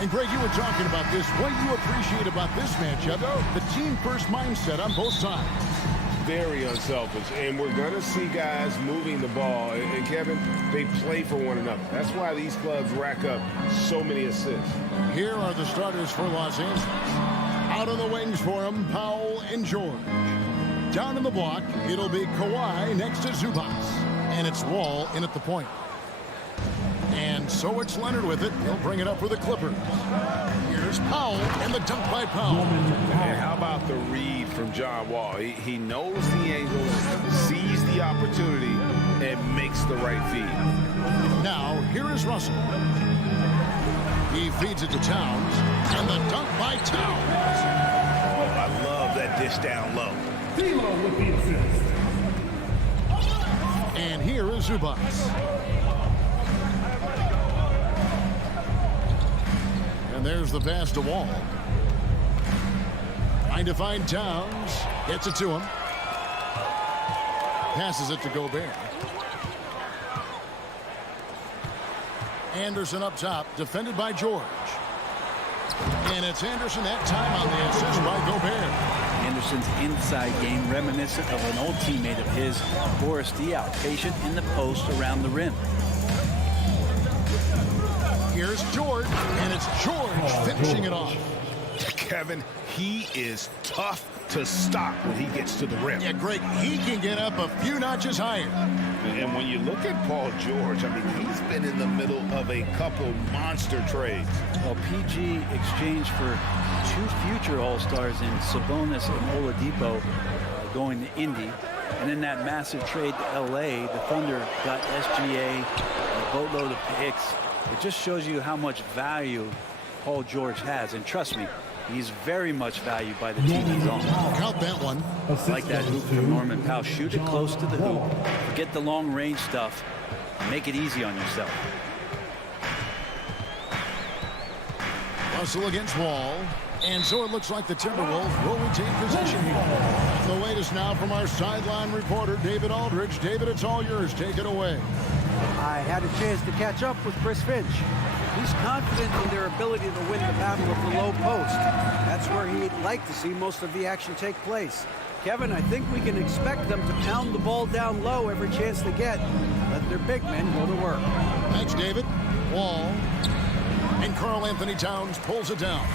And Greg, you were talking about this. What you appreciate about this matchup, the team-first mindset on both sides. Very unselfish, and we're going to see guys moving the ball. And Kevin, they play for one another. That's why these clubs rack up so mmany assists. Here are the starters for Los Angeles. Out on the wings for them, Powell and George. Down in the block, it'll be Kawhi next to Zubac. And it's Wall in at the point. And so it's Leonard with it. He'll bring it up for the Clippers. Here's Powell, and the dunk by Powell. And how about the read from John Wall? He knows the angle, sees the opportunity, and makes the right feed. Now, here is Russell. He feeds it to Towns, and the dunk by Towns. Oh, I love that dish down low. D'Lo with the assist. And here is Zubac. And there's the pass to Wall. Trying to find Towns. Gets it to him. Passes it to Gobert. Anderson up top, defended by George. And it's Anderson that time on the assist by Gobert. Anderson's inside game reminiscent of an old teammate of his, Boris Diaw, patient in the post around the rim. Here's George, and it's George finishing it off. Kevin, he is tough to stop when he gets to the rim. Yeah, Greg, he can get up a few notches higher. And when you look at Paul George, I mean, he's been in the middle of a couple monster trades. Well, PG exchanged for two future All-Stars in Sabonis and Oladipo going to Indy. And in that massive trade to L.A., the Thunder got SGA, a boatload of picks. It just shows you how much value Paul George has. And trust me, he's very much valued by the team he's on. Count that one. Like that hoop from Norman Powell. Shoot it close to the hoop. Forget the long range stuff. Make it easy on yourself. Russell against Wall. And so it looks like the Timberwolves will retain possession here. The latest now from our sideline reporter, David Aldridge. David, it's all yours. Take it away. I had a chance to catch up with Chris Finch. He's confident in their ability to win the battle of the low post. That's where he'd like to see most of the action take place. Kevin, I think we can expect them to pound the ball down low every chance they get. Let their big men go to work. Thanks, David. Wall. And Karl Anthony Towns pulls it down.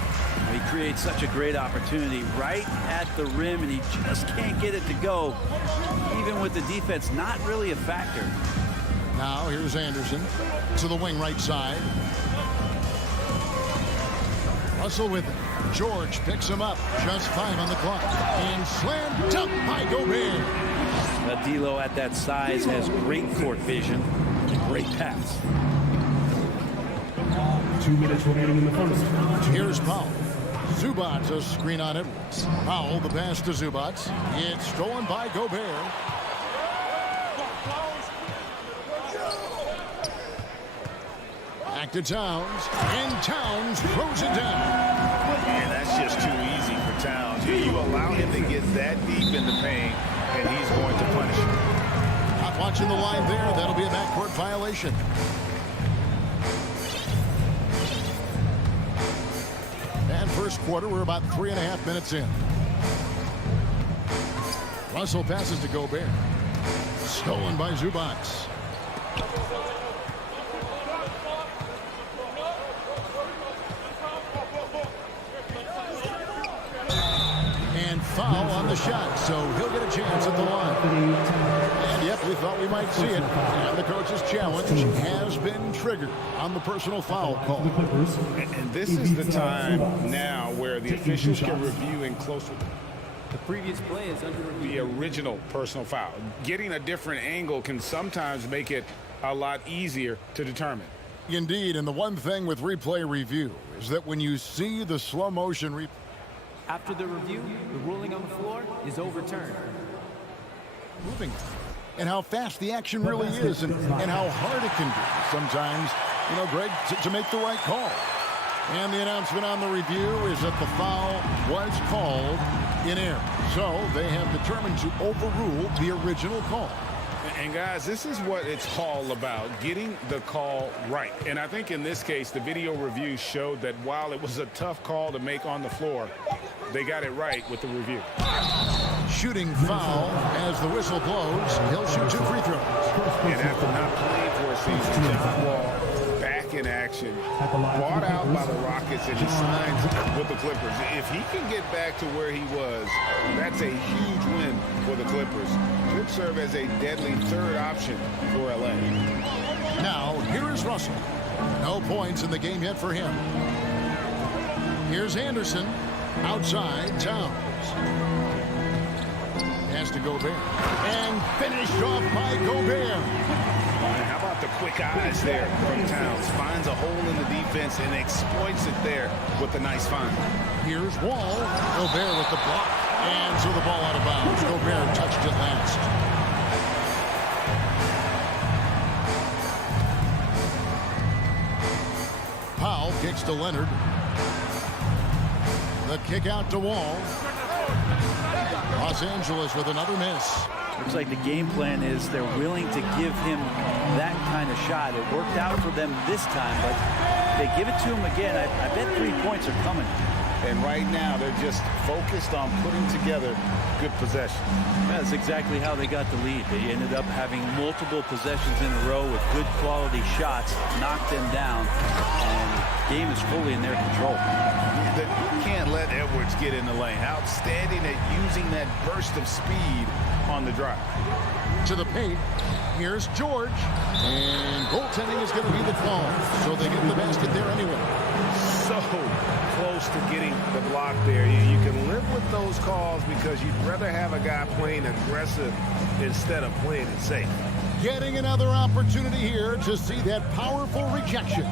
He creates such a great opportunity right at the rim, and he just can't get it to go. Even with the defense not really a factor. Now here's Anderson to the wing right side. Russell with it. George picks him up. Just 5 on the clock. And slam dunk by Gobert. D'Lo at that size has great court vision. Great pass. 2 minutes remaining in the first. Here's Powell. Zubac a screen on Edwards. Powell the pass to Zubac. It's stolen by Gobert. Back to Towns. And Towns throws it down. And that's just too easy for Towns. You allow him to get that deep in the paint, and he's going to punish him. Not watching the line there. That'll be a backcourt violation. And first quarter, we're about 3.5 minutes in. Russell passes to Gobert. Stolen by Zubac. And foul on the shot, so he'll get a chance at the line. And yep, we thought we might see it. And the coach's challenge has been triggered on the personal foul call. And this is the time now where the officials can review in closer. The previous play is under review. The original personal foul. Getting a different angle can sometimes make it a lot easier to determine. Indeed, and the one thing with replay review is that when you see the slow motion replay, After the review, the ruling on the floor is overturned. moving and how fast the action really is and how hard it can be sometimes, you know, Greg, to make the right call. And the announcement on the review is that the foul was called in error. So they have determined to overrule the original call. And guys, this is what it's all about, getting the call right. And I think in this case, the video review showed that while it was a tough call to make on the floor, they got it right with the review. Shooting foul as the whistle blows. He'll shoot 2 free throws. And after not playing for a season, John Wall back in action, bought out by the Rockets, and he signs with the Clippers. If he can get back to where he was, that's a huge win for the Clippers. Could serve as a deadly third option for LA. Now, here is Russell. No points in the game yet for him. Here's Anderson. Outside, Towns. Has to Gobert. And finished off by Gobert. And how about the quick eyes there from Towns? Finds a hole in the defense and exploits it there with a nice find. Here's Wall. Gobert with the block. And so the ball out of bounds. Gobert touched it last. Powell kicks to Leonard. The kick out to Wall. Los Angeles with another miss. Looks like the game plan is they're willing to give him that kind of shot. It worked out for them this time, but if they give it to him again, I bet 3 points are coming. And right now, they're just focused on putting together good possession. That's exactly how they got the lead. They ended up having multiple possessions in a row with good quality shots, knocked them down, and the game is fully in their control. You can't let Edwards get in the lane. Outstanding at using that burst of speed on the drive. To the paint. Here's George. And goaltending is going to be the call. So they get the basket there anyway. So close to getting the block there. You can live with those calls because you'd rather have a guy playing aggressive instead of playing it safe. Getting another opportunity here to see that powerful rejection.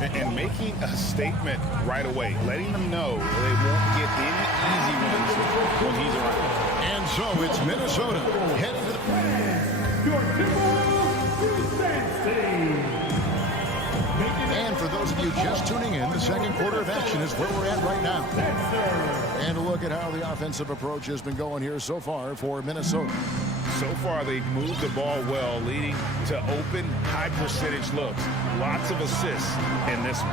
And making a statement right away, letting them know they won't get any easy ones when he's around. And so it's Minnesota heading to the... Your Timberwolves And for those of you just tuning in, the second quarter of action is where we're at right now. And a look at how the offensive approach has been going here so far for Minnesota. So far, they've moved the ball well, leading to open, high-percentage looks. Lots of assists in this one.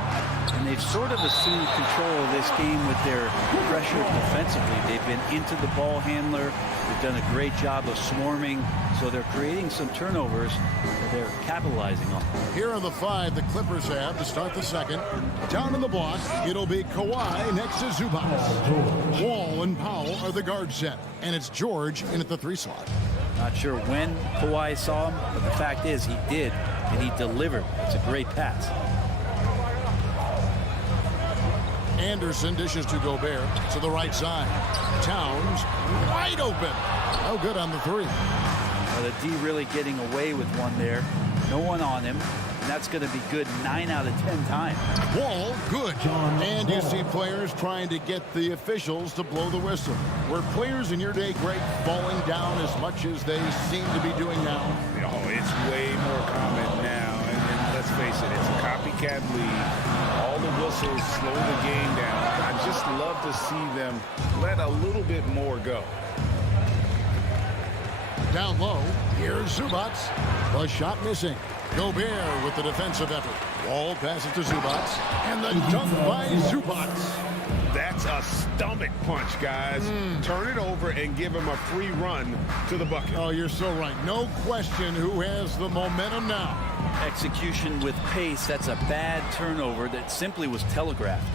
And they've sort of assumed control of this game with their pressure defensively. They've been into the ball handler. They've done a great job of swarming. So they're creating some turnovers that they're capitalizing on. Here are the 5 the Clippers have to start the second. Down in the block, it'll be Kawhi next to Zubac. Wall and Powell are the guard set. And it's George in at the 3 slot. Not sure when Kawhi saw him, but the fact is he did, and he delivered. It's a great pass. Anderson dishes to Gobert to the right side. Towns wide open. No good on the 3. The D really getting away with one there. No one on him. And that's going to be good 9 out of 10 times. Wall, good. And you see players trying to get the officials to blow the whistle. Were players in your day, Greg, falling down as much as they seem to be doing now? Oh, it's way more common now. And let's face it, it's a copycat league. All the whistles slow the game down. I just love to see them let a little bit more go. Down low, here's Zubac. The shot missing. Gobert with the defensive effort. Wall passes to Zubac. And the dunk by Zubac. That's a stomach punch, guys. Turn it over and give him a free run to the bucket. Oh, you're so right. No question who has the momentum now. Execution with pace. That's a bad turnover that simply was telegraphed.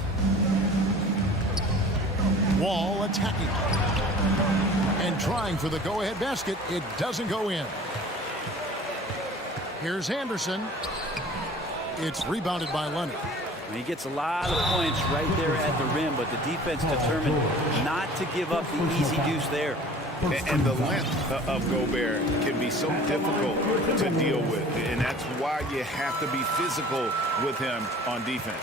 Wall attacking. And trying for the go-ahead basket. It doesn't go in. Here's Anderson. It's rebounded by Leonard. He gets a lot of points right there at the rim, but the defense determined not to give up the easy deuce there. And the length of Gobert can be so difficult to deal with, and that's why you have to be physical with him on defense.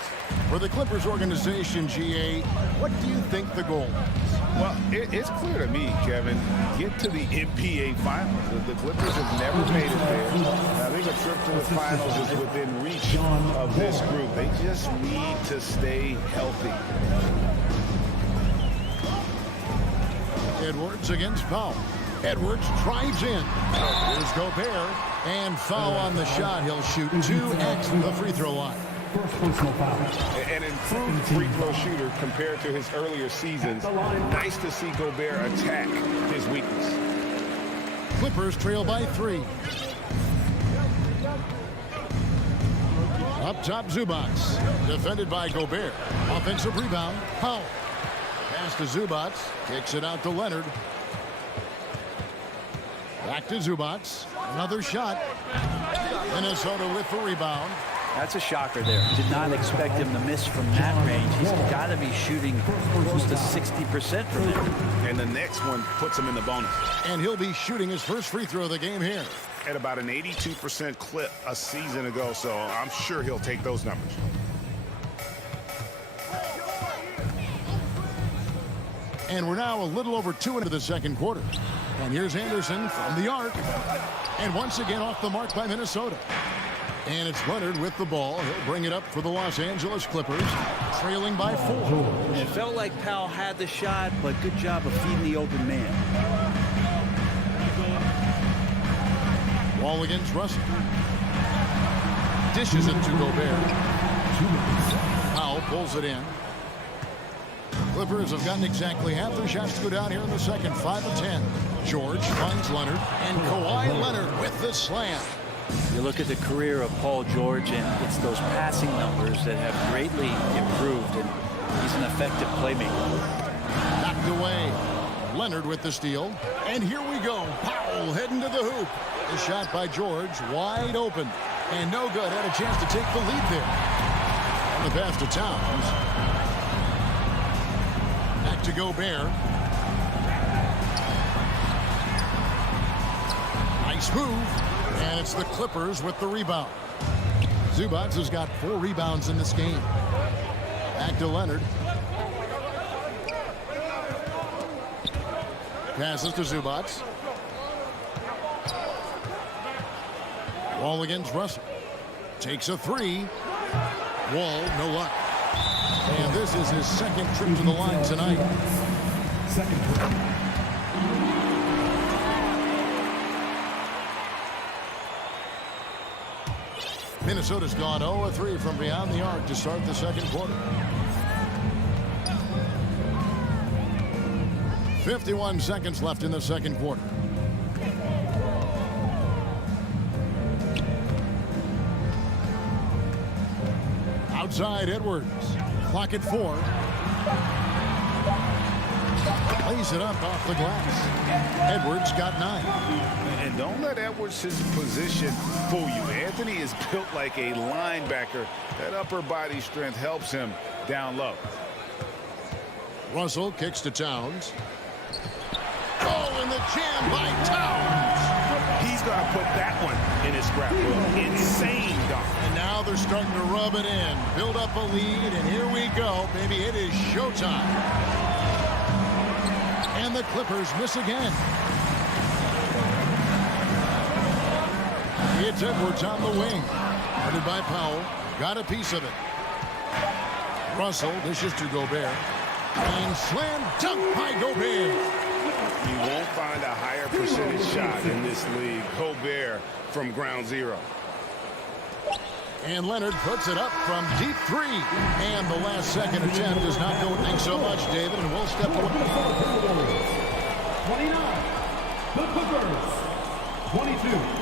For the Clippers organization, GA, what do you think the goal is? Well, it's clear to me, Kevin, get to the NBA Finals. The Clippers have never made it there. I think a trip to the Finals is within reach of this group. They just need to stay healthy. Edwards against Powell. Edwards drives in. Here's Gobert. And foul on the shot. He'll shoot 2x from the free throw line. An improved free throw shooter compared to his earlier seasons. Nice to see Gobert attack his weakness. Clippers trail by 3. Up top, Zubac. Defended by Gobert. Offensive rebound, Powell. Pass to Zubac. Kicks it out to Leonard. Back to Zubac. Another shot. Minnesota with the rebound. That's a shocker there. Did not expect him to miss from that range. He's got to be shooting close to 60% from there. And the next one puts him in the bonus. And he'll be shooting his first free throw of the game here. At about an 82% clip a season ago, so I'm sure he'll take those numbers. And we're now a little over 2 into the second quarter. And here's Anderson from the arc. And once again off the mark by Minnesota. And it's Leonard with the ball. He'll bring it up for the Los Angeles Clippers, trailing by 4. It felt like Powell had the shot, but good job of feeding the open man. Ball against Russell. Dishes it to Gobert. Powell pulls it in. Clippers have gotten exactly half their shots to go down here in the second. 5 of 10. George finds Leonard. And Kawhi Leonard with the slam. You look at the career of Paul George, and it's those passing numbers that have greatly improved, and he's an effective playmaker. Knocked away. Leonard with the steal. And here we go. Powell heading to the hoop. The shot by George, wide open. And no good. Had a chance to take the lead there. On the pass to Towns. Back to Gobert. Nice move. And it's the Clippers with the rebound. Zubac has got 4 rebounds in this game. Back to Leonard. Passes to Zubac. Wall against Russell. Takes a 3. Wall, no luck. And this is his second trip to the line tonight. Second trip. Minnesota's gone 0-3 from beyond the arc to start the second quarter. 51 seconds left in the second quarter. Outside Edwards. Clock at 4. Lays it up off the glass. Edwards got 9. And don't let Edwards' position fool you. Anthony is built like a linebacker. That upper body strength helps him down low. Russell kicks to Towns. Oh, and the jam by Towns. He's going to put that one in his scrapbook. Insane dunk. And now they're starting to rub it in. Build up a lead, and here we go. Baby, it is showtime. And the Clippers miss again. It's Edwards on the wing. Headed by Powell. Got a piece of it. Russell dishes to Gobert. And slam dunk by Gobert. You won't find a higher percentage shot in this league. Gobert from ground zero. And Leonard puts it up from deep 3. And the last second attempt does not go. Thanks so much, David. And we'll step away. 29. The Clippers. 22.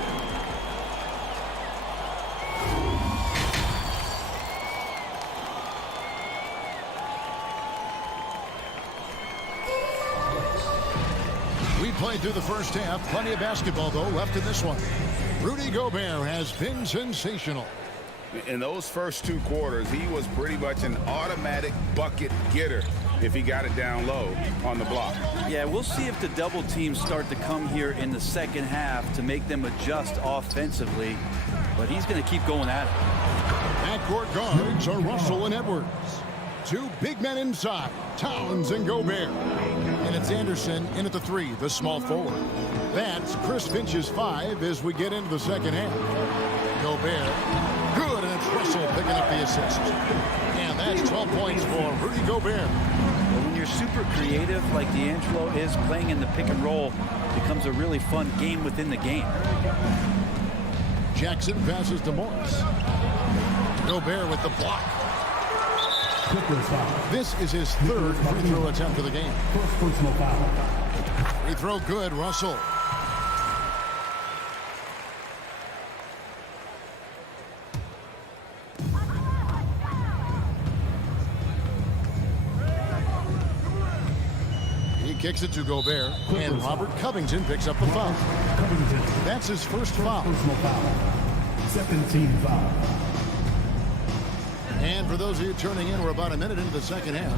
Played through the first half. Plenty of basketball, though, left in this one. Rudy Gobert has been sensational. In those first 2 quarters, he was pretty much an automatic bucket getter if he got it down low on the block. Yeah, we'll see if the double teams start to come here in the second half to make them adjust offensively. But he's going to keep going at it. Backcourt guards are Russell and Edwards. 2 big men inside, Towns and Gobert. And it's Anderson in at the 3, the small forward. That's Chris Finch's 5 as we get into the second half. Gobert, good, and it's Russell picking up the assist. And that's 12 points for Rudy Gobert. When you're super creative like D'Angelo is playing in the pick and roll, becomes a really fun game within the game. Jackson passes to Morris. Gobert with the block. This is his third free throw attempt of the game. First personal foul. Free throw good, Russell. He kicks it to Gobert, and Robert Covington picks up the foul. Covington. That's his first foul. Personal foul. Second team foul. And for those of you turning in, we're about a minute into the second half.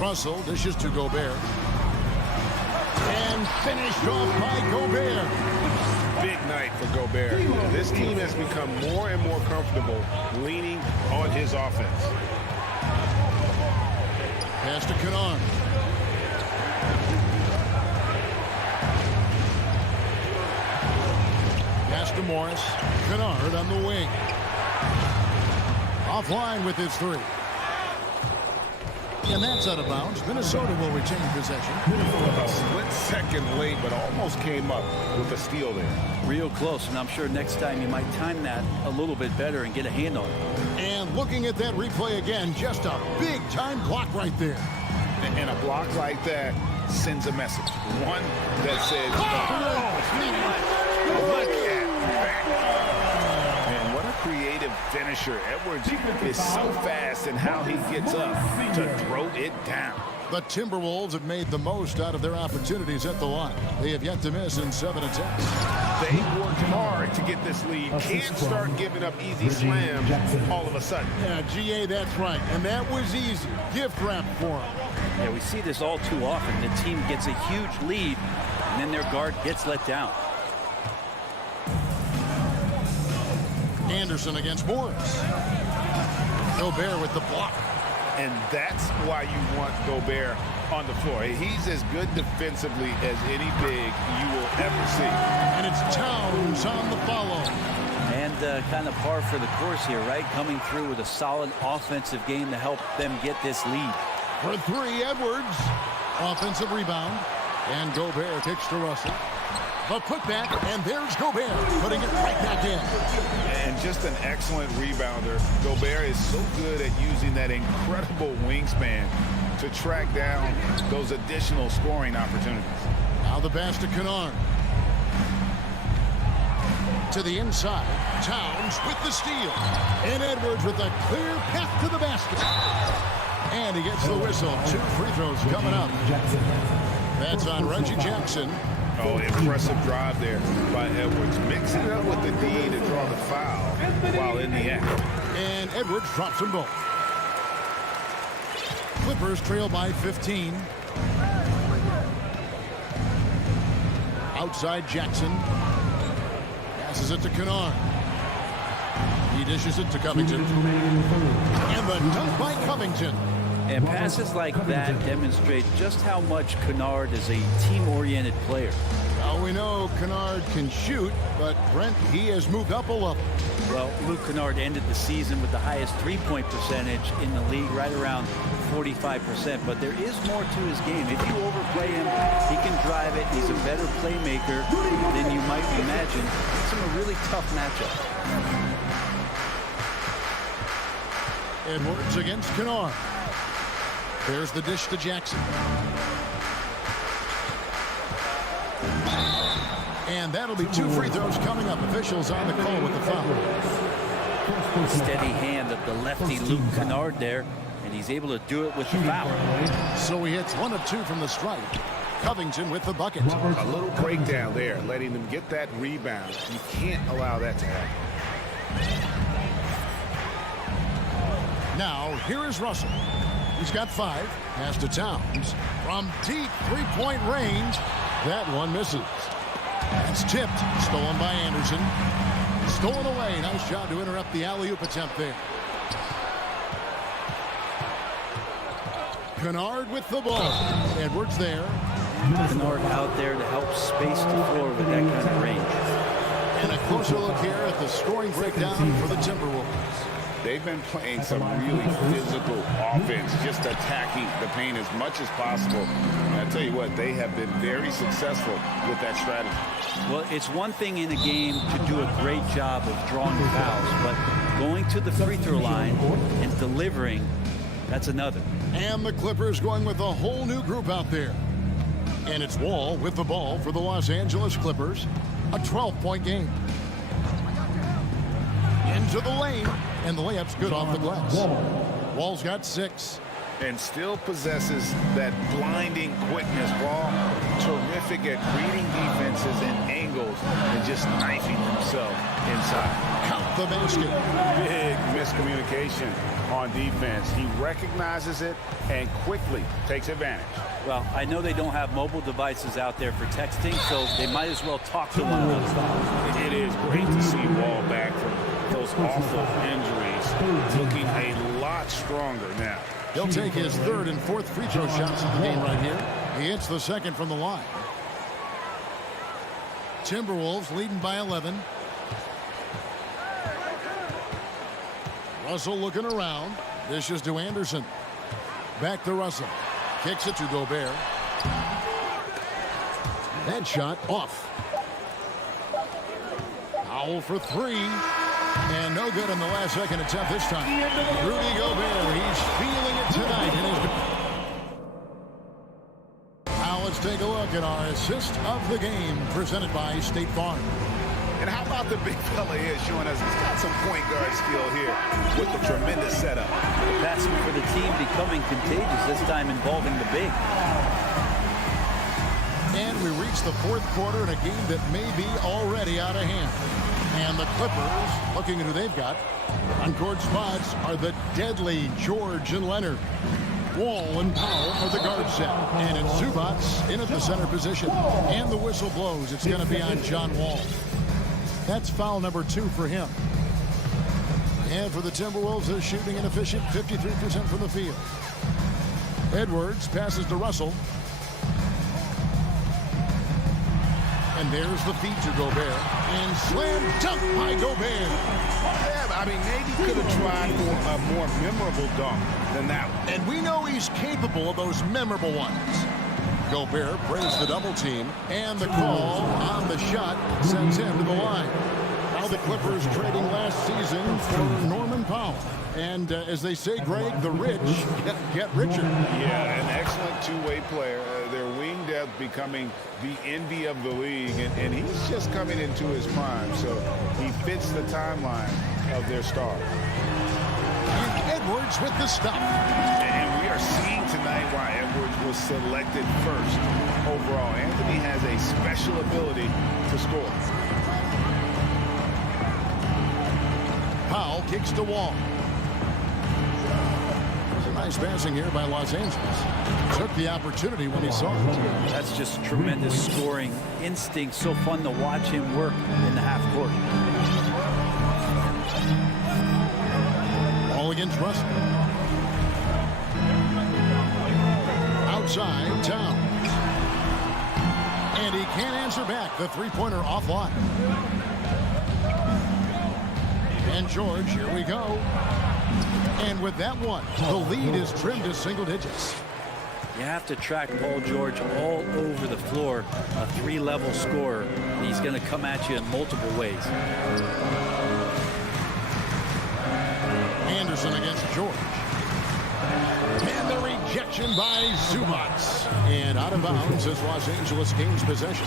Russell dishes to Gobert. And finished off by Gobert. Big night for Gobert. This team has become more and more comfortable leaning on his offense. Pass to Kennard. Pass to Morris. Kennard on the wing. Offline with his three. And that's out of bounds. Minnesota will retain possession. A split second late, but almost came up with a steal there. Real close, and I'm sure next time you might time that a little bit better and get a hand on it. And looking at that replay again, just a big-time block right there. And a block like that sends a message. One that says, look at that. And what a creative finisher. Edwards is so fast in how he gets up to throw it down. The Timberwolves have made the most out of their opportunities at the line. They have yet to miss in 7 attempts. They worked hard to get this lead. Can't start giving up easy slams all of a sudden. Yeah, GA, that's right. And that was easy. Gift wrap for him. Yeah, we see this all too often. The team gets a huge lead, and then their guard gets let down. Anderson against Morris. Gobert with the block. And that's why you want Gobert on the floor. He's as good defensively as any big you will ever see. And it's Towns on the follow. And kind of par for the course here, right? Coming through with a solid offensive game to help them get this lead. For three, Edwards. Offensive rebound. And Gobert kicks to Russell. The putback, and there's Gobert putting it right back in. And just an excellent rebounder. Gobert is so good at using that incredible wingspan to track down those additional scoring opportunities. Now the pass to Kennard. To the inside. Towns with the steal. And Edwards with a clear path to the basket. And he gets the whistle. 2 free throws coming up. That's on Reggie Jackson. Oh, impressive drive there by Edwards. Mixing it up with the D to draw the foul while in the act. And Edwards drops them both. Clippers trail by 15. Outside Jackson. Passes it to Kennard. He dishes it to Covington. And the dunk by Covington. And passes like that demonstrate just how much Kennard is a team-oriented player. Now we know Kennard can shoot, but Brent, he has moved up a level. Well, Luke Kennard ended the season with the highest three-point percentage in the league, right around 45%. But there is more to his game. If you overplay him, he can drive it. He's a better playmaker than you might imagine. It's a really tough matchup. Edwards against Kennard. There's the dish to Jackson. And that'll be 2 free throws coming up. Officials on the call with the foul. Steady hand of the lefty Luke Kennard there, and he's able to do it with the foul. So he hits 1 of 2 from the stripe. Covington with the bucket. A little breakdown there, letting them get that rebound. You can't allow that to happen. Now, here is Russell. He's got 5. Pass to Towns. From deep three-point range. That one misses. It's tipped. Stolen by Anderson. Stolen away. Nice job to interrupt the alley-oop attempt there. Kennard with the ball. Edwards there. Kennard out there to help space the floor with that kind of range. And a closer look here at the scoring breakdown for the Timberwolves. they've been playing some really physical offense, just attacking the paint as much as possible. And I tell you what, they have been very successful with that strategy. Well, it's one thing in a game to do a great job of drawing fouls, but going to the free throw line and delivering, that's another. And the Clippers going with a whole new group out there. And it's Wall with the ball for the Los Angeles Clippers. A 12-point game. Into the lane, and the layup's good off the glass. Wall's got 6. And still possesses that blinding quickness. Ball terrific at reading defenses and angles and just knifing himself inside. Count the basket. Big miscommunication on defense. He recognizes it and quickly takes advantage. Well, I know they don't have mobile devices out there for texting, so they might as well talk to one another. It is great to see Wall back from those awful injuries, looking a lot stronger now. He'll take his 3rd and 4th free throw shots of the game right here. He hits the 2nd from the line. Timberwolves leading by 11. Russell looking around. This is to Anderson. Back to Russell. Kicks it to Gobert. That shot off. Powell for 3. And no good in the last second attempt this time. Rudy Gobert, he's feeling it tonight. Now let's take a look at our assist of the game presented by State Farm. And how about the big fella here showing us he's got some point guard skill here with the tremendous setup. Passing for the team becoming contagious, this time involving the big. And we reach the 4th quarter in a game that may be already out of hand. And the Clippers, looking at who they've got, on court spots are the deadly George and Leonard. Wall and Powell are the guard set. And it's Zubats in at the center position. And the whistle blows. It's going to be on John Wall. That's foul number 2 for him. And for the Timberwolves, they're shooting an efficient 53% from the field. Edwards passes to Russell. And there's the feed to Gobert. And slam dunk by Gobert. Yeah, I mean, maybe could have tried for a more memorable dunk than that one. And we know he's capable of those memorable ones. Gobert brings the double team. And the call on the shot sends him to the line. Now the Clippers trading last season for Norman Powell. And as they say, Greg, the rich get richer. Yeah, an excellent two-way player. Their wing depth becoming the envy of the league. And he's just coming into his prime. So he fits the timeline of their star. Edwards with the stop. And we are seeing tonight why Edwards was selected first overall. Anthony has a special ability to score. Powell kicks to Wall. Nice passing here by Los Angeles. Took the opportunity when he saw it. That's just tremendous scoring instinct. So fun to watch him work in the half court. Ball against Russell. Outside, Towns. And he can't answer back. The three-pointer offline. And George, here we go. And with that one, the lead is trimmed to single digits. You have to track Paul George all over the floor, a 3-level scorer. He's going to come at you in multiple ways. Anderson against George. And the rejection by Zubats. And out of bounds as Los Angeles gains possession.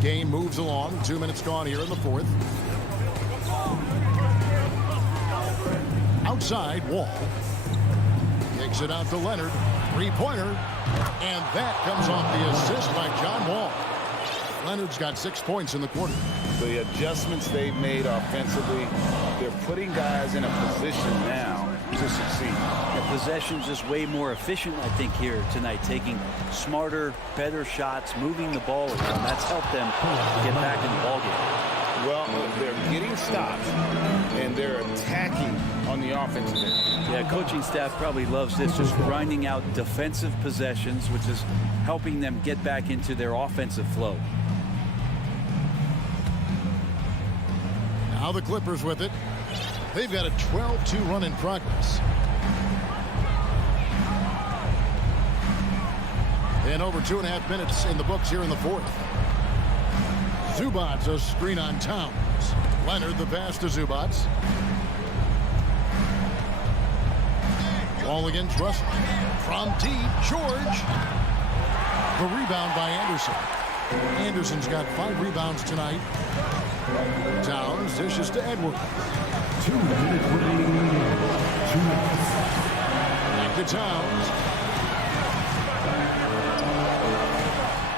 Game moves along. 2 minutes gone here in the fourth. Outside, Wall. Kicks it out to Leonard. Three-pointer. And that comes off the assist by John Wall. Leonard's got 6 points in the quarter. The adjustments they've made offensively, they're putting guys in a position now to succeed. The possession's just way more efficient, I think, here tonight, taking smarter, better shots, moving the ball around. That's helped them get back in the ballgame. Well, they're getting stops, and they're attacking on the offensive end. Yeah, coaching staff probably loves this, just grinding out defensive possessions, which is helping them get back into their offensive flow. Now the Clippers with it. They've got a 12-2 run in progress. And over 2.5 minutes in the books here in the fourth. Zubats a screen on Towns. Leonard the pass to Zubats. Ball against Russell. From deep, George. The rebound by Anderson. Anderson's got 5 rebounds tonight. Towns dishes to Edwards. 2 minutes remaining. Back to Towns.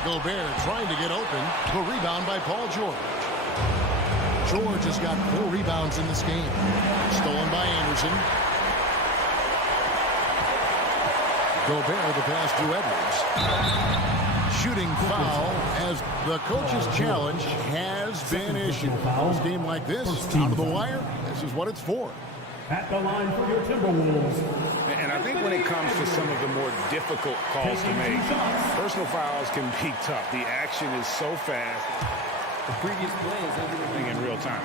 Gobert trying to get open. The rebound by Paul George. George has got 4 rebounds in this game. Stolen by Anderson. Gobert the pass to Edwards. Shooting foul as the coach's challenge has been issued. A game like this, out of the wire, this is what it's for. At the line for your Timberwolves. And I think when it comes to some of the more difficult calls to make, personal fouls can be tough. The action is so fast. The previous play is Everything in real time.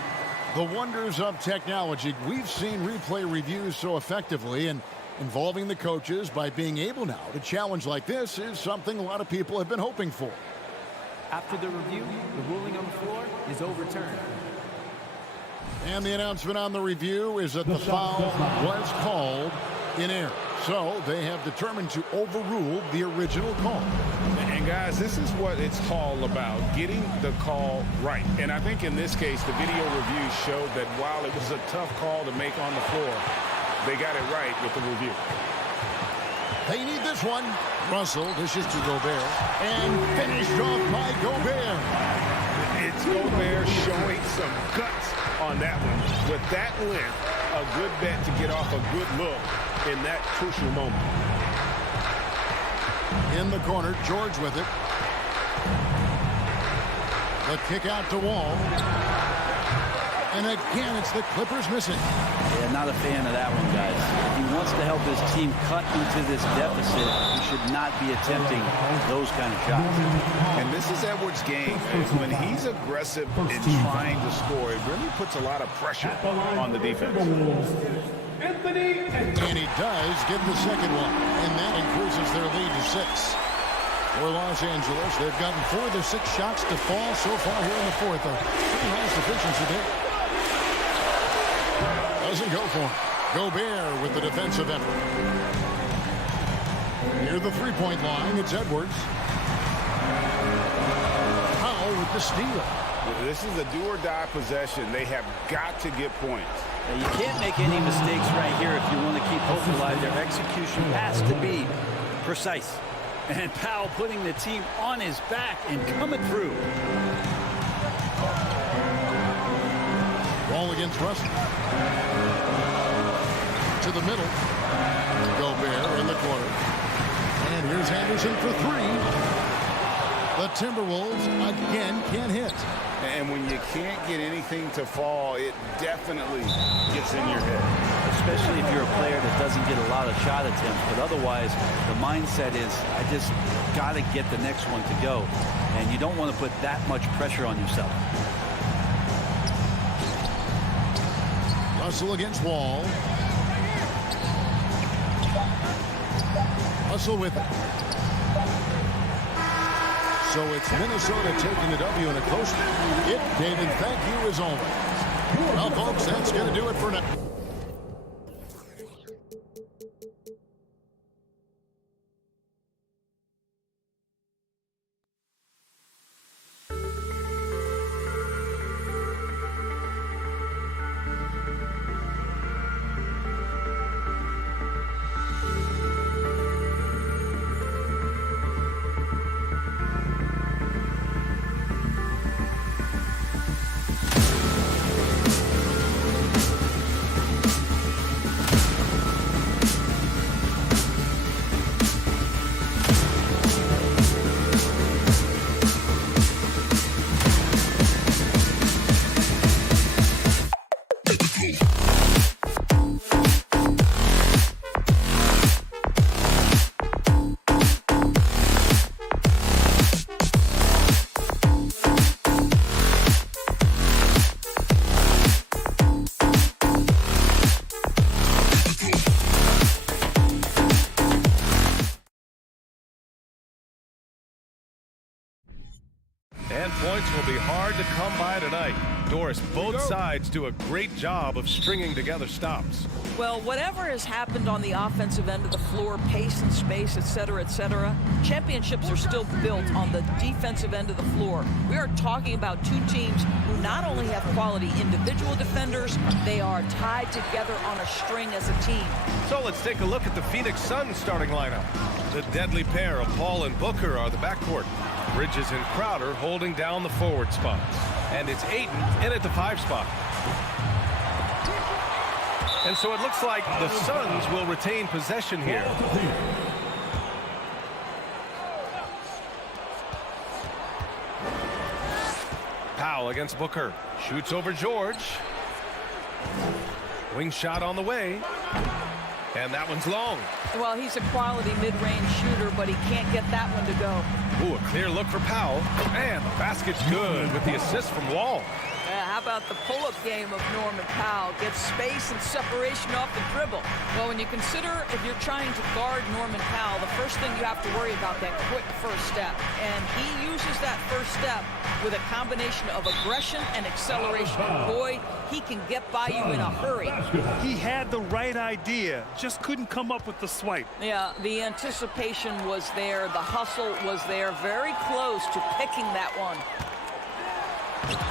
The wonders of technology. We've seen replay reviews so effectively, and involving the coaches by being able now to challenge like this is something a lot of people have been hoping for. After the review, the ruling on the floor is overturned. And the announcement on the review is that the foul was called in error. So they have determined to overrule the original call. And guys, this is what it's all about, getting the call right. And I think in this case, the video review showed that while it was a tough call to make on the floor, they got it right with the review. They need this one. Russell dishes to Gobert and finished off by Gobert. It's Gobert showing some guts on that one. With that length, a good bet to get off a good look in that crucial moment. In the corner, George with it. The kick out to Wall. And again, it's the Clippers missing. Yeah, not a fan of that one, guys. If he wants to help his team cut into this deficit, he should not be attempting those kind of shots. And this is Edwards' game. When he's aggressive in trying to score, it really puts a lot of pressure on the defense. And he does get the second one. And that increases their lead to 6. For Los Angeles, they've gotten 4 of their 6 shots to fall so far here in the fourth. A pretty nice efficiency there. Doesn't go for him. Gobert with the defensive effort. Near the three-point line, it's Edwards. Powell with the steal. This is a do-or-die possession. They have got to get points. Now, you can't make any mistakes right here if you want to keep hope alive. Their execution has to be precise. And Powell putting the team on his back and coming through. Ball against Russell. To the middle. Gobert in the corner. And here's Anderson for 3. The Timberwolves again can't hit. And when you can't get anything to fall, it definitely gets in your head. Especially if you're a player that doesn't get a lot of shot attempts. But otherwise, the mindset is, I just got to get the next one to go. And you don't want to put that much pressure on yourself. Russell against Wall. Russell with it. So it's Minnesota taking the W in a close one. David, thank you as always. Well, folks, that's going to do it for now. And points will be hard to come by tonight. Doris, both sides do a great job of stringing together stops. Well, whatever has happened on the offensive end of the floor, pace and space, et cetera, championships are still built on the defensive end of the floor. We are talking about two teams who not only have quality individual defenders, they are tied together on a string as a team. So let's take a look at the Phoenix Suns starting lineup. The deadly pair of Paul and Booker are the backcourt. Bridges and Crowder holding down the forward spots. And it's Ayton in at the 5 spot. And so it looks like the Suns will retain possession here. Powell against Booker. Shoots over George. Wing shot on the way. And that one's long. Well, he's a quality mid-range shooter, but he can't get that one to go. Ooh, a clear look for Powell. And the basket's good with the assist from Wall. Yeah, how about the pull-up game of Norman Powell? Gets space and separation off the dribble. Well, when you consider if you're trying to guard Norman Powell, the first thing you have to worry about that quick first step. And he uses that first step with a combination of aggression and acceleration. Boy, he can get by you in a hurry. He had the right idea, just couldn't come up with the swipe. Yeah, the anticipation was there. The hustle was there. Very close to picking that one.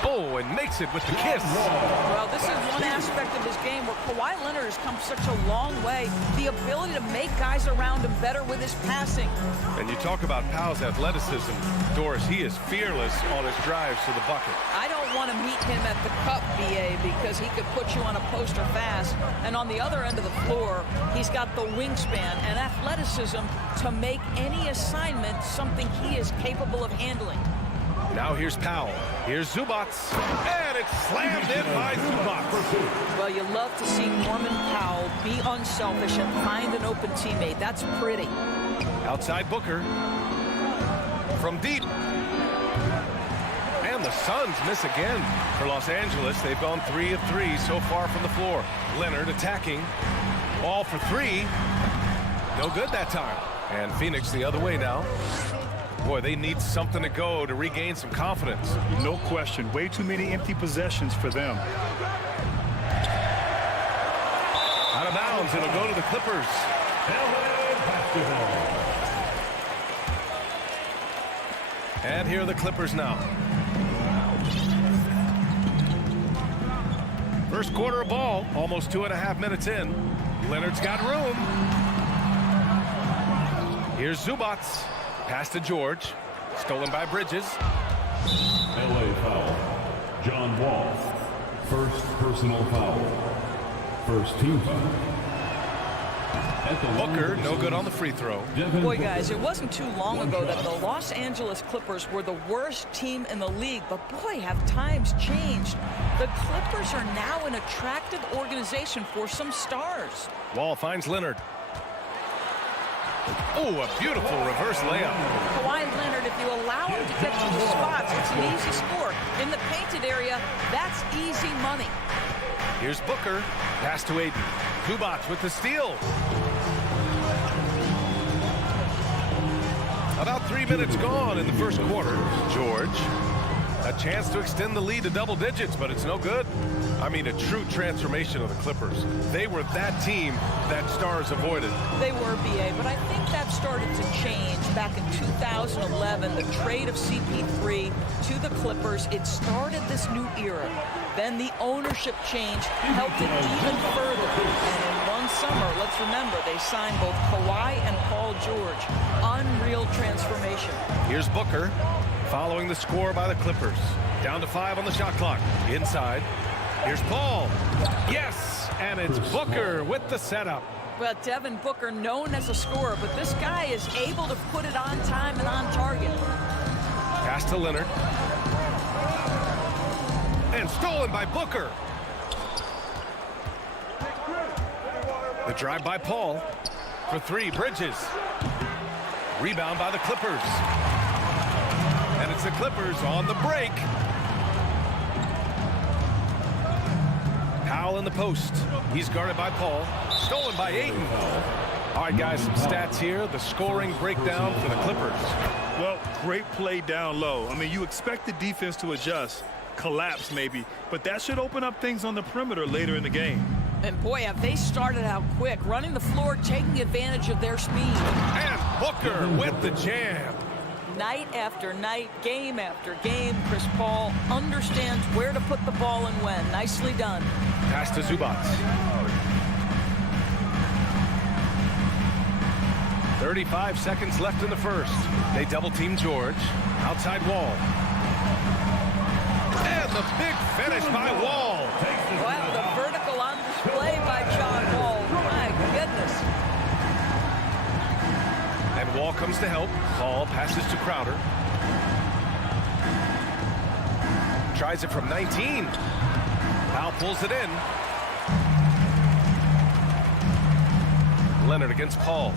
Oh, and makes it with the kiss. Well, this is one aspect of his game where Kawhi Leonard has come such a long way. The ability to make guys around him better with his passing. And you talk about Powell's athleticism. Doris, he is fearless on his drives to the bucket. I don't want to meet him at the cup, BA, because he could put you on a poster fast. And on the other end of the floor, he's got the wingspan and athleticism to make any assignment something he is capable of handling. Now here's Powell. Here's Zubac. And it's slammed in by Zubac. Well, you love to see Norman Powell be unselfish and find an open teammate. That's pretty. Outside Booker. From deep. And the Suns miss again. For Los Angeles, they've gone 3 of 3 so far from the floor. Leonard attacking. Ball for 3. No good that time. And Phoenix the other way now. Boy, they need something to go to regain some confidence. No question. Way too many empty possessions for them. Out of bounds. It'll go to the Clippers. And here are the Clippers now. First quarter of ball. Almost 2.5 minutes in. Leonard's got room. Here's Zubac. Pass to George. Stolen by Bridges. LA foul. John Wall. First personal foul. First team foul. Booker, no good on the free throw. Boy, guys, it wasn't too long ago that the Los Angeles Clippers were the worst team in the league, but boy, have times changed. The Clippers are now an attractive organization for some stars. Wall finds Leonard. Oh, a beautiful reverse layup. Kawhi Leonard, if you allow him to get to the spots, it's an easy score. In the painted area, that's easy money. Here's Booker. Pass to Ayton. Zubac with the steal. About 3 minutes gone in the first quarter. George. A chance to extend the lead to double digits, but it's no good. I mean, a true transformation of the Clippers. They were that team that stars avoided. They were, BA, but I think that started to change back in 2011. The trade of CP3 to the Clippers, it started this new era. Then the ownership change helped it even further. And in one summer, let's remember, they signed both Kawhi and Paul George. Unreal transformation. Here's Booker. Following the score by the Clippers. Down to 5 on the shot clock. Inside. Here's Paul. Yes! And it's Booker with the setup. Well, Devin Booker, known as a scorer, but this guy is able to put it on time and on target. Pass to Leonard. And stolen by Booker. The drive by Paul. For 3, Bridges. Rebound by the Clippers. And it's the Clippers on the break. Powell in the post. He's guarded by Paul. Stolen by Ayton. All right, guys, some stats here. The scoring breakdown for the Clippers. Well, great play down low. I mean, you expect the defense to adjust, collapse maybe, but that should open up things on the perimeter later in the game. And boy, have they started out quick, running the floor, taking advantage of their speed. And Booker with the jam. Night after night, game after game, Chris Paul understands where to put the ball and when. Nicely done. Pass to Zubac. 35 seconds left in the first. They double-team George. Outside Wall. And the big finish by Wall. Wow, the vertical on display by John Wall. My goodness. And Wall comes to help. Paul passes to Crowder. Tries it from 19. Powell pulls it in. Leonard against Paul.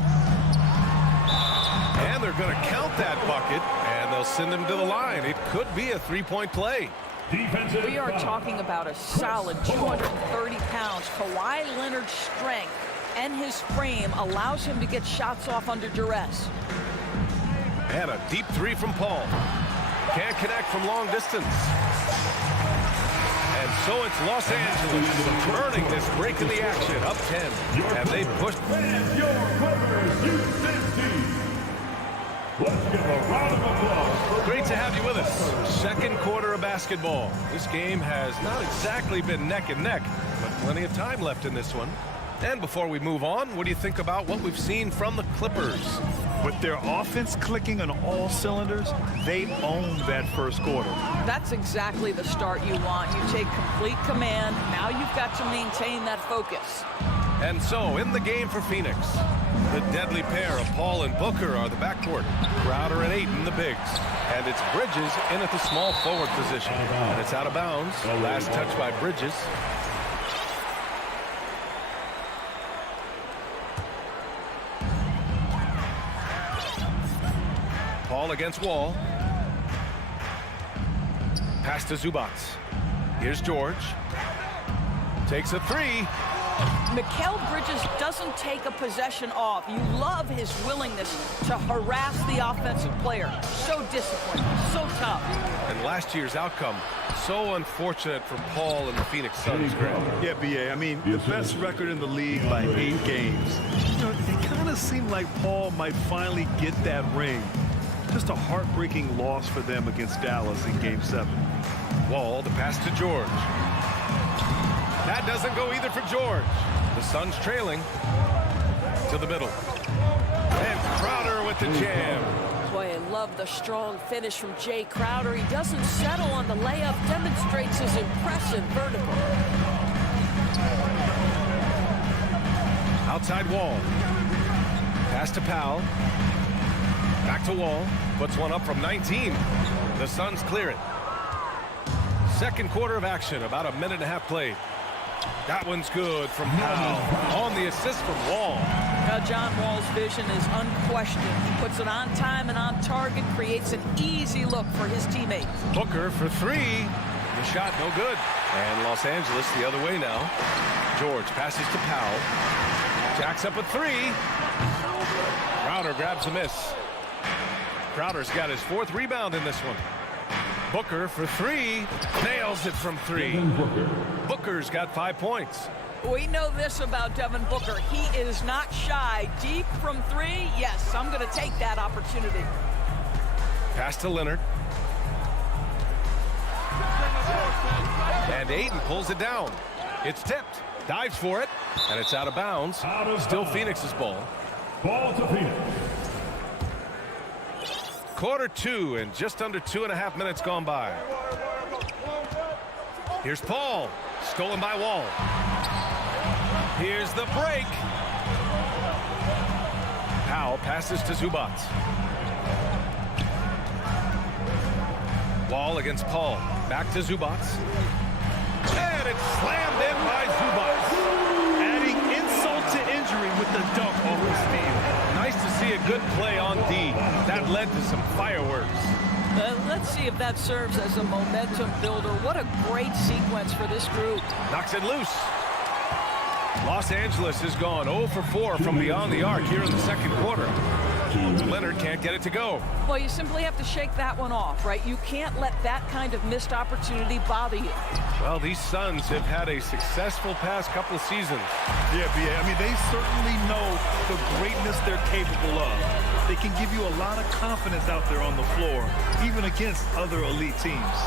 And they're going to count that bucket, and they'll send him to the line. It could be a three-point play. We are talking about a solid 230 pounds. Kawhi Leonard's strength and his frame allows him to get shots off under duress. And a deep three from Paul. Can't connect from long distance. And so it's Los Angeles earning this break in the action, up 10. And they pushed. Let's give a round of applause. Great to have you with us. Second quarter of basketball. This game has not exactly been neck and neck, but plenty of time left in this one. And before we move on, what do you think about what we've seen from the Clippers? With their offense clicking on all cylinders, they own that first quarter. That's exactly the start you want. You take complete command. Now you've got to maintain that focus. And so, in the game for Phoenix, the deadly pair of Paul and Booker are the backcourt. Crowder and Ayton, the bigs. And it's Bridges in at the small forward position. And it's out of bounds. Last touch by Bridges. Paul against Wall. Pass to Zubac. Here's George. Takes a three. Mikal Bridges doesn't take a possession off. You love his willingness to harass the offensive player. So disciplined, so tough. And last year's outcome, so unfortunate for Paul and the Phoenix Suns, Graham. Yeah, B.A., I mean, the best record in the league by 8 games. You know, it kind of seemed like Paul might finally get that ring. Just a heartbreaking loss for them against Dallas in Game 7. Wall, the pass to George. That doesn't go either for George. The Suns trailing to the middle. And Crowder with the jam. Boy, I love the strong finish from Jay Crowder. He doesn't settle on the layup, demonstrates his impressive vertical. Outside Wall. Pass to Powell. Back to Wall. Puts one up from 19. The Suns clear it. Second quarter of action. About a minute and a half played. That one's good from Powell. On the assist from Wall. Now John Wall's vision is unquestioned. He puts it on time and on target. Creates an easy look for his teammate. Booker for three. The shot no good. And Los Angeles the other way now. George passes to Powell. Jacks up a three. Crowder grabs a miss. Crowder's got his 4th rebound in this one. Booker for three. Nails it from 3. Booker's got 5 points. We know this about Devin Booker. He is not shy. Deep from 3. Yes, I'm going to take that opportunity. Pass to Leonard. And Ayton pulls it down. It's tipped. Dives for it. And it's out of bounds. Still Phoenix's ball. Ball to Phoenix. Quarter 2 and just under 2.5 minutes gone by. Here's Paul. Stolen by Wall. Here's the break. Powell passes to Zubac. Wall against Paul. Back to Zubac. And it's slammed in by Zubac. Adding insult to injury with the dunk off the field. Nice to see a good play on D. That led to some fireworks. Let's see if that serves as a momentum builder. What a great sequence for this group. Knocks it loose. Los Angeles has gone 0 for 4 from beyond the arc here in the second quarter. Leonard can't get it to go. Well, you simply have to shake that one off, right? You can't let that kind of missed opportunity bother you. Well, these Suns have had a successful past couple of seasons. Yeah, B.A. I mean, they certainly know the greatness they're capable of. They can give you a lot of confidence out there on the floor, even against other elite teams.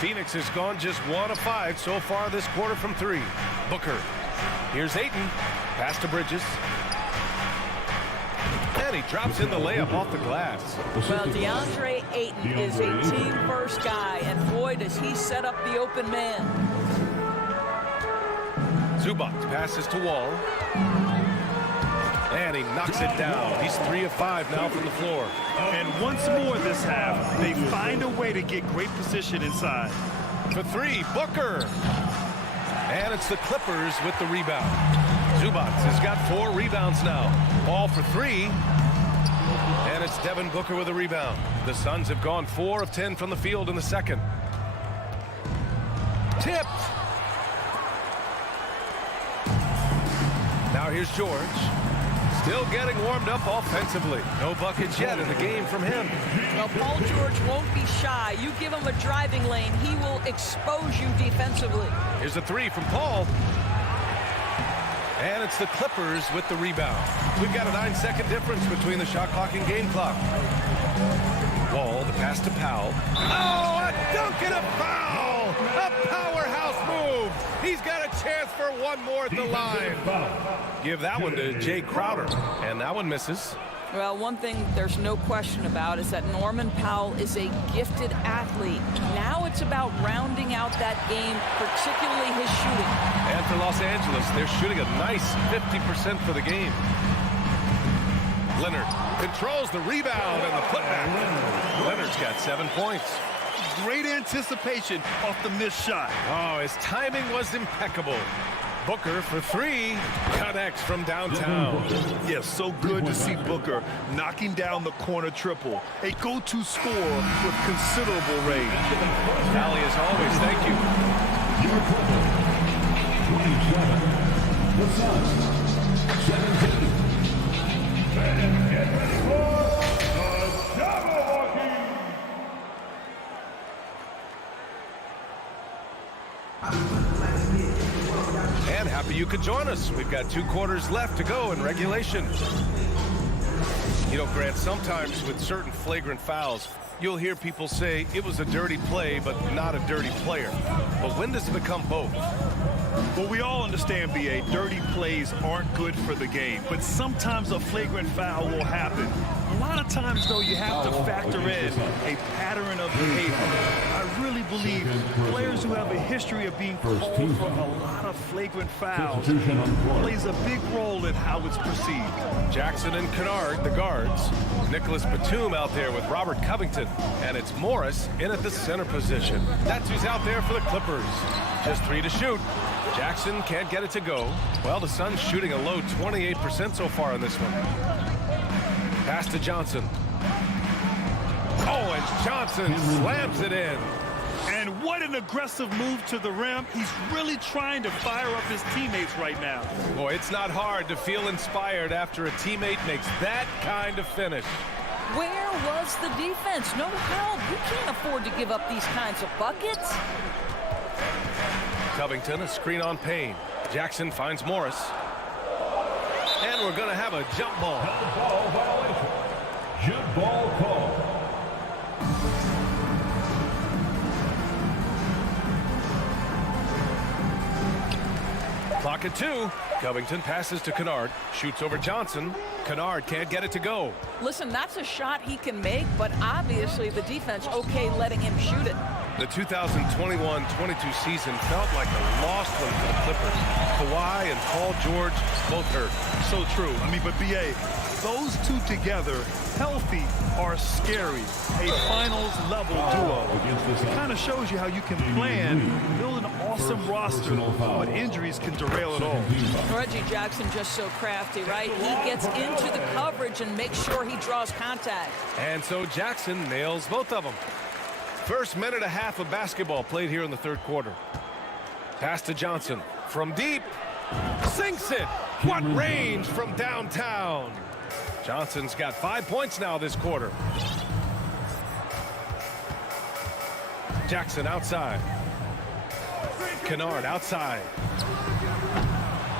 Phoenix has gone just 1 of 5 so far this quarter from 3. Booker. Here's Ayton. Pass to Bridges. And he drops in the layup off the glass. Well, Deandre Ayton is a team-first guy, and boy, does he set up the open man. Zubac passes to Wall. And he knocks it down. He's 3 of 5 now from the floor. And once more this half, they find a way to get great position inside. For 3, Booker. And it's the Clippers with the rebound. Zubac has got 4 rebounds now. Ball for 3. And it's Devin Booker with a rebound. The Suns have gone 4 of 10 from the field in the second. Tipped. Now here's George. Still getting warmed up offensively. No buckets yet in the game from him. Well, Paul George won't be shy. You give him a driving lane, he will expose you defensively. Here's a 3 from Paul. And it's the Clippers with the rebound. We've got a 9-second difference between the shot clock and game clock. Wall, the pass to Powell. Oh, a dunk and a foul! A powerhouse move! He's got a chance for one more at the line. Give that one to Jay Crowder. And that one misses. Well, one thing there's no question about is that Norman Powell is a gifted athlete. Now it's about rounding out that game, particularly his shooting. And for Los Angeles, they're shooting a nice 50% for the game. Leonard controls the rebound and the putback. Leonard's got 7 points. Great anticipation off the missed shot. Oh, his timing was impeccable. Booker for 3 connects from downtown. Yes, so good to see Booker knocking down the corner triple. A go-to score with considerable range. Tally as always, thank you. Your total, 27. The Suns, 17. And get ready for the Jabberwocky. And happy you could join us. We've got 2 quarters left to go in regulation. You know, Grant, sometimes with certain flagrant fouls, you'll hear people say it was a dirty play, but not a dirty player. But when does it become both? Well, we all understand, B.A., dirty plays aren't good for the game, but sometimes a flagrant foul will happen. A lot of times, though, you have to factor in a pattern of behavior. I really believe players who have a history of being called from a lot of flagrant fouls plays a big role in how it's perceived. Jackson and Kennard, the guards. Nicholas Batum out there with Robert Covington. And it's Morris in at the center position. That's who's out there for the Clippers. Just 3 to shoot. Jackson can't get it to go. Well, the Suns shooting a low 28% so far in this one. Pass to Johnson. Oh, and Johnson slams it in. And what an aggressive move to the rim. He's really trying to fire up his teammates right now. Boy, it's not hard to feel inspired after a teammate makes that kind of finish. Where was the defense? No help. You can't afford to give up these kinds of buckets. Covington, a screen on Payne. Jackson finds Morris. And we're going to have a jump ball. Ball violation. Jump ball call. Clock at 2. Covington passes to Kennard. Shoots over Johnson. Kennard can't get it to go. Listen, that's a shot he can make, but obviously the defense okay letting him shoot it. The 2021-22 season felt like a lost one for the Clippers. Kawhi and Paul George both hurt. So true. I mean, but B.A., those two together, healthy, are scary. A finals-level duo. It kind of shows you how you can plan, build an awesome roster, but injuries can derail it all. Reggie Jackson just so crafty, right? He gets into the coverage and makes sure he draws contact. And so Jackson nails both of them. First minute and a half of basketball played here in the third quarter. Pass to Johnson. From deep. Sinks it. What range from downtown. Johnson's got 5 points now this quarter. Jackson outside. Kennard outside.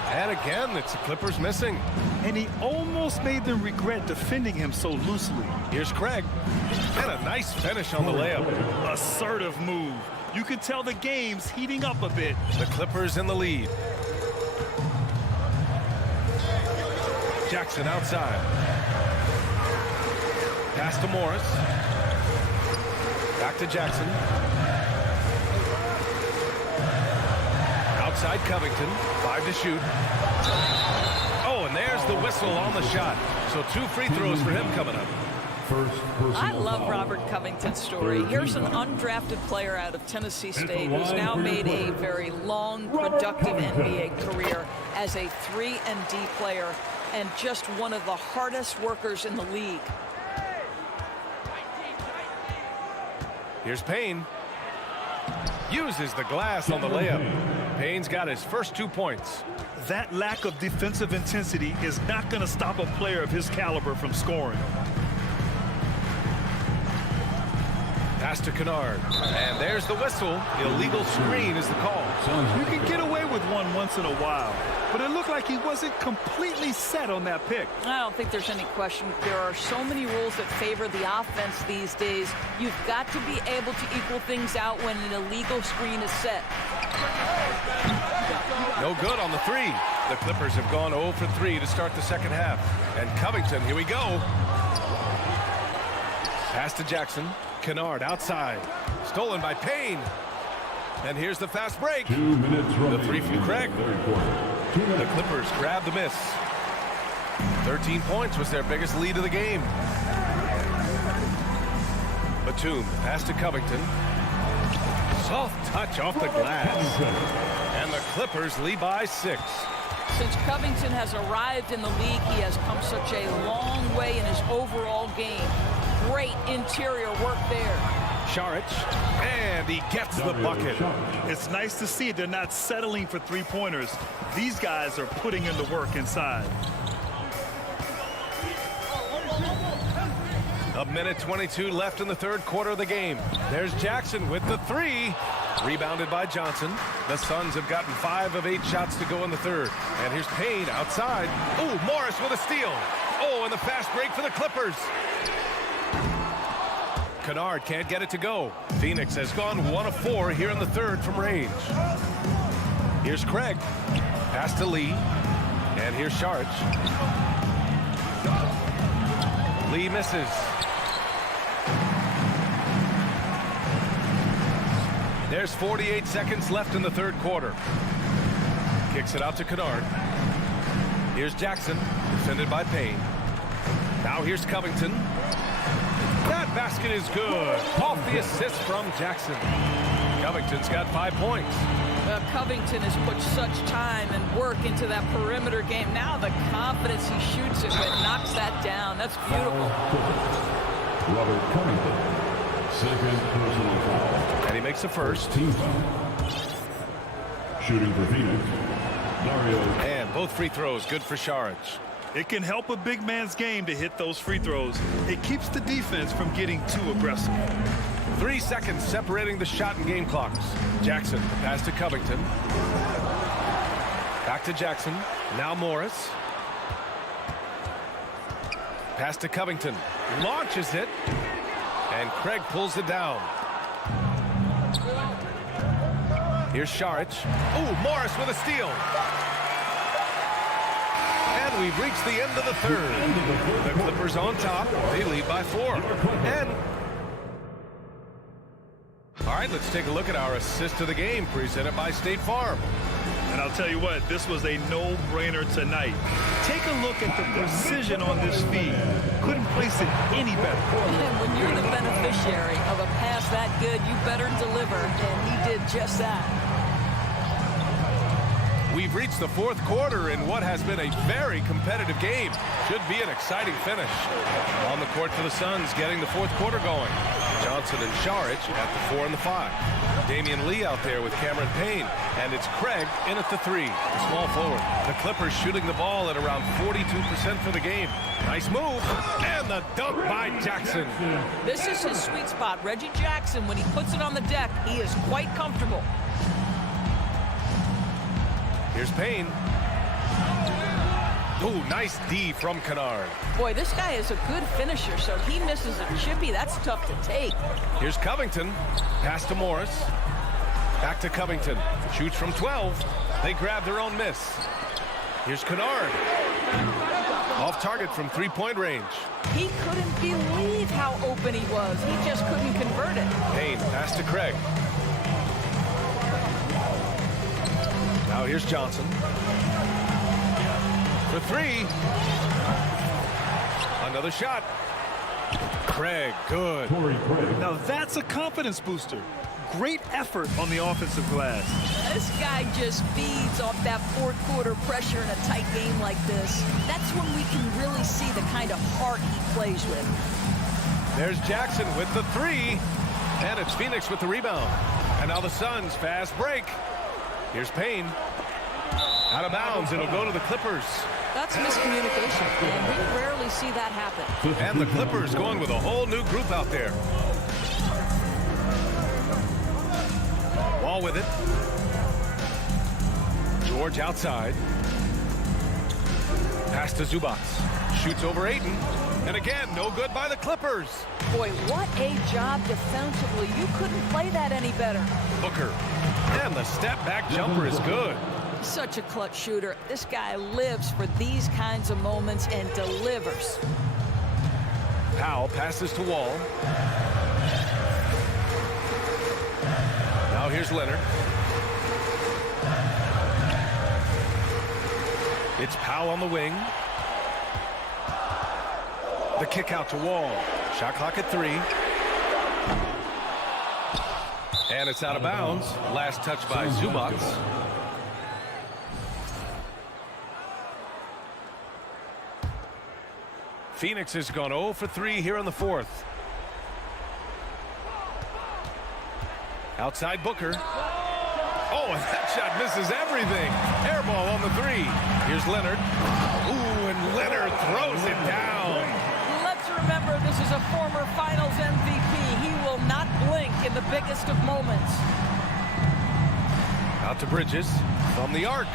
And again, it's the Clippers missing. And he almost made them regret defending him so loosely. Here's Craig. And a nice finish on the layup. Assertive move. You can tell the game's heating up a bit. The Clippers in the lead. Jackson outside. Pass to Morris. Back to Jackson. Outside Covington. 5 to shoot. Oh, and there's the whistle on the shot. So 2 free throws for him coming up. I love Robert Covington's story. Here's an undrafted player out of Tennessee State who's now made a very long, productive NBA career as a 3-and-D player and just one of the hardest workers in the league. Here's Payne. Uses the glass on the layup. Payne's got his first 2 points. That lack of defensive intensity is not going to stop a player of his caliber from scoring. Pass to Kennard. And there's the whistle. Illegal screen is the call. You can get away with one once in a while, but it looked like he wasn't completely set on that pick. I don't think there's any question. There are so many rules that favor the offense these days. You've got to be able to equal things out when an illegal screen is set. No good on the 3. The Clippers have gone 0 for 3 to start the second half. And Covington, here we go. Pass to Jackson. Kennard outside. Stolen by Payne. And here's the fast break. 2 minutes The 3 from Craig. The Clippers grab the miss. 13 points was their biggest lead of the game. Batum, pass to Covington. Soft touch off the glass. And the Clippers lead by 6. Since Covington has arrived in the league, he has come such a long way in his overall game. Great interior work there. Šarić, and he gets the bucket. It's nice to see they're not settling for 3-pointers. These guys are putting in the work inside. A minute 22 left in the third quarter of the game. There's Jackson with the 3. Rebounded by Johnson. The Suns have gotten 5 of 8 shots to go in the third. And here's Payne outside. Oh, Morris with a steal. Oh, and the fast break for the Clippers. Kennard can't get it to go. Phoenix has gone 1 of 4 here in the third from range. Here's Craig. Pass to Lee. And here's Šarić. Lee misses. There's 48 seconds left in the third quarter. Kicks it out to Kennard. Here's Jackson, defended by Payne. Now here's Covington. That basket is good. Off the assist from Jackson. Covington's got 5 points. Covington has put such time and work into that perimeter game. Now the confidence he shoots it with knocks that down. That's beautiful. Robert Covington, second personal foul. And he makes the first. Team foul. Shooting for Phoenix, Dario. And both free throws good for Šarić. It can help a big man's game to hit those free throws. It keeps the defense from getting too aggressive. 3 seconds separating the shot and game clocks. Jackson, pass to Covington. Back to Jackson. Now Morris. Pass to Covington. Launches it. And Craig pulls it down. Here's Šarić. Oh, Morris with a steal. And we've reached the end of the third. The Clippers on top. They lead by 4. And all right, let's take a look at our assist of the game presented by State Farm. And I'll tell you what, this was a no-brainer tonight. Take a look at the precision on this feed. Couldn't place it any better. And when you're the beneficiary of a pass that good, you better deliver. And he did just that. We've reached the fourth quarter in what has been a very competitive game. Should be an exciting finish. On the court for the Suns, getting the fourth quarter going. Johnson and Saric at the 4 and the 5. Damian Lee out there with Cameron Payne. And it's Craig in at the 3, the small forward. The Clippers shooting the ball at around 42% for the game. Nice move. And the dunk by Jackson. This is his sweet spot. Reggie Jackson, when he puts it on the deck, he is quite comfortable. Here's Payne. Ooh, nice D from Kennard. Boy, this guy is a good finisher, so he misses a chippy. That's tough to take. Here's Covington. Pass to Morris. Back to Covington. Shoots from 12. They grab their own miss. Here's Kennard. Off target from three-point range. He couldn't believe how open he was. He just couldn't convert it. Payne, pass to Craig. Now here's Johnson. For 3. Another shot. Craig, good. Now that's a confidence booster. Great effort on the offensive glass. This guy just feeds off that fourth quarter pressure in a tight game like this. That's when we can really see the kind of heart he plays with. There's Jackson with the 3. And it's Phoenix with the rebound. And now the Suns fast break. Here's Payne. Out of bounds. It'll go to the Clippers. That's miscommunication, and we rarely see that happen. And the Clippers going with a whole new group out there. Wall with it. George outside. Pass to Zubac. Shoots over Ayton. And again, no good by the Clippers. Boy, what a job defensively. You couldn't play that any better. Booker. And the step-back jumper is good. Such a clutch shooter. This guy lives for these kinds of moments and delivers. Powell passes to Wall. Now here's Leonard. It's Powell on the wing. The kick out to Wall. Shot clock at 3. And it's out of bounds. Last touch by Zubac. Phoenix has gone 0 for 3 here in the fourth. Outside Booker. Oh, and that shot misses everything. Air ball on the 3. Here's Leonard. Ooh, and Leonard throws it down. Let's remember, this is a former Finals MVP. He will not blink in the biggest of moments. Out to Bridges from the arc.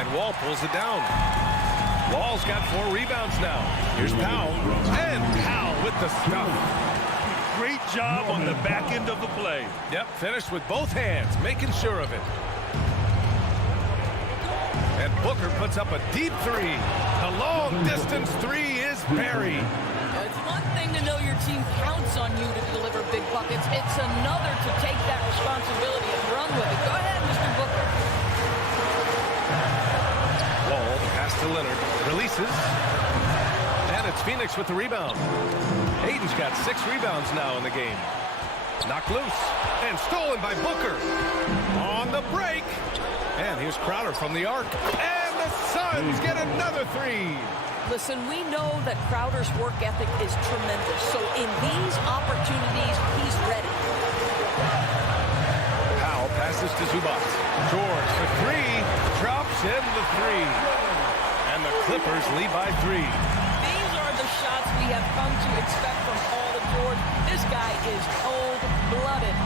And Wall pulls it down. Wall's got 4 rebounds now. Here's Powell. And Powell with the stuff. Great job on the back end of the play. Yep, finished with both hands, making sure of it. And Booker puts up a deep 3. The long-distance 3 is buried. It's one thing to know your team counts on you to deliver big buckets. It's another to take that responsibility and run with it. Go ahead, Mr. Booker. Wall, the pass to Leonard. Releases. And it's Phoenix with the rebound. Ayton's got 6 rebounds now in the game. Knocked loose. And stolen by Booker. On the break. And here's Crowder from the arc. And the Suns get another 3. Listen, we know that Crowder's work ethic is tremendous. So in these opportunities, he's ready. Powell passes to Zubac. George for 3. Drops in the 3. And the Clippers lead by 3. These are the shots we have come to expect from Paul George. This guy is cold-blooded.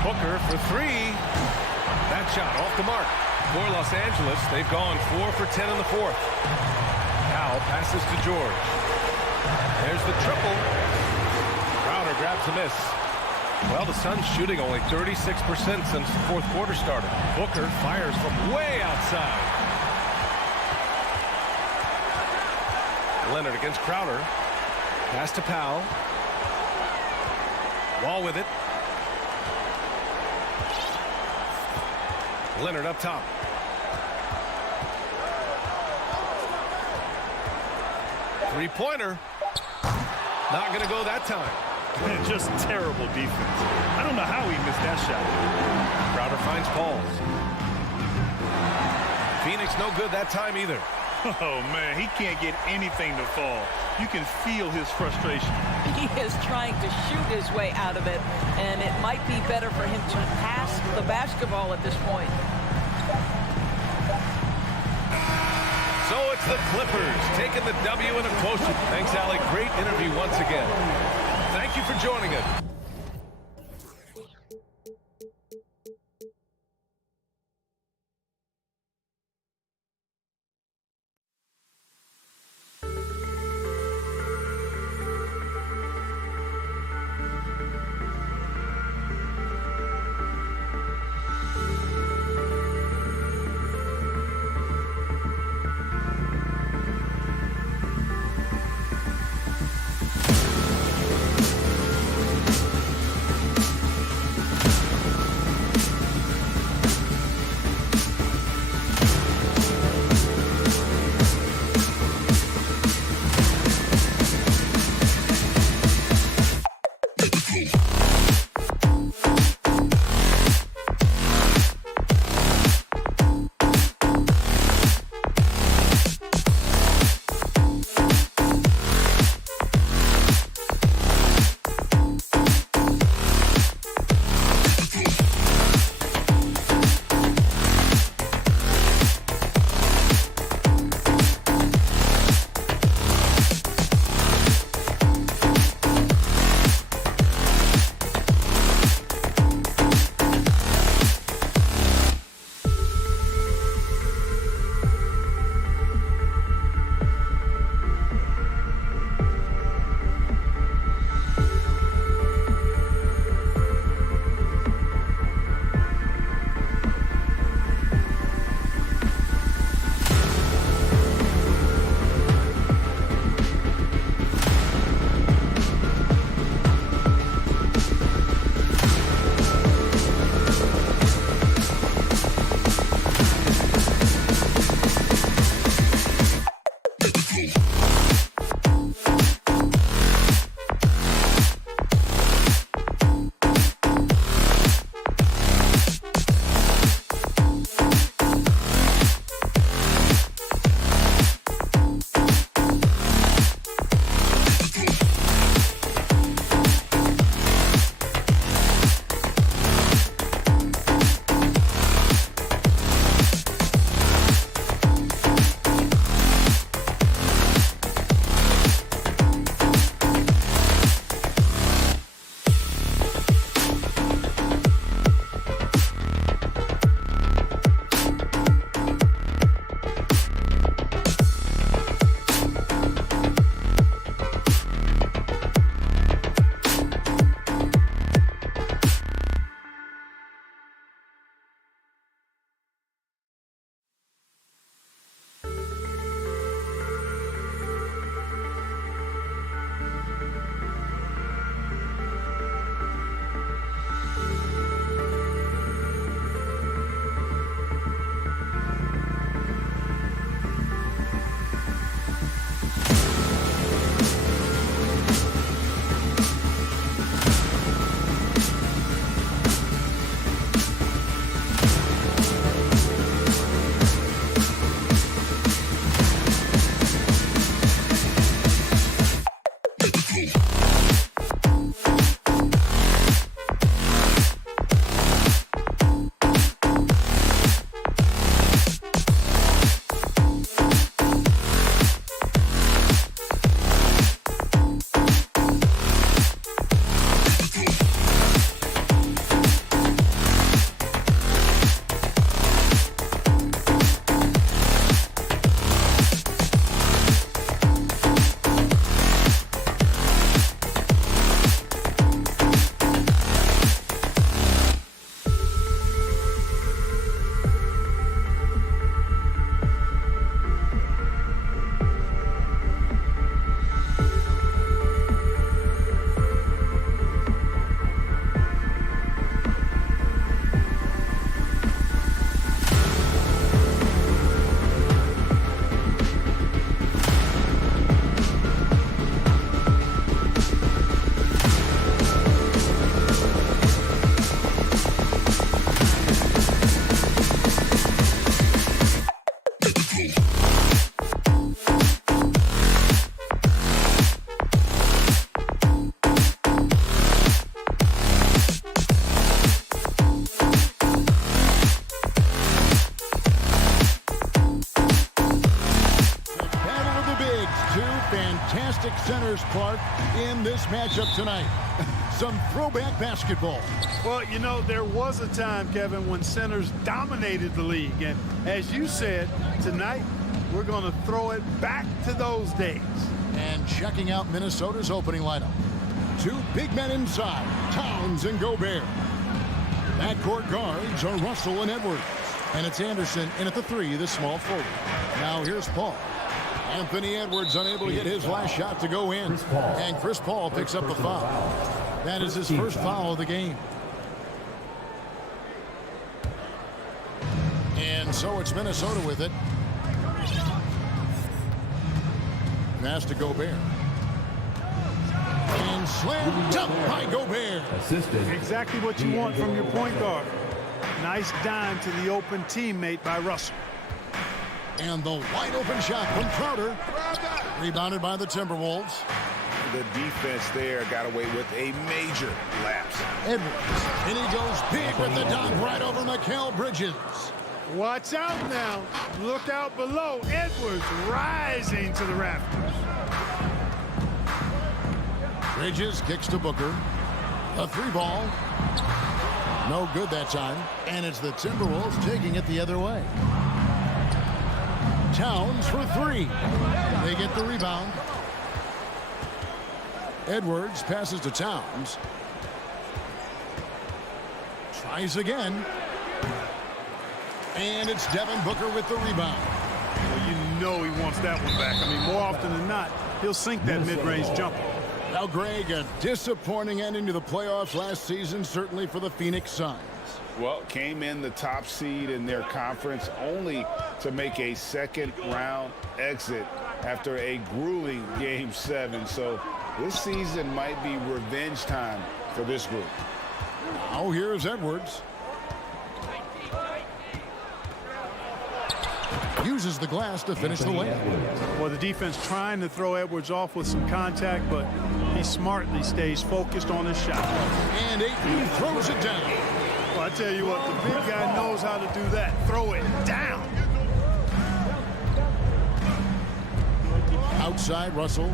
Booker for 3. That shot off the mark. For Los Angeles, they've gone 4 for 10 in the fourth. Powell passes to George. There's the triple. Crowder grabs a miss. Well, the Suns shooting only 36% since the fourth quarter started. Booker fires from way outside. Leonard against Crowder. Pass to Powell. Wall with it. Leonard up top. Three-pointer. Not going to go that time. And just terrible defense. I don't know how he missed that shot. Crowder finds Paul. Phoenix no good that time either. Oh, man, he can't get anything to fall. You can feel his frustration. He is trying to shoot his way out of it, and it might be better for him to pass the basketball at this point. So it's the Clippers taking the W in a close one. Thanks, Allie. Great interview once again. Thank you for joining us. fantastic centers, Clark, in this matchup tonight. Some throwback basketball. Well, you know, there was a time, Kevin, when centers dominated the league. And as you said, tonight we're going to throw it back to those days. And checking out Minnesota's opening lineup. Two big men inside, Towns and Gobert. Backcourt guards are Russell and Edwards. And it's Anderson in at the 3, the small forward. Now here's Paul. Anthony Edwards unable to get his last shot to go in. And Chris Paul picks up the foul. That is his first foul of the game. And so it's Minnesota with it. Pass to Gobert. And slam dunk by Gobert. Exactly what you want from your point guard. Nice dime to the open teammate by Russell. And the wide open shot from Crowder. Rebounded by the Timberwolves. The defense there got away with a major lapse. Edwards. And he goes big with the dunk right over Mikal Bridges. Watch out now. Look out below. Edwards rising to the rafters. Bridges kicks to Booker. A 3-ball. No good that time. And it's the Timberwolves taking it the other way. Towns for 3. They get the rebound. Edwards passes to Towns. Tries again. And it's Devin Booker with the rebound. Well, you know he wants that one back. I mean, more often than not, he'll sink that mid-range jumper. Now, Greg, a disappointing ending to the playoffs last season, certainly for the Phoenix Suns. Well, came in the top seed in their conference only to make a second-round exit after a grueling Game 7. So this season might be revenge time for this group. Now here's Edwards. Uses the glass to finish the layup. Well, the defense trying to throw Edwards off with some contact, but he smartly stays focused on his shot. And Ayton throws it down. Well, I tell you what, the big guy knows how to do that. Throw it down. Outside, Russell.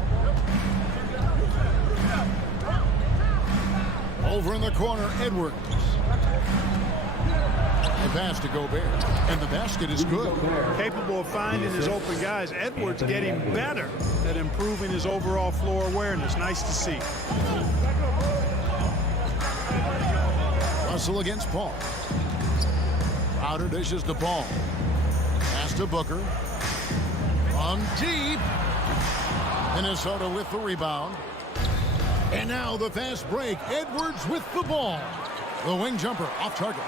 Over in the corner, Edwards. The pass to Gobert. And the basket is good. Capable of finding his open guys. Edwards getting better at improving his overall floor awareness. Nice to see. Russell against Paul. Crowder dishes to Paul. Pass to Booker. On deep. Minnesota with the rebound. And now the fast break. Edwards with the ball. The wing jumper off target.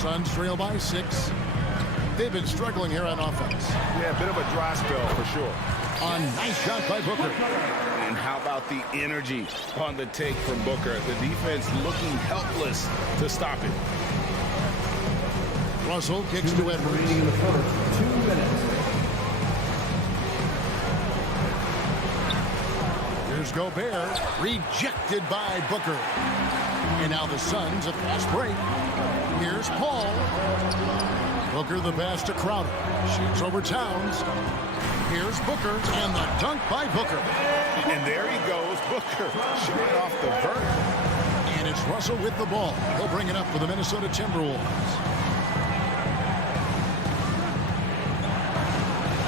Suns trail by 6. They've been struggling here on offense. Yeah, a bit of a dry spell for sure. A nice shot by Booker. And how about the energy on the take from Booker? The defense looking helpless to stop it. Russell kicks to Edwards. 2 minutes. Here's Gobert. Rejected by Booker. And now the Suns a fast break. Here's Paul. Booker the pass to Crowder. Shoots over Towns. Here's Booker and the dunk by Booker. And there he goes, Booker shooting off the vert. And it's Russell with the ball. He'll bring it up for the Minnesota Timberwolves.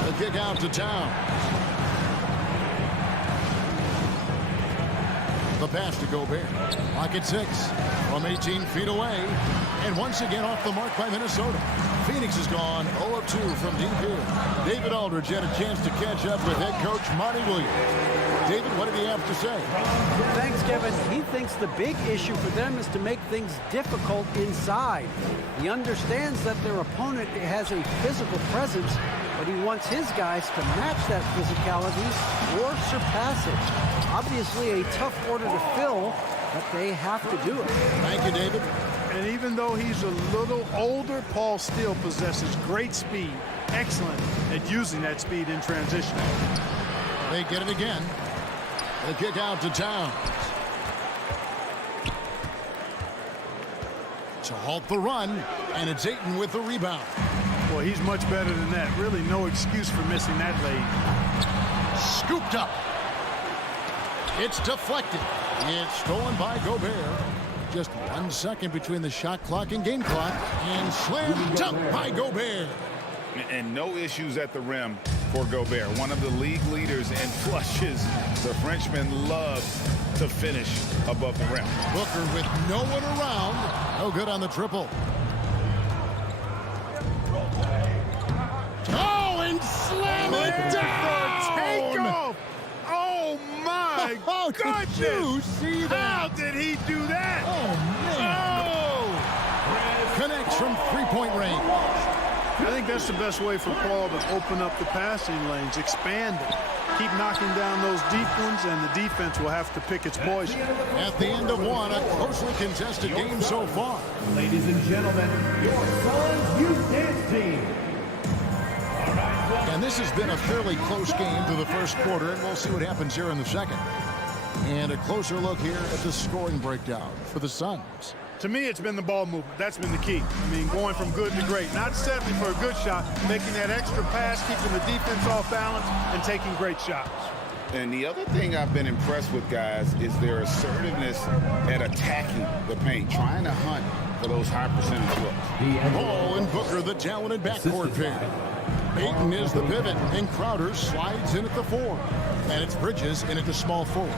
The kick out to Towns. The pass to Gobert. Clock at 6 from 18 feet away. And once again off the mark by Minnesota. Phoenix has gone 0 of 2 from deep here. David Aldridge had a chance to catch up with head coach Monty Williams. David, what did he have to say? Thanks, Kevin. He thinks the big issue for them is to make things difficult inside. He understands that their opponent has a physical presence, but he wants his guys to match that physicality or surpass it. Obviously a tough order to fill, but they have to do it. Thank you, David. And even though he's a little older, Paul still possesses great speed. Excellent at using that speed in transition. They get it again. The kick out to Towns. To halt the run, and it's Ayton with the rebound. Boy, he's much better than that. Really no excuse for missing that lane. scooped up. It's deflected. It's stolen by Gobert. Just 1 second between the shot clock and game clock. And slammed up by Gobert. And no issues at the rim for Gobert. One of the league leaders in flushes. The Frenchman loves to finish above the rim. Booker with no one around. No good on the triple. Oh, and slam it down! Take off! Oh, my Oh, goodness! did you see that? How did he do that? Oh, man. Oh! Connects from three-point range. I think that's the best way for Paul to open up the passing lanes, expand it. Keep knocking down those deep ones, and the defense will have to pick its poison. At the end of one, a closely contested game so far. Ladies and gentlemen, your Suns Youth Dance Team. And this has been a fairly close game through the first quarter, and we'll see what happens here in the second. And a closer look here at the scoring breakdown for the Suns. To me, it's been the ball movement. That's been the key. I mean, going from good to great. Not settling for a good shot, making that extra pass, keeping the defense off balance, and taking great shots. And the other thing I've been impressed with, guys, is their assertiveness at attacking the paint, trying to hunt for those high percentage looks. Paul and Booker, the talented backcourt pair. Ayton is the pivot, and Crowder slides in at the 4. And it's Bridges in at the small forward.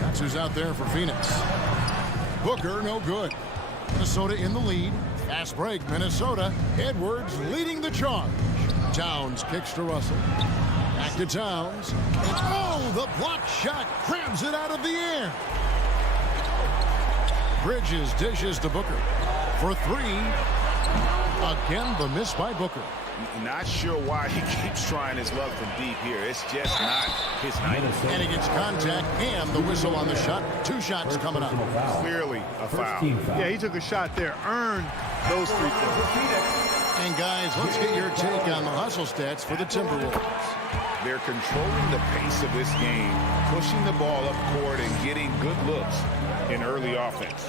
That's who's out there for Phoenix. Booker, no good. Minnesota in the lead. Fast break, Minnesota. Edwards leading the charge. Towns kicks to Russell. Back to Towns. And oh, the block shot grabs it out of the air. Bridges dishes to Booker for 3. Again, the miss by Booker. Not sure why he keeps trying his luck from deep here. It's just not his night. And he gets contact and the whistle on the shot. 2 shots coming up. Clearly a foul. Yeah, he took a shot there, earned those free throws. And guys, let's get your take on the hustle stats for the Timberwolves. They're controlling the pace of this game, pushing the ball up court and getting good looks in early offense.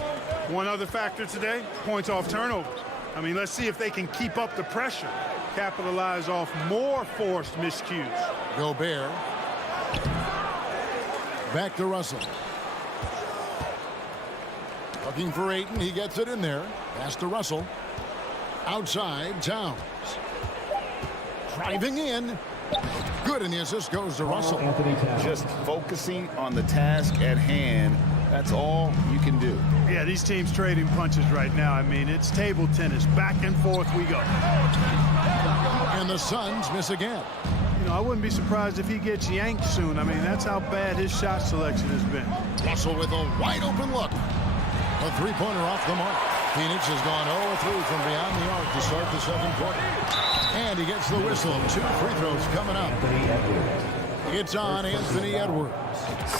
One other factor today, points off turnovers. I mean, let's see if they can keep up the pressure, capitalize off more forced miscues. Gobert. Back to Russell. Looking for Ayton. He gets it in there. Pass to Russell. Outside, Towns. Driving in. Good, and the assist goes to Russell. Just focusing on the task at hand. That's all you can do. Yeah, these teams trading punches right now. I mean, it's table tennis. Back and forth we go. And the Suns miss again. You know, I wouldn't be surprised if he gets yanked soon. I mean, that's how bad his shot selection has been. Russell with a wide open look. A three-pointer off the mark. Phoenix has gone 0-3 from beyond the arc to start the second quarter. And he gets the whistle. 2 free throws coming up. It's on Anthony Edwards.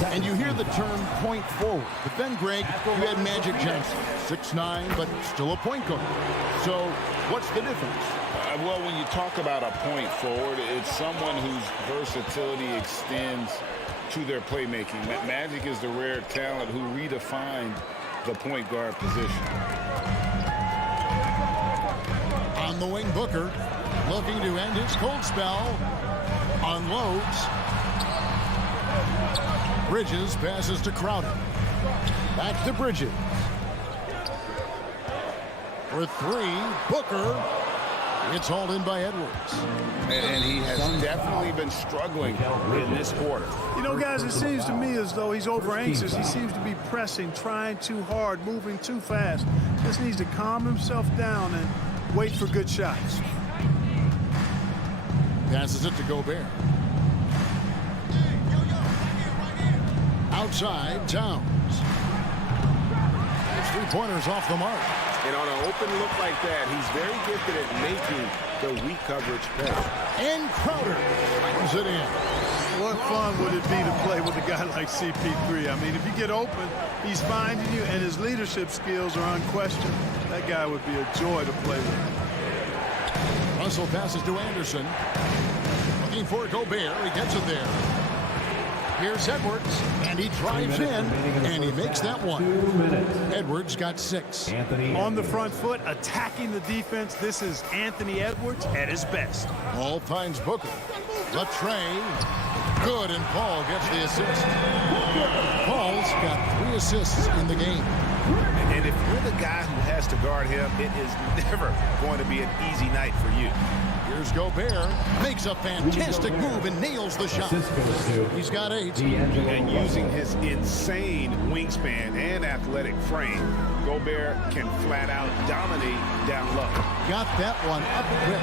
And you hear the term point forward. But then, Greg, you had Magic Johnson. 6'9", but still a point guard. So what's the difference? Well, when you talk about a point forward, it's someone whose versatility extends to their playmaking. Magic is the rare talent who redefined the point guard position. On the wing, Booker looking to end his cold spell. Unloads. Bridges passes to Crowder. Back to Bridges. For 3, Booker. It's hauled in by Edwards. And he has definitely been struggling in this quarter. You know, guys, it seems to me as though he's over-anxious. He seems to be pressing, trying too hard, moving too fast. Just needs to calm himself down and wait for good shots. Passes it to Gobert. Outside, Towns. It's 3-pointers off the mark. And on an open look like that, he's very gifted at making the weak coverage pay. And Crowder brings it in. What fun would it be to play with a guy like CP3? I mean, if you get open, he's finding you, and his leadership skills are unquestioned. That guy would be a joy to play with. Russell passes to Anderson. Looking for Gobert. He gets it there. Here's Edwards, and he drives in, and he makes that one. Edwards got 6. On the front foot, attacking the defense. This is Anthony Edwards at his best. Ball finds Booker. The tray. Good, and Paul gets the assist. Paul's got 3 assists in the game. And if you're the guy who has to guard him, it is never going to be an easy night for you. Here's Gobert, makes a fantastic move and nails the shot. He's got 8. And using his insane wingspan and athletic frame, Gobert can flat out dominate down low. Got that one up quick.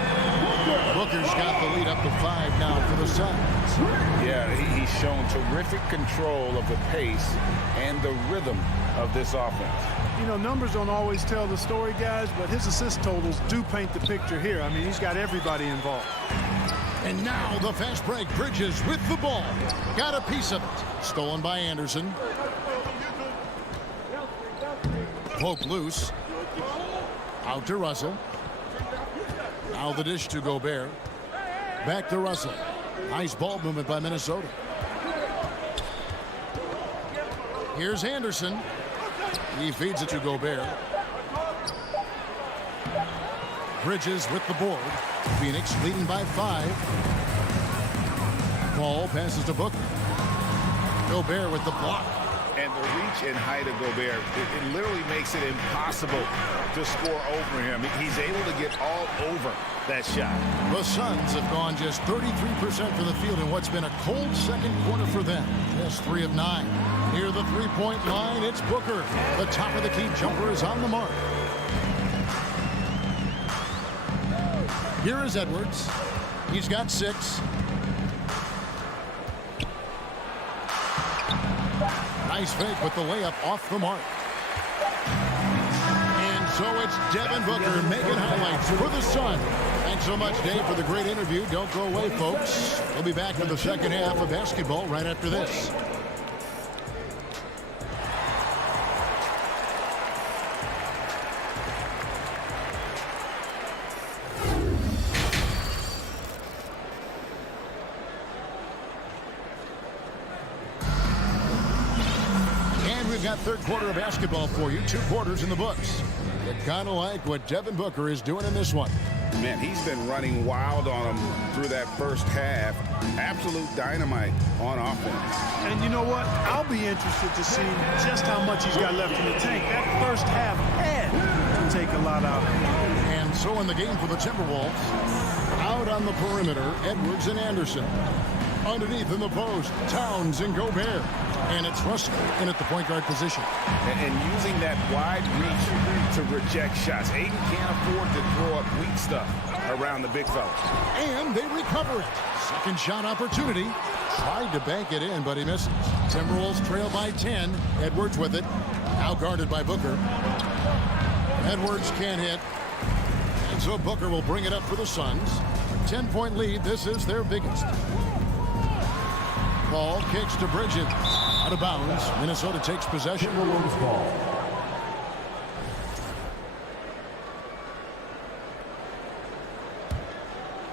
Booker's got the lead up to 5 now for the Suns. Yeah, he's shown terrific control of the pace and the rhythm of this offense. You know, numbers don't always tell the story, guys, but his assist totals do paint the picture here. I mean, he's got everybody involved. And now the fast break. Bridges with the ball. Got a piece of it. Stolen by Anderson. Poke loose. Out to Russell. Now the dish to Gobert. Back to Russell. Nice ball movement by Minnesota. Here's Anderson. He feeds it to Gobert. Bridges with the board. Phoenix leading by 5. Paul passes to Booker. Gobert with the block. And the reach and height of Gobert, it literally makes it impossible to score over him. He's able to get all over that shot. The Suns have gone just 33% for the field in what's been a cold second quarter for them. Just 3 of 9. Near the three-point line, it's Booker. The top of the key jumper is on the mark. Here is Edwards. He's got 6. Nice fake with the layup off the mark. And so it's Devin Booker making highlights for the Sun. Thanks so much, Dave, for the great interview. Don't go away, folks. We'll be back for the second half of basketball right after this. Got third quarter of basketball for you. 2 quarters in the books. You kind of like what Devin Booker is doing in this one. Man, he's been running wild on him through that first half. Absolute dynamite on offense. And you know what? I'll be interested to see just how much he's got left in the tank. That first half had to take a lot out of him. And so in the game for the Timberwolves, out on the perimeter, Edwards and Anderson. Underneath in the post, Towns and Gobert. And it's Russell in at the point guard position. And using that wide reach to reject shots. Ayton can't afford to throw up weak stuff around the big fellas. And they recover it. Second shot opportunity. Tried to bank it in, but he misses. Timberwolves trail by 10. Edwards with it. Now guarded by Booker. Edwards can't hit. And so Booker will bring it up for the Suns. A 10-point lead. This is their biggest. Ball kicks to Bridges. Out of bounds. Minnesota takes possession.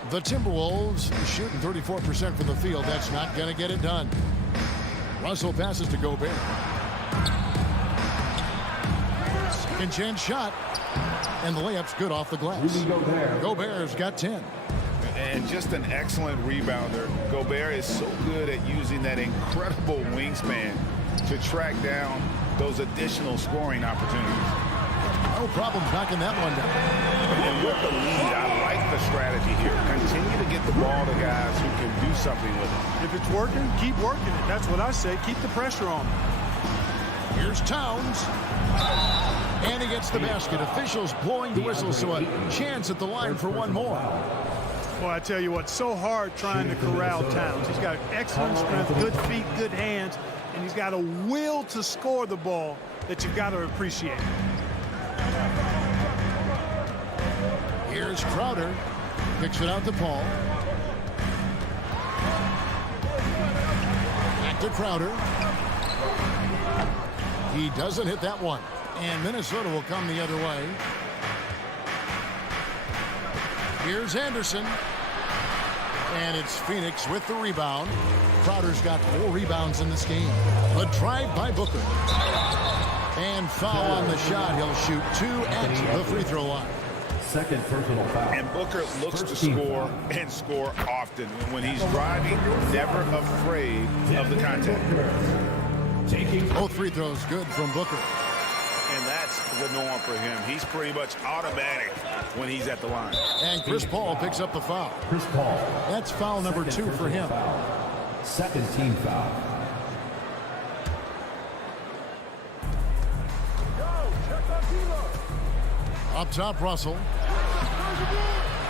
The Timberwolves shooting 34% from the field. That's not going to get it done. Russell passes to Gobert. Second chance shot. And the layup's good off the glass. Gobert's got 10. And just an excellent rebounder. Gobert is so good at using that incredible wingspan to track down those additional scoring opportunities. No problem knocking that one down. And with the lead, I like the strategy here. Continue to get the ball to guys who can do something with it. If it's working, keep working it. That's what I say. Keep the pressure on. Here's Towns. And he gets the basket. Officials blowing the whistle, so a chance at the line for one more. Well, I tell you what, so hard trying to corral Towns. He's got excellent strength, good feet, good hands, and he's got a will to score the ball that you've got to appreciate. Here's Crowder. Kicks it out to Paul. Back to Crowder. He doesn't hit that one. And Minnesota will come the other way. Here's Anderson. And it's Phoenix with the rebound. Crowder's got 4 rebounds in this game. A drive by Booker. And foul on the shot. He'll shoot 2 at the free throw line. Second personal foul. And Booker looks to score and score often. When he's driving, never afraid of the contact. Both free throws good from Booker. And that's the norm for him. He's pretty much automatic when he's at the line. And Chris Paul picks up the foul. Chris Paul. That's foul number 2 for him. Second team foul. Up top, Russell.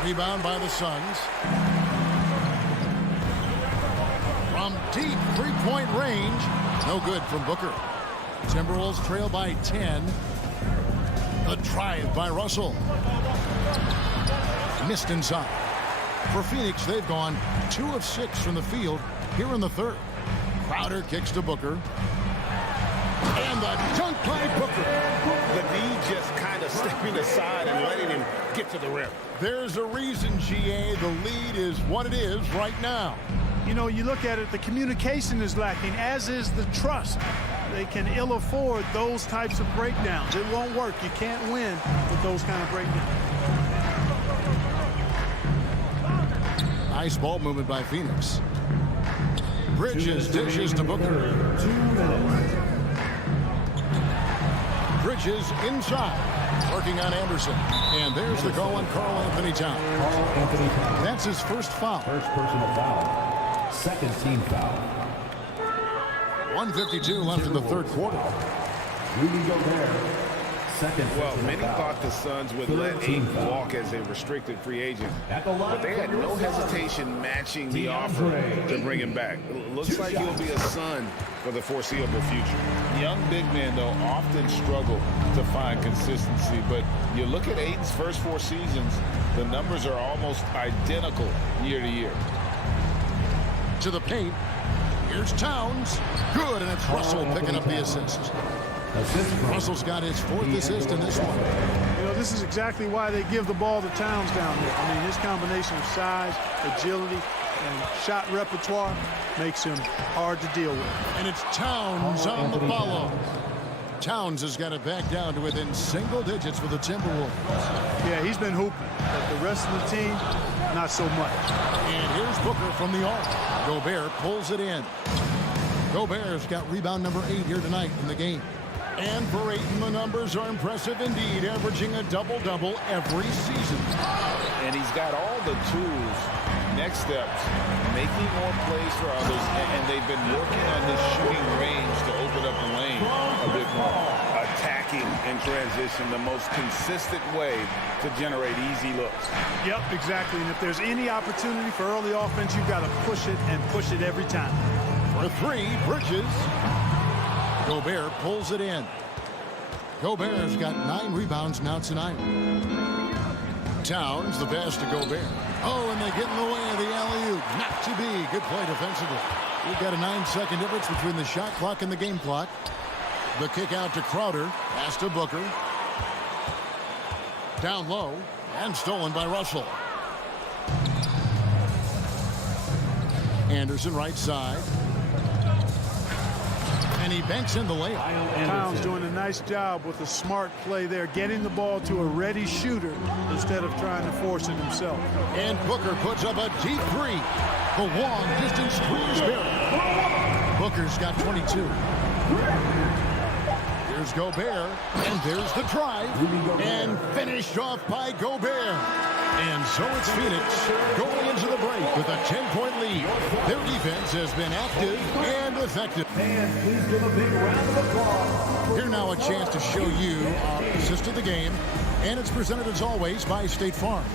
Rebound by the Suns. From deep three-point range. No good from Booker. Timberwolves trail by 10. The drive by Russell. Missed inside. For Phoenix, they've gone 2 of 6 from the field here in the third. Crowder kicks to Booker. And the dunk by Booker. The D just kind of stepping aside and letting him get to the rim. There's a reason, GA, the lead is what it is right now. You know, you look at it, the communication is lacking, as is the trust. They can ill afford those types of breakdowns. It won't work. You can't win with those kind of breakdowns. Nice ball movement by Phoenix. Bridges dishes to Booker. 2 minutes. Bridges inside, working on Anderson. And there's the call on Karl Anthony Towns. That's his first foul. First personal foul. Second team foul. 1:52 left in the third quarter. Rudy Gobert. Second. Well, many thought the Suns would let Ayton walk as a restricted free agent, but they had no hesitation matching the offer to bring him back. Looks like he'll be a Sun for the foreseeable future. Young big men, though, often struggle to find consistency, but you look at Ayton's first 4 seasons, the numbers are almost identical year to year. To the paint. Here's Towns. Good, and it's Russell picking up the assist. Russell's got his 4th assist in this one. You know, this is exactly why they give the ball to Towns down there. I mean, his combination of size, agility, and shot repertoire makes him hard to deal with. And it's Towns on the follow. Towns has got it back down to within single digits with the Timberwolves. Yeah, he's been hooping, but the rest of the team, not so much. And here's Booker from the arc. Gobert pulls it in. Gobert's got rebound number 8 here tonight in the game. And for Ayton, the numbers are impressive indeed, averaging a double-double every season. And he's got all the tools, next steps, making more plays for others, and they've been working on this shooting range to open up the lane a bit more. Attacking in transition, the most consistent way to generate easy looks. Yep, exactly. And if there's any opportunity for early offense, you've got to push it and push it every time. For 3, Bridges. Gobert pulls it in. Gobert's got 9 rebounds now tonight. Towns, the pass to Gobert. Oh, and they get in the way of the alley-oop. Not to be. Good play defensively. We've got a 9-second difference between the shot clock and the game clock. The kick out to Crowder. Pass to Booker. Down low. And stolen by Russell. Anderson right side. And he banks in the layup. Towns doing a nice job with a smart play there, getting the ball to a ready shooter instead of trying to force it himself. And Booker puts up a deep 3. The long distance 3 is buried. Booker's got 22. Here's Gobert, and there's the drive, and finished off by Gobert. And so it's Phoenix going into the break with a 10-point lead. Their defense has been active and effective. And please give a big round of applause. Here now a chance to show you our assist of the game, and it's presented as always by State Farm.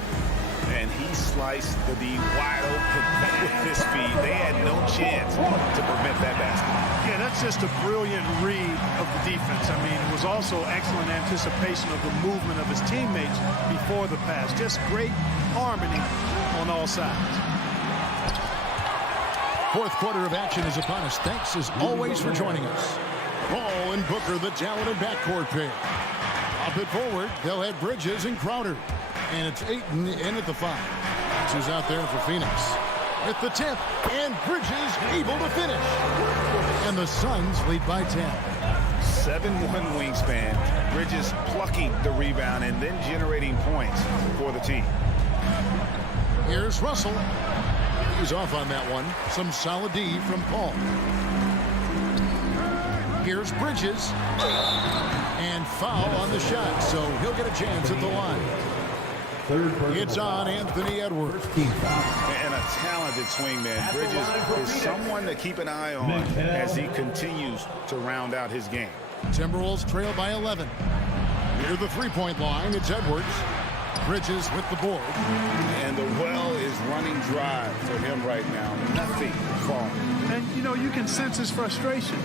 And he sliced the D wide open with his feet. They had no chance to prevent that basket. Yeah, that's just a brilliant read of the defense. I mean, it was also excellent anticipation of the movement of his teammates before the pass. Just great harmony on all sides. 4th quarter of action is upon us. Thanks as always for joining us. Ball and Booker, the talented backcourt pair. Up it forward, they'll have Bridges and Crowder. And it's Ayton in at the 5. That's who's out there for Phoenix. With the tip, and Bridges able to finish. And the Suns lead by 10. 7'1" wingspan. Bridges plucking the rebound and then generating points for the team. Here's Russell. He's off on that one. Some solid D from Paul. Here's Bridges. And foul on the shot, so he'll get a chance at the line. It's on Anthony Edwards. And a talented swingman. Bridges is someone to keep an eye on as he continues to round out his game. Timberwolves trail by 11. Near the three-point line, it's Edwards. Bridges with the board. And the well is running dry for him right now. Nothing falling. And, you know, you can sense his frustration.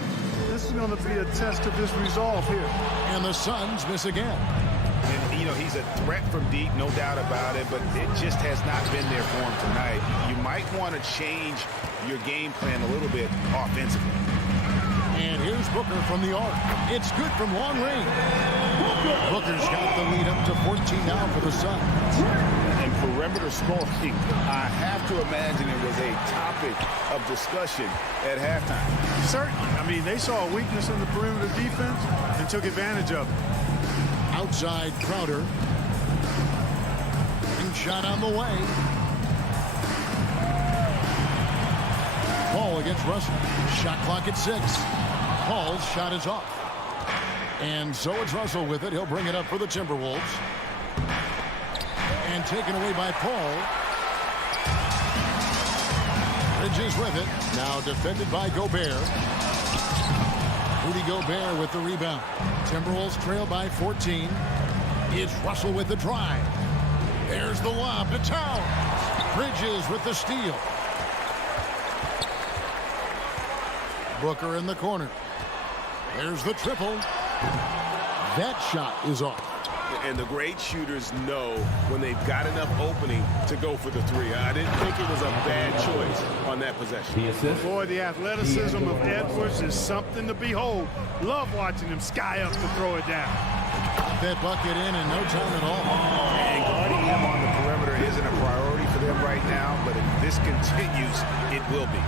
This is going to be a test of his resolve here. And the Suns miss again. And, you know, he's a threat from deep, no doubt about it, but it just has not been there for him tonight. You might want to change your game plan a little bit offensively. And here's Booker from the arc. It's good from long range. Booker's got the lead up to 14 now for the Suns. And perimeter scoring, I have to imagine it was a topic of discussion at halftime. Certainly. I mean, they saw a weakness in the perimeter defense and took advantage of it. Outside Crowder. And shot on the way. Paul against Russell. Shot clock at 6. Paul's shot is off. And so it's Russell with it. He'll bring it up for the Timberwolves. And taken away by Paul. Bridges with it. Now defended by Gobert. Rudy Gobert with the rebound. Timberwolves trail by 14. It's Russell with the drive. There's the lob to Towns. Bridges with the steal. Booker in the corner. There's the triple. That shot is off. And the great shooters know when they've got enough opening to go for the three. I didn't think it was a bad choice on that possession. Boy, the athleticism of Edwards is something to behold. Love watching him sky up to throw it down. That bucket in no time at all. And guarding him on the perimeter isn't a priority for them right now, but if this continues, it will be.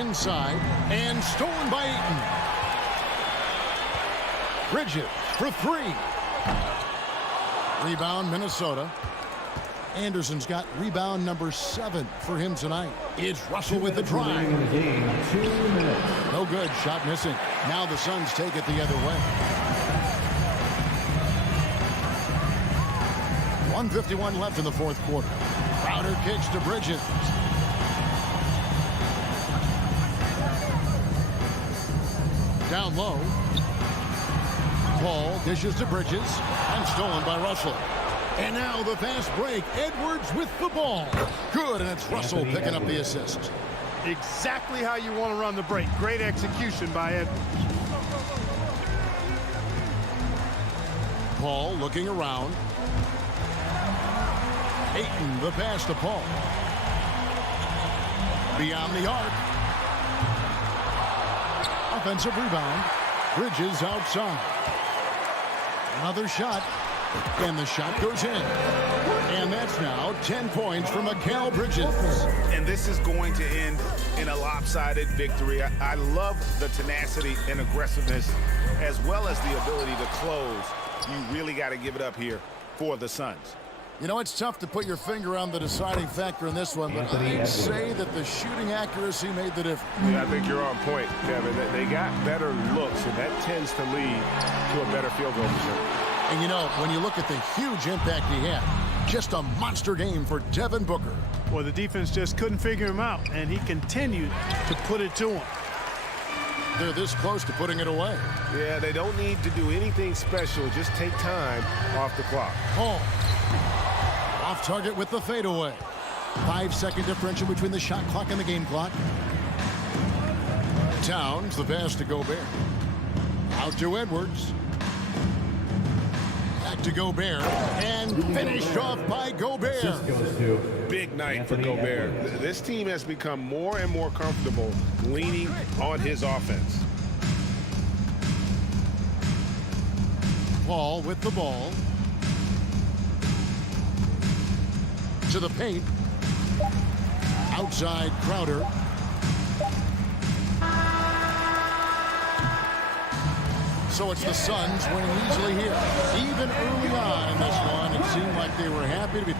Inside and stolen by Ayton. Bridges for 3. Rebound, Minnesota. Anderson's got rebound number 7 for him tonight. It's Russell with the drive. No good. Shot missing. Now the Suns take it the other way. 1:51 left in the fourth quarter. Crowder kicks to Bridges. Down low. Paul dishes to Bridges and stolen by Russell. And now the fast break. Edwards with the ball. Good, and it's Russell picking up the assist. Exactly how you want to run the break. Great execution by Edwards. Paul looking around. Ayton, the pass to Paul. Beyond the arc. Offensive rebound. Bridges outside. Another shot. And the shot goes in. And that's now 10 points from Mikal Bridges. And this is going to end in a lopsided victory. I love the tenacity and aggressiveness as well as the ability to close. You really got to give it up here for the Suns. You know, it's tough to put your finger on the deciding factor in this one, but I'd say that the shooting accuracy made the difference. Yeah, I think you're on point, Kevin. They got better looks, and that tends to lead to a better field goal percentage. And you know, when you look at the huge impact he had, just a monster game for Devin Booker. Well, the defense just couldn't figure him out, and he continued to put it to him. They're this close to putting it away. Yeah, they don't need to do anything special. Just take time off the clock. Paul. Off target with the fadeaway. 5-second differential between the shot clock and the game clock. Towns, the pass to Gobert. Out to Edwards. Back to Gobert. And finished off by Gobert. Big night for Gobert. This team has become more and more comfortable leaning on his offense. Paul with the ball. To the paint. Outside Crowder. So it's the Suns winning easily here. Even early on in this one, it seemed like they were happy to be...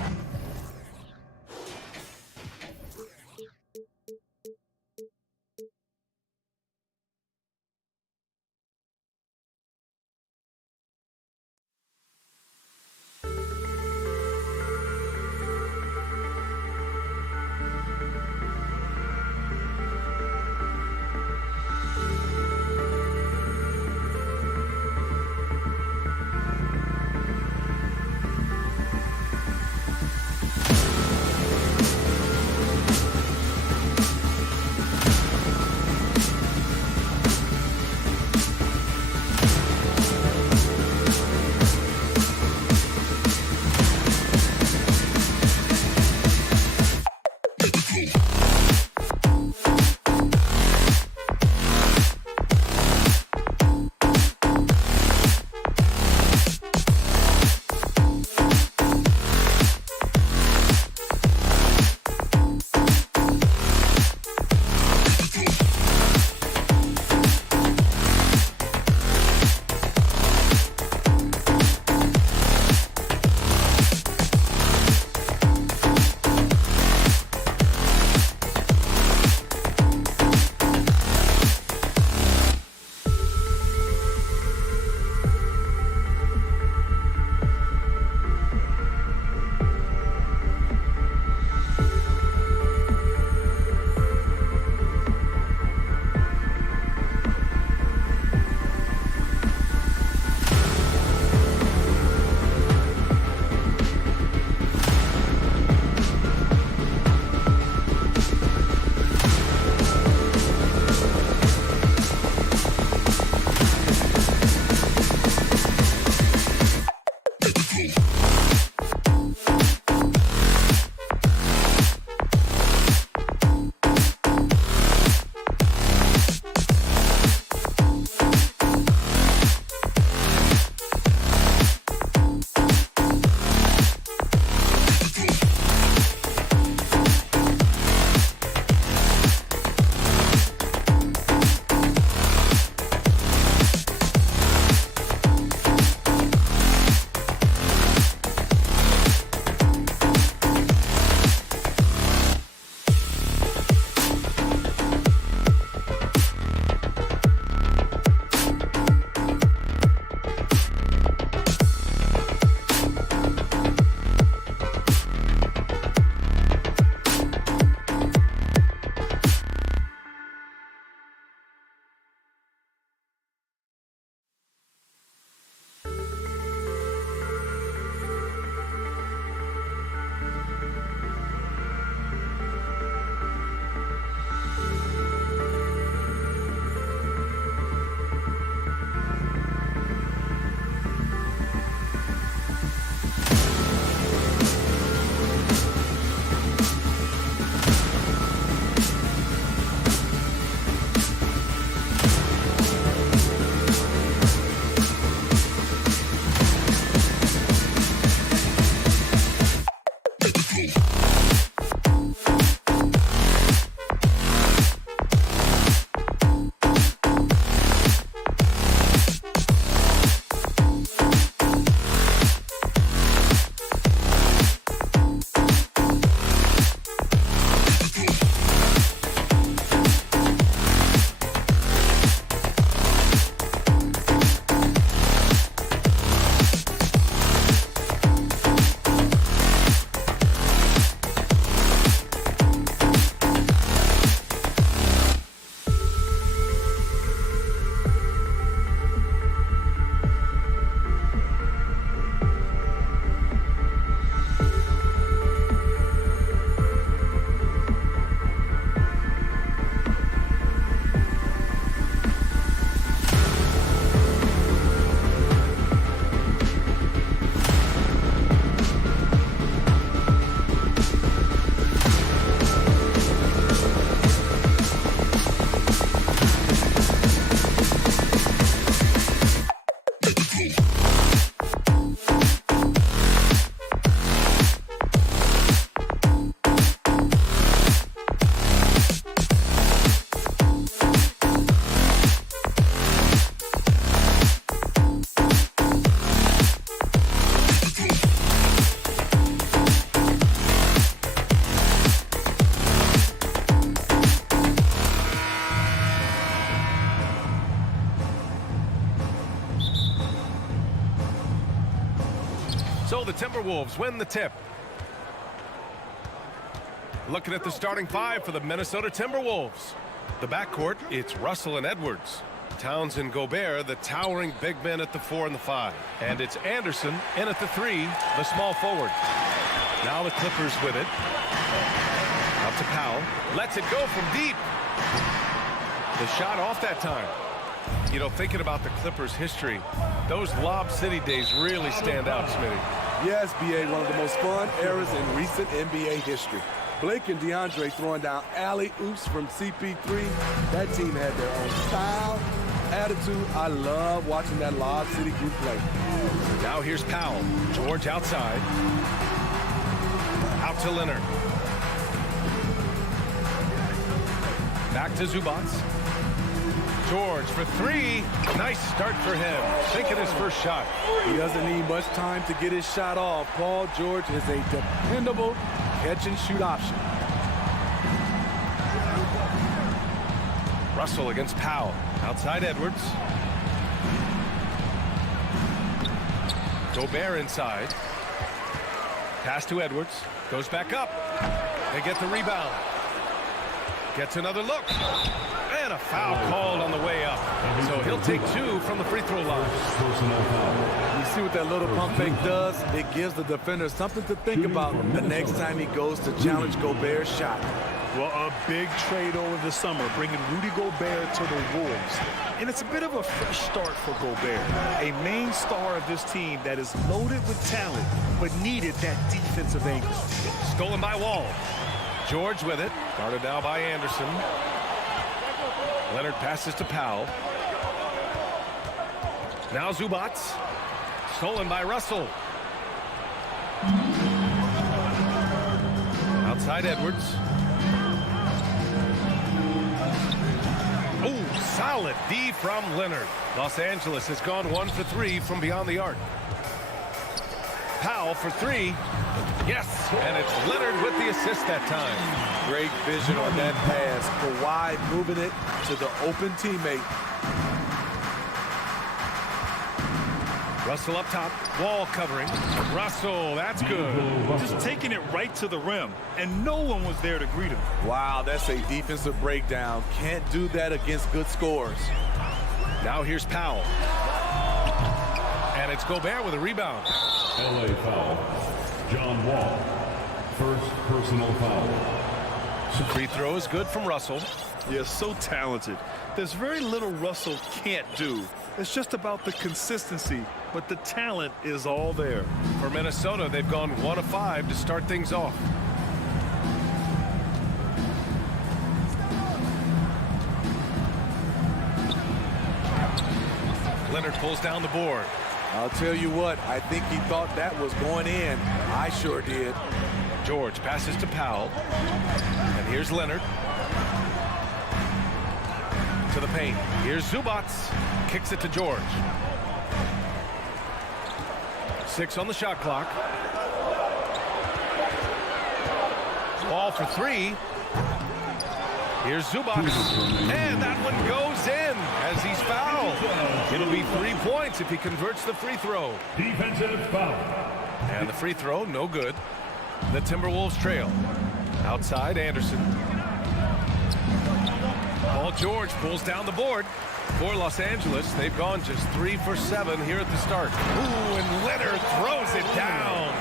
So the Timberwolves win the tip. Looking at the starting five for the Minnesota Timberwolves. The backcourt, it's Russell and Edwards. Towns and Gobert, the towering big men at the 4 and the 5. And it's Anderson in at the 3, the small forward. Now the Clippers with it. Out to Powell. Lets it go from deep. The shot off that time. You know, thinking about the Clippers' history, those Lob City days really stand out, Smitty. Yes, B.A., one of the most fun eras in recent NBA history. Blake and Deandre throwing down alley-oops from CP3. That team had their own style, attitude. I love watching that Lob City group play. Now here's Powell. George outside. Out to Leonard. Back to Zubats. George for 3. Nice start for him. Thinking his first shot. He doesn't need much time to get his shot off. Paul George is a dependable catch-and-shoot option. Russell against Powell. Outside Edwards. Gobert inside. Pass to Edwards. Goes back up. They get the rebound. Gets another look. And a foul called on the way up. So he'll take 2 from the free throw line. You see what that little pump fake does? It gives the defender something to think about the next time he goes to challenge Gobert's shot. Well, a big trade over the summer, bringing Rudy Gobert to the Wolves. And it's a bit of a fresh start for Gobert, a main star of this team that is loaded with talent, but needed that defensive angle. Stolen by Wall. George with it. Guarded now by Anderson. Leonard passes to Powell. Now Zubats. Stolen by Russell. Outside Edwards. Oh, solid D from Leonard. Los Angeles has gone 1 for 3 from beyond the arc. Powell for 3. Yes, and it's Leonard with the assist that time. Great vision on that pass. Kawhi moving it to the open teammate. Russell up top. Wall covering. Russell, that's good. Just taking it right to the rim, and no one was there to greet him. Wow, that's a defensive breakdown. Can't do that against good scores. Now here's Powell. And it's Gobert with a rebound. LA foul. John Wall. First personal foul. Free throw is good from Russell. Yeah, so talented. There's very little Russell can't do. It's just about the consistency, but the talent is all there. For Minnesota, they've gone 1 of 5 to start things off. Leonard pulls down the board. I'll tell you what, I think he thought that was going in. I sure did. George passes to Powell. And here's Leonard. To the paint. Here's Zubats. Kicks it to George. 6 on the shot clock. Ball for 3. Here's Zubats. And that one goes in as he's fouled. It'll be 3 points if he converts the free throw. Defensive foul. And the free throw, no good. The Timberwolves trail. Outside, Anderson. Paul George pulls down the board. For Los Angeles, they've gone just 3 for 7 here at the start. Ooh, and Leonard throws it down.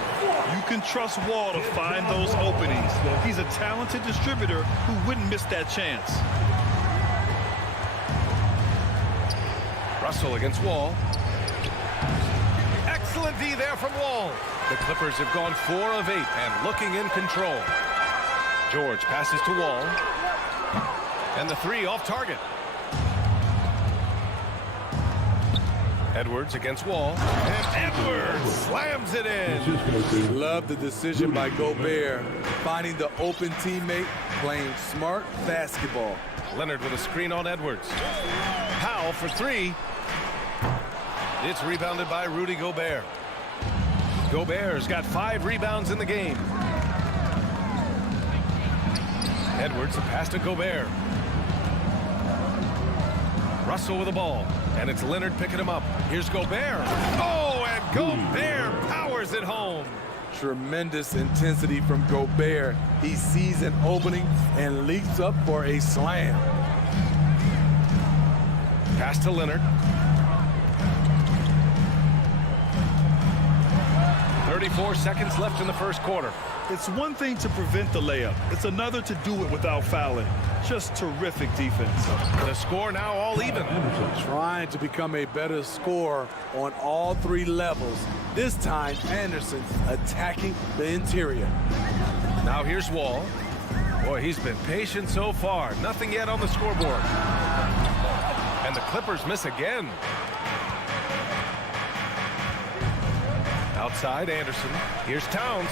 You can trust Wall to find those openings. He's a talented distributor who wouldn't miss that chance. Russell against Wall. Excellent D there from Wall. The Clippers have gone 4 of 8 and looking in control. George passes to Wall. And the 3 off target. Edwards against Wall. And Edwards slams it in. Love the decision by Gobert. Finding the open teammate, playing smart basketball. Leonard with a screen on Edwards. Powell for 3. It's rebounded by Rudy Gobert. Gobert's got 5 rebounds in the game. Edwards, a pass to Gobert. Russell with the ball, and it's Leonard picking him up. Here's Gobert. Oh, and Gobert powers it home. Tremendous intensity from Gobert. He sees an opening and leaps up for a slam. Pass to Leonard. 34 seconds left in the first quarter. It's one thing to prevent the layup. It's another to do it without fouling. Just terrific defense. The score now all even. Trying to become a better scorer on all three levels. This time, Anderson attacking the interior. Now here's Wall. Boy, he's been patient so far. Nothing yet on the scoreboard. And the Clippers miss again. Outside Anderson. Here's Towns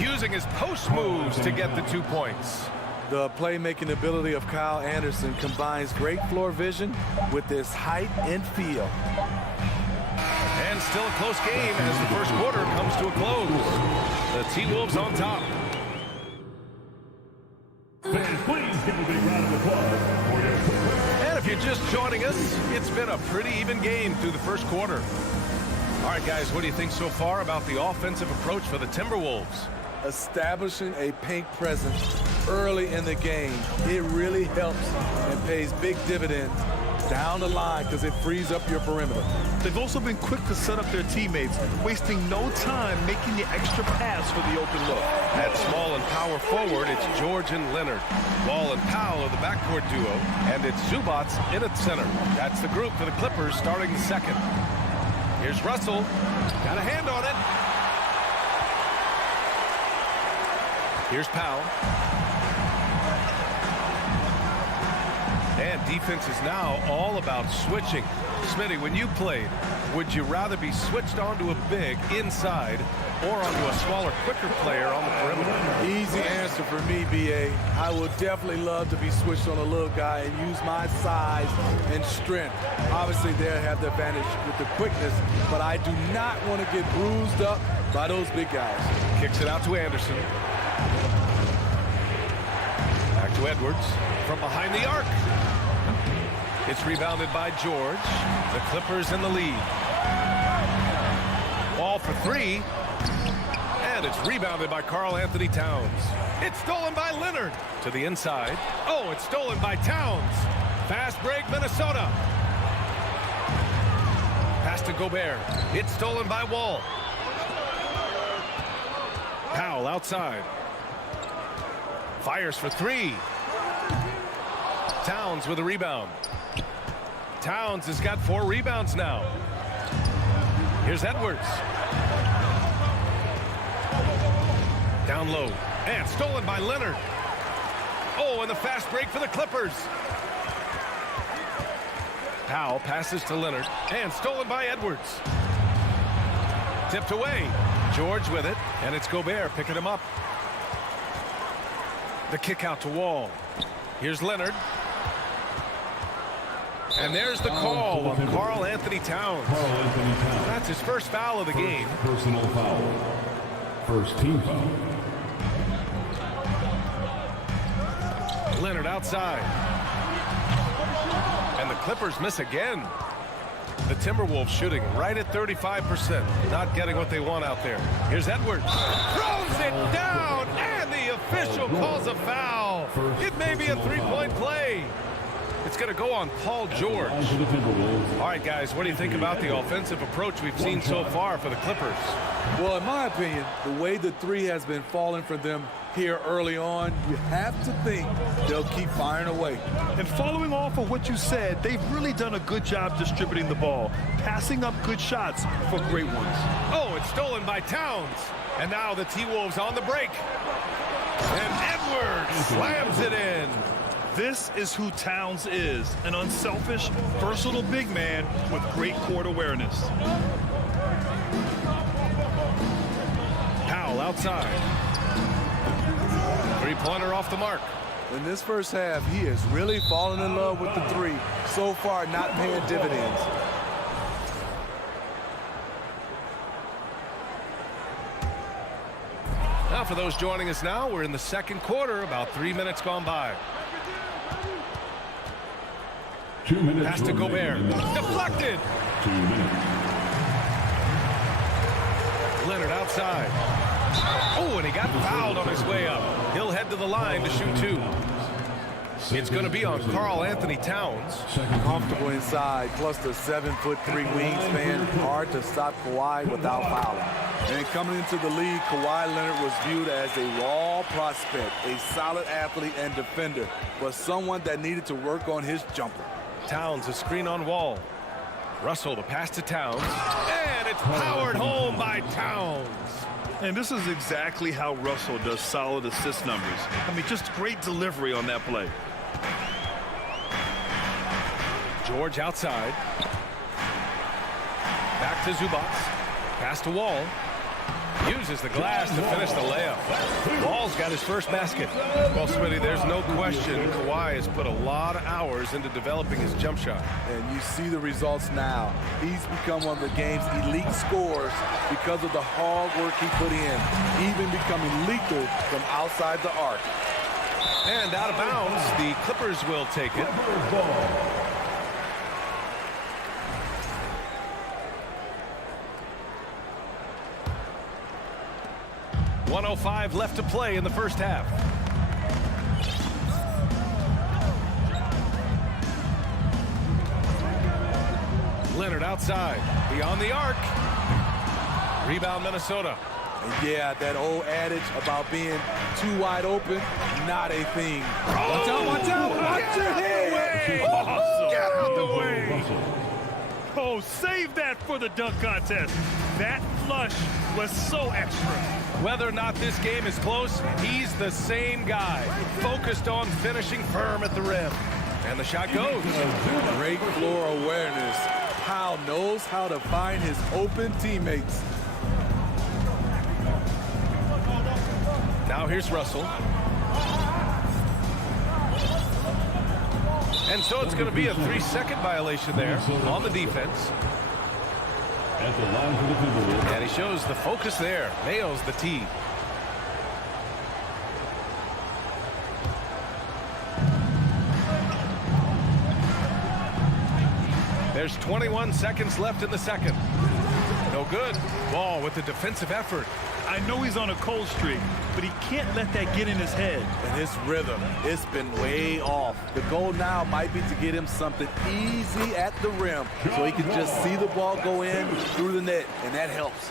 using his post moves to get the 2 points. The playmaking ability of Kyle Anderson combines great floor vision with his height and feel. And still a close game as the first quarter comes to a close. The T-Wolves on top. Fans, please give a big round of applause for your Clippers. And if you're just joining us, it's been a pretty even game through the first quarter. All right, guys, what do you think so far about the offensive approach for the Timberwolves? Establishing a paint presence early in the game, it really helps and pays big dividends down the line because it frees up your perimeter. They've also been quick to set up their teammates, wasting no time making the extra pass for the open look. At small and power forward, it's George and Leonard. Wall and Powell are the backcourt duo, and it's Zubac in at center. That's the group for the Clippers starting the second. Here's Russell. Got a hand on it. Here's Powell. And defense is now all about switching. Smitty, when you played, would you rather be switched onto a big inside or onto a smaller, quicker player on the perimeter? Easy answer for me, B.A. I would definitely love to be switched on a little guy and use my size and strength. Obviously, they'll have the advantage with the quickness, but I do not want to get bruised up by those big guys. Kicks it out to Anderson. Back to Edwards from behind the arc. It's rebounded by George. The Clippers in the lead. Ball for three. And it's rebounded by Karl-Anthony Towns. It's stolen by Leonard. To the inside. Oh, it's stolen by Towns. Fast break, Minnesota. Pass to Gobert. It's stolen by Wall. Powell outside. Fires for three. Towns with a rebound. Towns has got 4 rebounds now. Here's Edwards. Down low. And stolen by Leonard. Oh, and the fast break for the Clippers. Powell passes to Leonard. And stolen by Edwards. Tipped away. George with it. And it's Gobert picking him up. The kick out to Wall. Here's Leonard. And there's the call on Karl-Anthony Towns. That's his first foul of the game. Personal foul. First team foul. Leonard outside. And the Clippers miss again. The Timberwolves shooting right at 35%. Not getting what they want out there. Here's Edwards. Throws it down, and the official calls a foul. It may be a three-point play. It's going to go on Paul George. All right, guys, what do you think about the offensive approach we've seen so far for the Clippers? Well, in my opinion, the way the three has been falling for them here early on, you have to think they'll keep firing away. And following off of what you said, they've really done a good job distributing the ball, passing up good shots for great ones. Oh, it's stolen by Towns. And now the T-Wolves on the break. And Edwards slams it in. This is who Towns is, an unselfish, versatile big man with great court awareness. Powell outside. Three-pointer off the mark. In this first half, he has really fallen in love with the three. So far, not paying dividends. Now, for those joining us now, we're in the second quarter, about 3 minutes gone by. 2 minutes. Pass to Gobert. Deflected. 2 minutes. Leonard outside. Oh, and he got fouled on his way up. He'll head to the line to shoot 2. It's going to be on Karl Anthony Towns. Comfortable inside, plus the 7'3" wingspan. Hard to stop Kawhi without fouling. And coming into the league, Kawhi Leonard was viewed as a raw prospect, a solid athlete and defender, but someone that needed to work on his jumper. Towns, a screen on Wall. Russell, the pass to Towns. And it's powered home by Towns. And this is exactly how Russell does solid assist numbers. I mean, just great delivery on that play. George outside. Back to Zubac. Pass to Wall. Uses the glass to finish the layup. Wall's got his first basket. Well, Smitty, there's no question Kawhi has put a lot of hours into developing his jump shot. And you see the results now. He's become one of the game's elite scorers because of the hard work he put in, even becoming lethal from outside the arc. And out of bounds, the Clippers will take it. 1:05 left to play in the first half. Leonard outside, beyond the arc. Rebound Minnesota. And yeah, that old adage about being too wide open, not a thing. Watch out, watch out, watch your head. Awesome. Get out the way. Oh, save that for the dunk contest. That flush was so extra. Whether or not this game is close, he's the same guy, focused on finishing firm at the rim. And the shot goes. Great floor awareness. Powell knows how to find his open teammates. Now here's Russell. And so it's going to be a 3-second violation there on the defense. At the line for the Timberwolves. And he shows the focus there. Nails the tee. There's 21 seconds left in the second. No good. Ball with the defensive effort. I know he's on a cold streak, but he can't let that get in his head. And his rhythm, it's been way off. The goal now might be to get him something easy at the rim so he can just see the ball go in through the net, and that helps.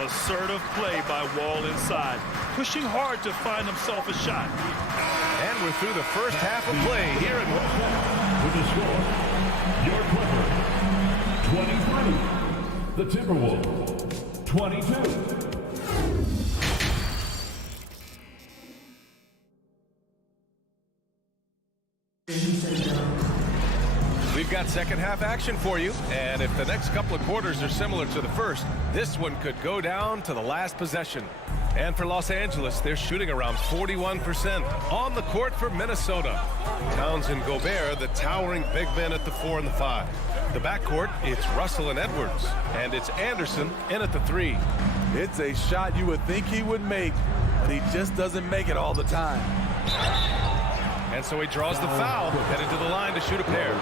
Assertive play by Wall inside, pushing hard to find himself a shot. And we're through the first half of play here in With the score, your Clippers 23, the Timberwolves 22. We've got second half action for you, and if the next couple of quarters are similar to the first, this one could go down to the last possession. And for Los Angeles, they're shooting around 41%. On the court for Minnesota, Towns and Gobert, the towering big men at the 4 and the 5. The backcourt, it's Russell and Edwards, and it's Anderson in at the 3. It's a shot you would think he would make, but he just doesn't make it all the time. And so he draws the foul, headed to the line to shoot a pair.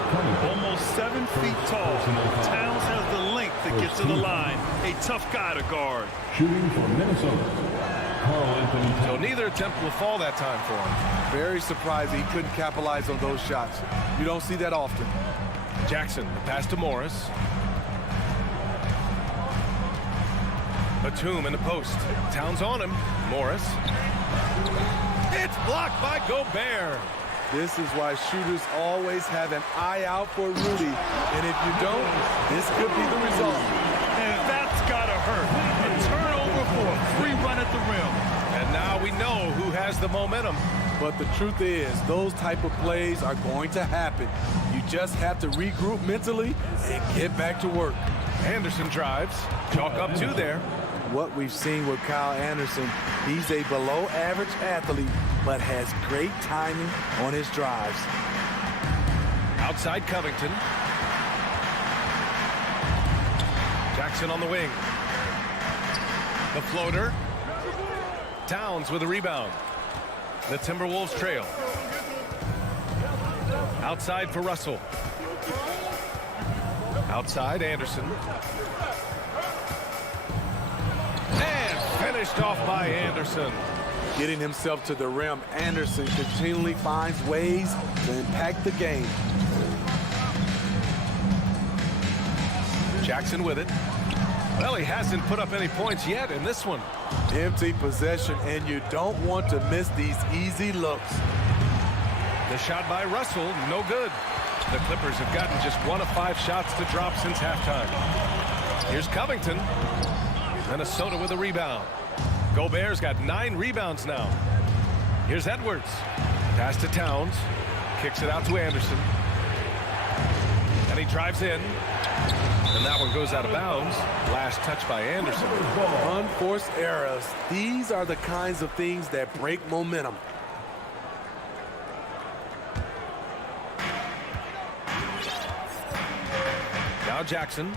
Almost 7 feet tall. Towns has the length to get to the line. A tough guy to guard. Shooting for Minnesota, Karl Anthony Towns. So neither attempt will fall that time for him. Very surprising he couldn't capitalize on those shots. You don't see that often. Jackson, the pass to Morris. Batum in the post. Towns on him. Morris. It's blocked by Gobert. This is why shooters always have an eye out for Rudy. And if you don't, this could be the result. And that's got to hurt. A turnover for a free run at the rim. And now we know who has the momentum. But the truth is, those type of plays are going to happen. You just have to regroup mentally and get back to work. Anderson drives. Chalk up 2 there. What we've seen with Kyle Anderson, he's a below-average athlete, but has great timing on his drives. Outside Covington. Jackson on the wing. The floater. Towns with a rebound. The Timberwolves trail. Outside for Russell. Outside, Anderson. And finished off by Anderson. Getting himself to the rim, Anderson continually finds ways to impact the game. Jackson with it. Well, he hasn't put up any points yet in this one. Empty possession, and you don't want to miss these easy looks. The shot by Russell, no good. The Clippers have gotten just 1 of 5 shots to drop since halftime. Here's Covington. Minnesota with a rebound. Gobert's got 9 rebounds now. Here's Edwards. Pass to Towns. Kicks it out to Anderson. And he drives in. And that one goes out of bounds. Last touch by Anderson. Unforced errors. These are the kinds of things that break momentum. Now Jackson.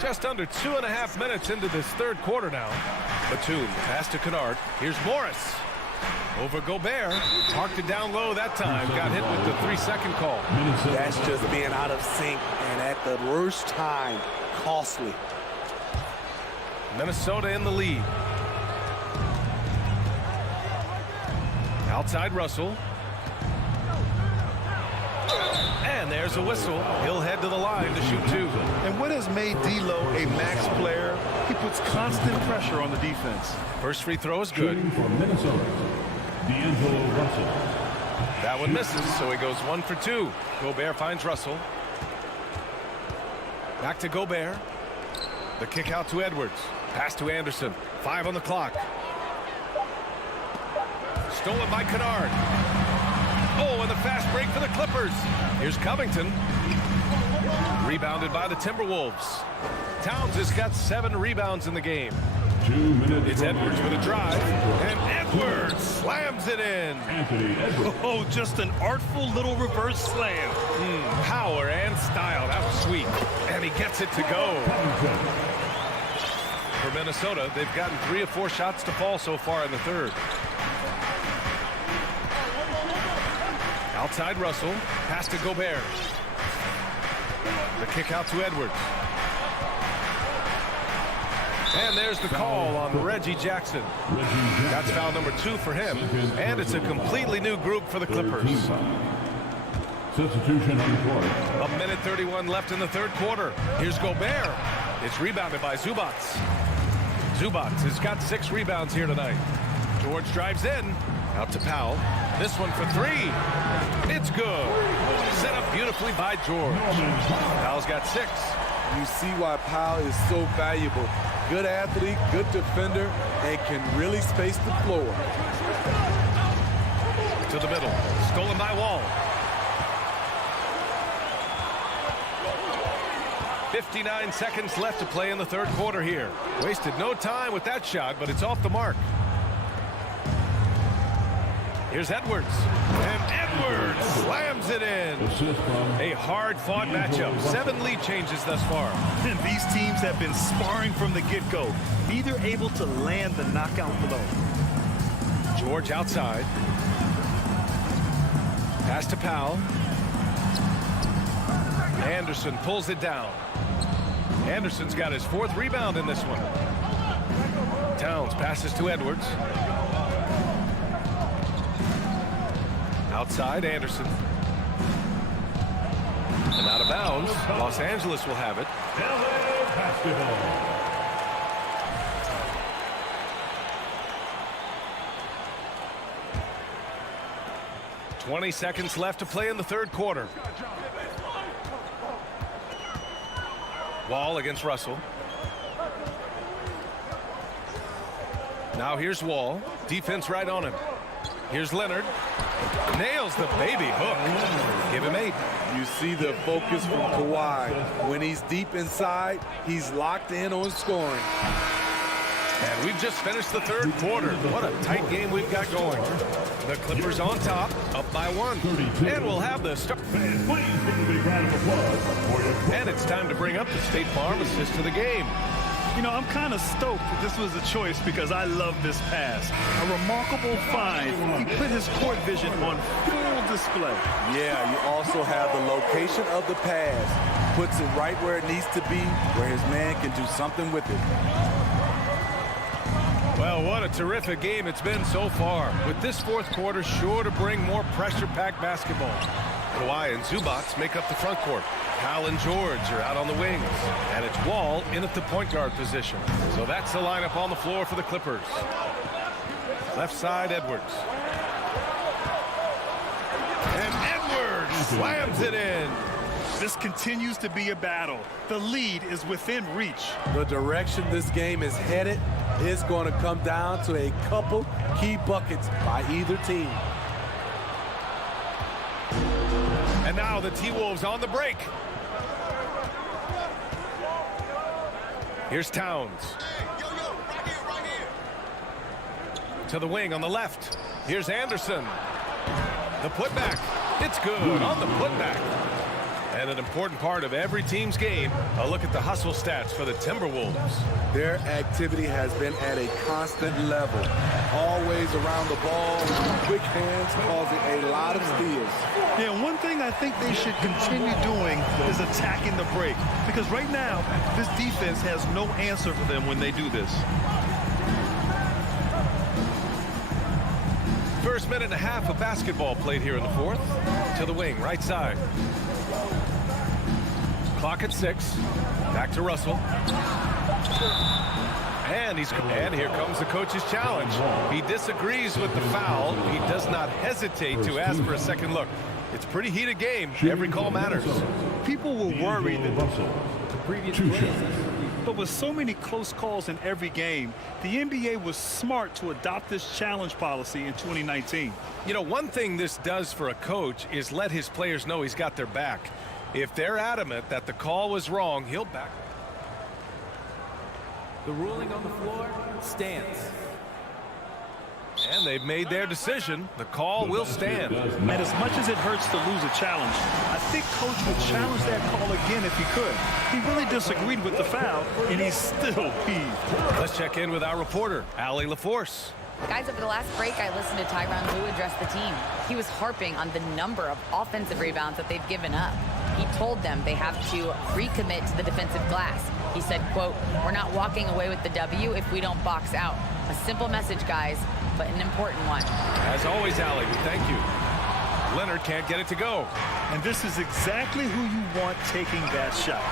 Just under 2.5 minutes into this third quarter now. Batum, pass to Kennard. Here's Morris. Over Gobert. Parked it down low that time. Got hit with the 3-second call. That's just being out of sync and at the worst time. Costly. Minnesota in the lead. Outside Russell. And there's a whistle. He'll head to the line to shoot 2. And what has made D'Lo a max player? He puts constant pressure on the defense. First free throw is good. For Minnesota, D'Angelo Russell. That one misses, so he goes 1 for 2. Gobert finds Russell. Back to Gobert. The kick out to Edwards. Pass to Anderson. 5 on the clock. Stolen by Kennard. Oh, and the fast break for the Clippers. Here's Covington. Rebounded by the Timberwolves. Towns has got 7 rebounds in the game. 2 minutes. It's Edwards with a drive. And Edwards slams it in. Oh, just an artful little reverse slam. Power and style. That was sweet. And he gets it to go. For Minnesota, they've gotten 3 of 4 shots to fall so far in the third. Outside Russell. Pass to Gobert. The kick out to Edwards. And there's the call on Reggie Jackson. That's foul number 2 for him. And it's a completely new group for the Clippers. Substitution on the court. 1:31 left in the third quarter. Here's Gobert. It's rebounded by Zubac. Zubac has got 6 rebounds here tonight. George drives in. Out to Powell. This one for 3. It's good. Set up beautifully by George. Powell's got 6. You see why Powell is so valuable. Good athlete, good defender, and can really space the floor. To the middle. Stolen by Wall. 59 seconds left to play in the third quarter here. Wasted no time with that shot, but it's off the mark. Here's Edwards. And Edwards slams it in. A hard-fought matchup. 7 lead changes thus far. And these teams have been sparring from the get-go. Neither able to land the knockout blow. George outside. Pass to Powell. Anderson pulls it down. Anderson's got his 4th rebound in this one. Towns passes to Edwards. Outside, Anderson. And out of bounds. Los Angeles will have it. LA basketball. .20 seconds left to play in the third quarter. Wall against Russell. Now here's Wall. Defense right on him. Here's Leonard. Nails the baby hook. Give him 8. You see the focus from Kawhi. When he's deep inside, he's locked in on scoring. And we've just finished the third quarter. What a tight game we've got going. The Clippers on top, up by 1. And we'll have the start. Please give a big round of applause for your And it's time to bring up the State Farm assist to the game. You know, I'm kind of stoked that this was a choice because I love this pass. A remarkable find. He put his court vision on full display. Yeah, you also have the location of the pass. Puts it right where it needs to be, where his man can do something with it. Well, what a terrific game it's been so far. With this fourth quarter sure to bring more pressure-packed basketball. Kawhi and Zubac make up the front court. Powell and George are out on the wings. And it's Wall in at the point guard position. So that's the lineup on the floor for the Clippers. Left side, Edwards. And Edwards slams it in. This continues to be a battle. The lead is within reach. The direction this game is headed is going to come down to a couple key buckets by either team. And now the T-Wolves on the break. Here's Towns. To the wing on the left. Here's Anderson. The putback. It's good on the putback. And an important part of every team's game, a look at the hustle stats for the Timberwolves. Their activity has been at a constant level. Always around the ball, quick hands causing a lot of steals. Yeah, one thing I think they should continue doing is attacking the break. Because right now, this defense has no answer for them when they do this. First minute and a half of basketball played here in the fourth. To the wing, right side. Clock at 6. Back to Russell. And here comes the coach's challenge. He disagrees with the foul. He does not hesitate to ask for a second look. It's a pretty heated game. Every call matters. People were worried that the previous play, but with so many close calls in every game, the NBA was smart to adopt this challenge policy in 2019. You know, one thing this does for a coach is let his players know he's got their back. If they're adamant that the call was wrong, he'll back. The ruling on the floor stands. And they've made their decision. The call will stand. And as much as it hurts to lose a challenge, I think Coach would challenge that call again if he could. He really disagreed with the foul, and he's still peeved. Let's check in with our reporter, Allie LaForce. Guys, over the last break, I listened to Tyronn Lue address the team. He was harping on the number of offensive rebounds that they've given up. He told them they have to recommit to the defensive glass. He said, quote, "We're not walking away with the W if we don't box out." A simple message, guys, but an important one. As always, Allie, we thank you. Leonard can't get it to go. And this is exactly who you want taking that shot.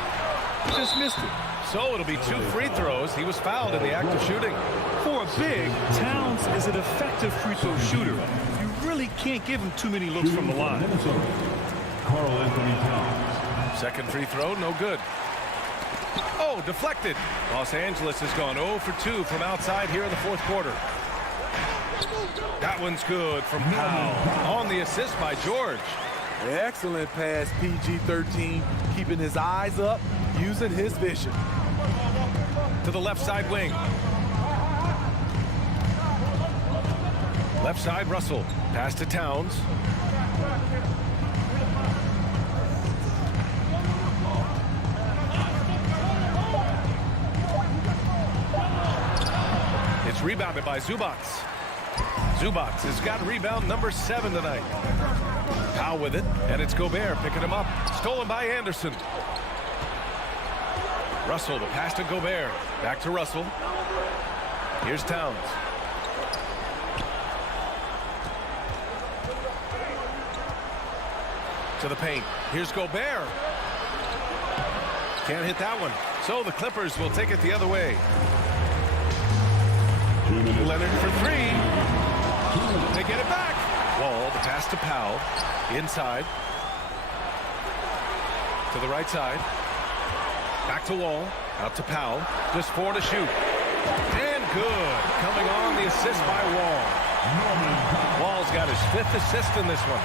He just missed it. So it'll be 2 free throws. He was fouled in the act of shooting. For a big, Towns is an effective free throw shooter. You really can't give him too many looks from the line. Second free throw, no good. Oh, deflected. Los Angeles has gone 0 for 2 from outside here in the fourth quarter. That one's good from Powell. On the assist by George. Excellent pass, PG-13, keeping his eyes up, using his vision. To the left side wing. Left side, Russell. Pass to Towns. It's rebounded by Zubac. Zubac has got rebound number 7 tonight. Powell with it, and it's Gobert picking him up. Stolen by Anderson. Russell, the pass to Gobert. Back to Russell. Here's Towns. To the paint. Here's Gobert. Can't hit that one. So the Clippers will take it the other way. Leonard for 3. They get it back. Wall, the pass to Powell. Inside. To the right side. Back to Wall. Out to Powell. Just 4 to shoot. And good. Coming on the assist by Wall. Wall's got his 5th assist in this one.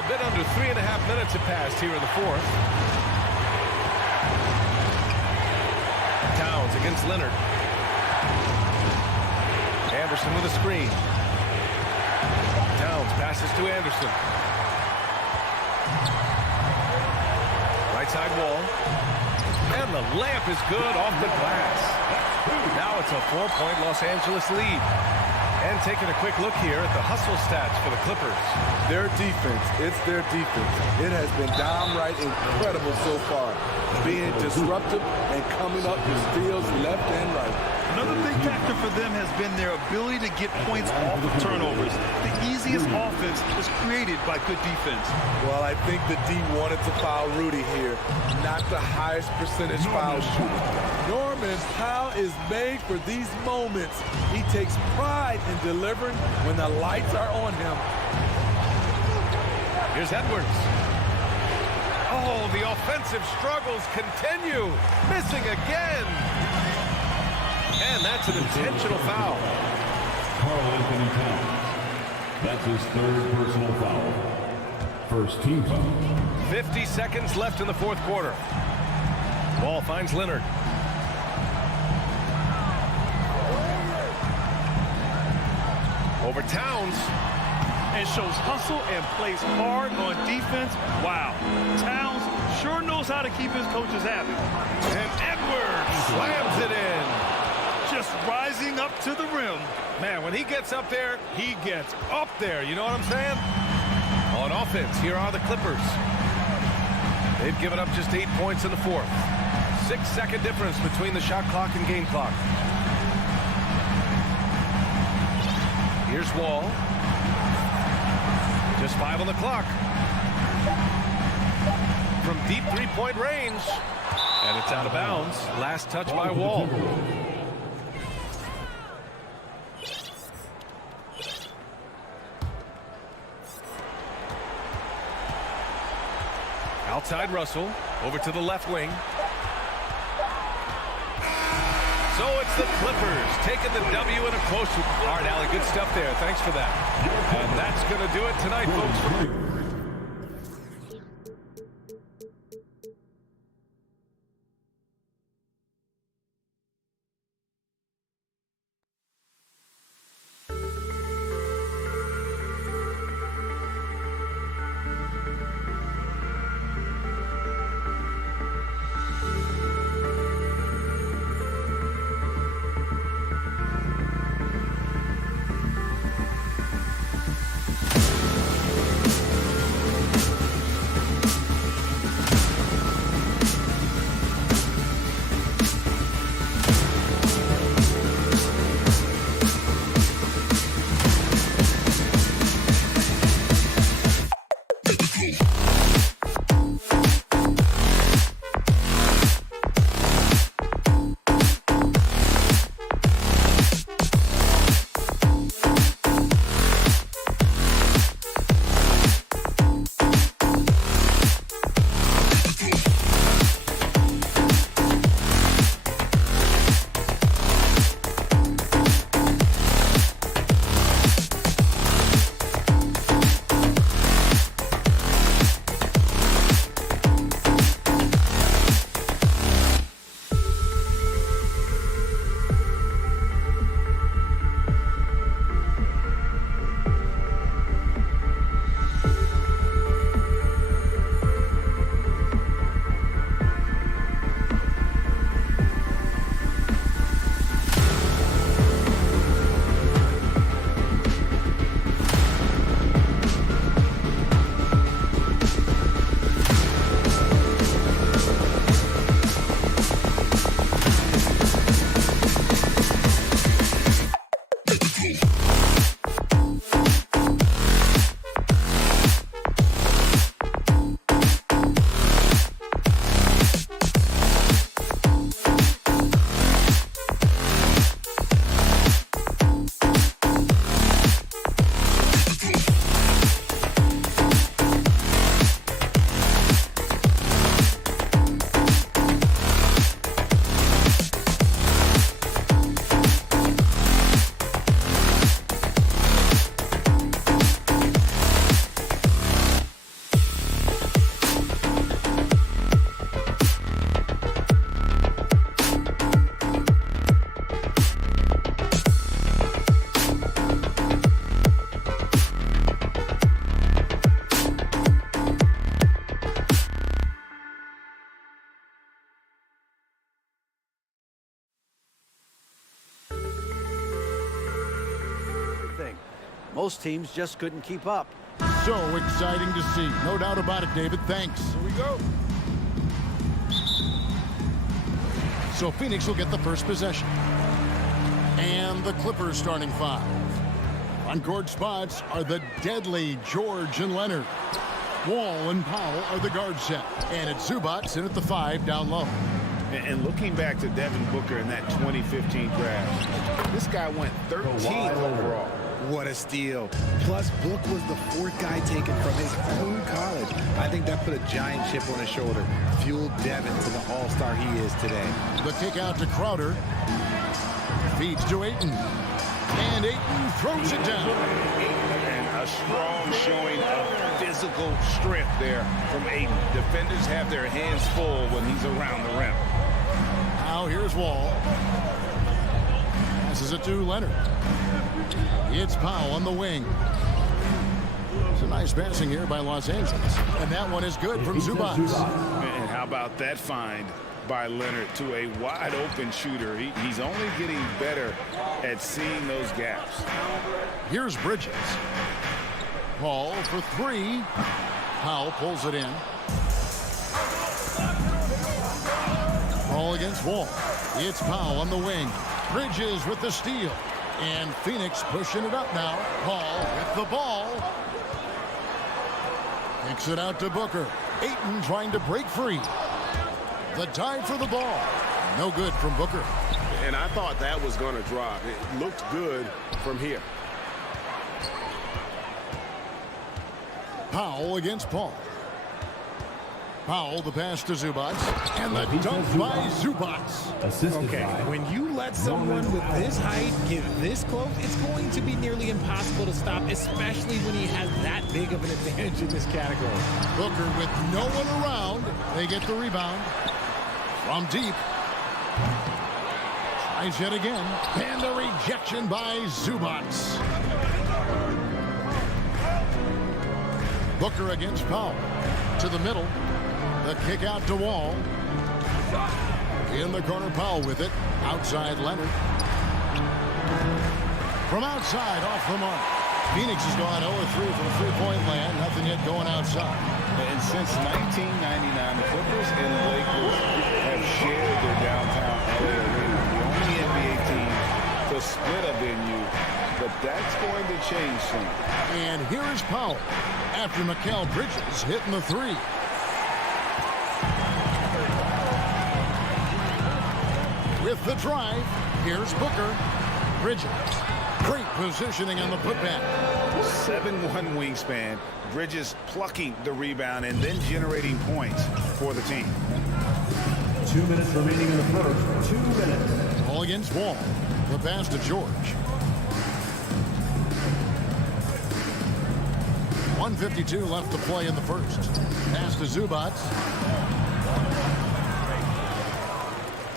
A bit under 3.5 minutes have passed here in the fourth. Towns against Leonard. Anderson with a screen. Towns passes to Anderson. Right side wall. And the layup is good off the glass. Now it's a 4-point Los Angeles lead. And taking a quick look here at the hustle stats for the Clippers. Their defense, it's their defense. It has been downright incredible so far. Being disruptive and coming up with steals left and right. Another big factor for them has been their ability to get points off of turnovers. The easiest offense is created by good defense. Well, I think the D wanted to foul Rudy here, not the highest percentage foul shooter. Norman Powell is made for these moments. He takes pride in delivering when the lights are on him. Here's Edwards. Oh, the offensive struggles continue. Missing again. And that's an intentional foul. Carl Anthony Towns. That's his 3rd personal foul. First team foul. 50 seconds left in the 4th quarter. Ball finds Leonard. Over Towns. And shows hustle and plays hard on defense. Wow. Towns sure knows how to keep his coaches happy. And Edwards slams it in. Just rising up to the rim. Man, when he gets up there, he gets up there. You know what I'm saying? On offense, here are the Clippers. They've given up just 8 points in the 4th. 6-second difference between the shot clock and game clock. Here's Wall. Just 5 on the clock. From deep 3-point range. And it's out of bounds. Last touch by Wall. Outside Russell, over to the left wing. So it's the Clippers taking the W in a close one. All right, Allie, good stuff there. Thanks for that. And that's going to do it tonight, folks. Most teams just couldn't keep up. So exciting to see. No doubt about it, David. Thanks. Here we go. So Phoenix will get the first possession. And the Clippers starting 5. On court spots are the deadly George and Leonard. Wall and Powell are the guard set. And it's Zubac in at the 5 down low. And looking back to Devin Booker in that 2015 draft, this guy went 13th overall. What a steal. Plus, Book was the 4th guy taken from his own college. I think that put a giant chip on his shoulder, fueled Devin to the all-star he is today. The kick out to Crowder. Feeds to Ayton. And Ayton throws it down. And a strong showing of physical strength there from Ayton. Defenders have their hands full when he's around the rim. Now here's Wall. Passes it to Leonard. It's Powell on the wing. It's a nice passing here by Los Angeles. And that one is good from Zubac. And how about that find by Leonard to a wide open shooter? He's only getting better at seeing those gaps. Here's Bridges. Paul for 3. Powell pulls it in. Ball against Wall. It's Powell on the wing. Bridges with the steal. And Phoenix pushing it up now. Paul with the ball. Kicks it out to Booker. Ayton trying to break free. The tie for the ball. No good from Booker. And I thought that was going to drop. It looked good from here. Powell against Paul. Powell, the pass to Zubac. And the dunk by Zubac. Okay, when you let someone with this height get this close, it's going to be nearly impossible to stop, especially when he has that big of an advantage in this category. Booker with no one around. They get the rebound. From deep. Tries yet again. And a rejection by Zubac. Booker against Powell. To the middle. The kick out to Wall. In the corner, Powell with it. Outside, Leonard. From outside, off the mark. Phoenix has gone 0-3 from three-point land. Nothing yet going outside. And since 1999, the Clippers and the Lakers have shared their downtown LA arena. The only NBA team to split a venue, but that's going to change soon. And here is Powell after Mikal Bridges hitting the 3. With the drive, here's Booker. Bridges. Great positioning on the putback. 7'1" wingspan. Bridges plucking the rebound and then generating points for the team. 2 minutes remaining in the first. 2 minutes. All against Wall. The pass to George. 1:52 left to play in the first. Pass to Zubac.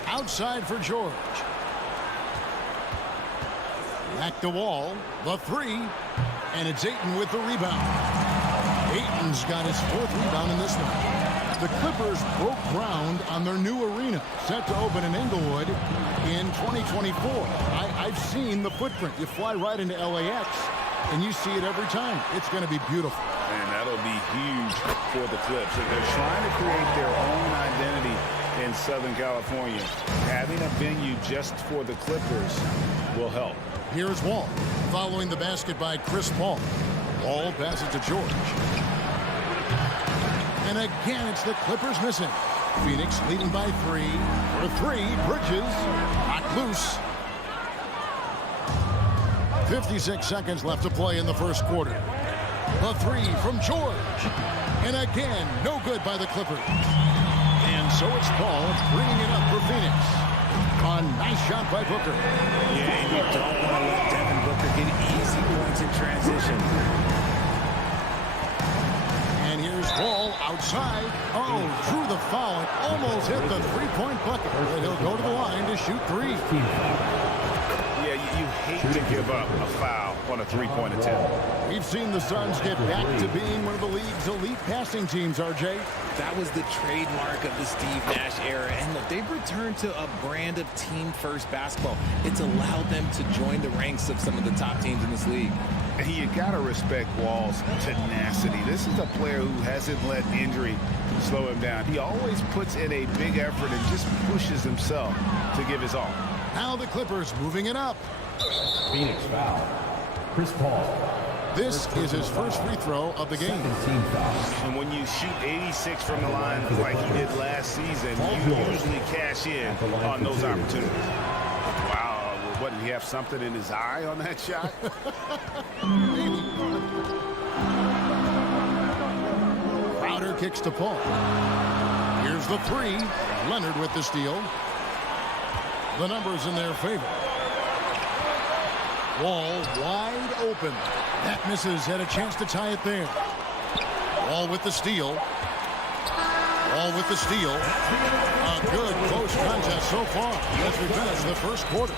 Outside for George. Back to Wall. The 3. And it's Ayton with the rebound. Ayton's got his 4th rebound in this one. The Clippers broke ground on their new arena, set to open in Inglewood in 2024. I've seen the footprint. You fly right into LAX, and you see it every time. It's going to be beautiful. And that'll be huge for the Clips. They're trying to create their own identity in Southern California. Having a venue just for the Clippers will help. Here's Wall, following the basket by Chris Paul. Wall passes to George. And again, it's the Clippers missing. Phoenix leading by 3. For 3, Bridges knocked loose. 56 seconds left to play in the first quarter. The 3 from George. And again, no good by the Clippers. And so it's Paul bringing it up for Phoenix. A nice shot by Booker. Yeah, and you don't want to let Devin Booker get easy points in transition. And here's Wall outside. Oh, through the foul and almost hit the three-point bucket. But he'll go to the line to shoot 3. Yeah, you hate to give up a foul on a three-point attempt. We've seen the Suns get back to being one of the league's elite passing teams, RJ. That was the trademark of the Steve Nash era. And look, they've returned to a brand of team-first basketball. It's allowed them to join the ranks of some of the top teams in this league. And you got to respect Wall's tenacity. This is a player who hasn't let injury slow him down. He always puts in a big effort and just pushes himself to give his all. Now the Clippers moving it up. Phoenix foul. Chris Paul. This is his first free throw of the game. And when you shoot 86 from the line like he did last season, you usually cash in on those opportunities. Wow, what, did he have something in his eye on that shot? Crowder kicks to Paul. Here's the three. Leonard with the steal. The numbers in their favor. Wall wide open. That misses. Had a chance to tie it there. Wall with the steal. Wall with the steal. A good close contest so far as we finish the first quarter.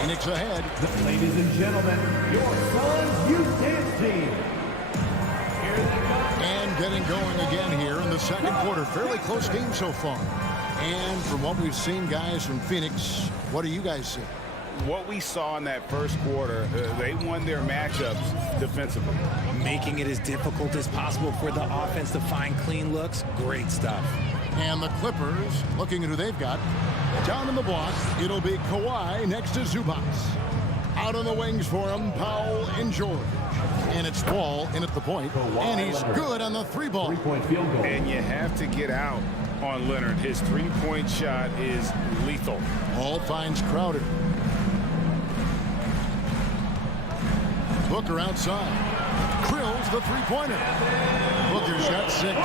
Phoenix ahead. Ladies and gentlemen, your Suns Youth Dance Team. And getting going again here in the second quarter. Fairly close game so far. And from what we've seen, guys, from Phoenix, what do you guys see? What we saw in that first quarter, they won their matchups defensively. Making it as difficult as possible for the offense to find clean looks. Great stuff. And the Clippers, looking at who they've got. Down in the block, it'll be Kawhi next to Zubac. Out on the wings for him, Powell and George. And it's Wall in at the point. And he's good on the three-ball. Three-point field goal. And you have to get out on Leonard. His three-point shot is lethal. Wall finds Crowder. Booker outside. Krills the three-pointer. Booker's got 6.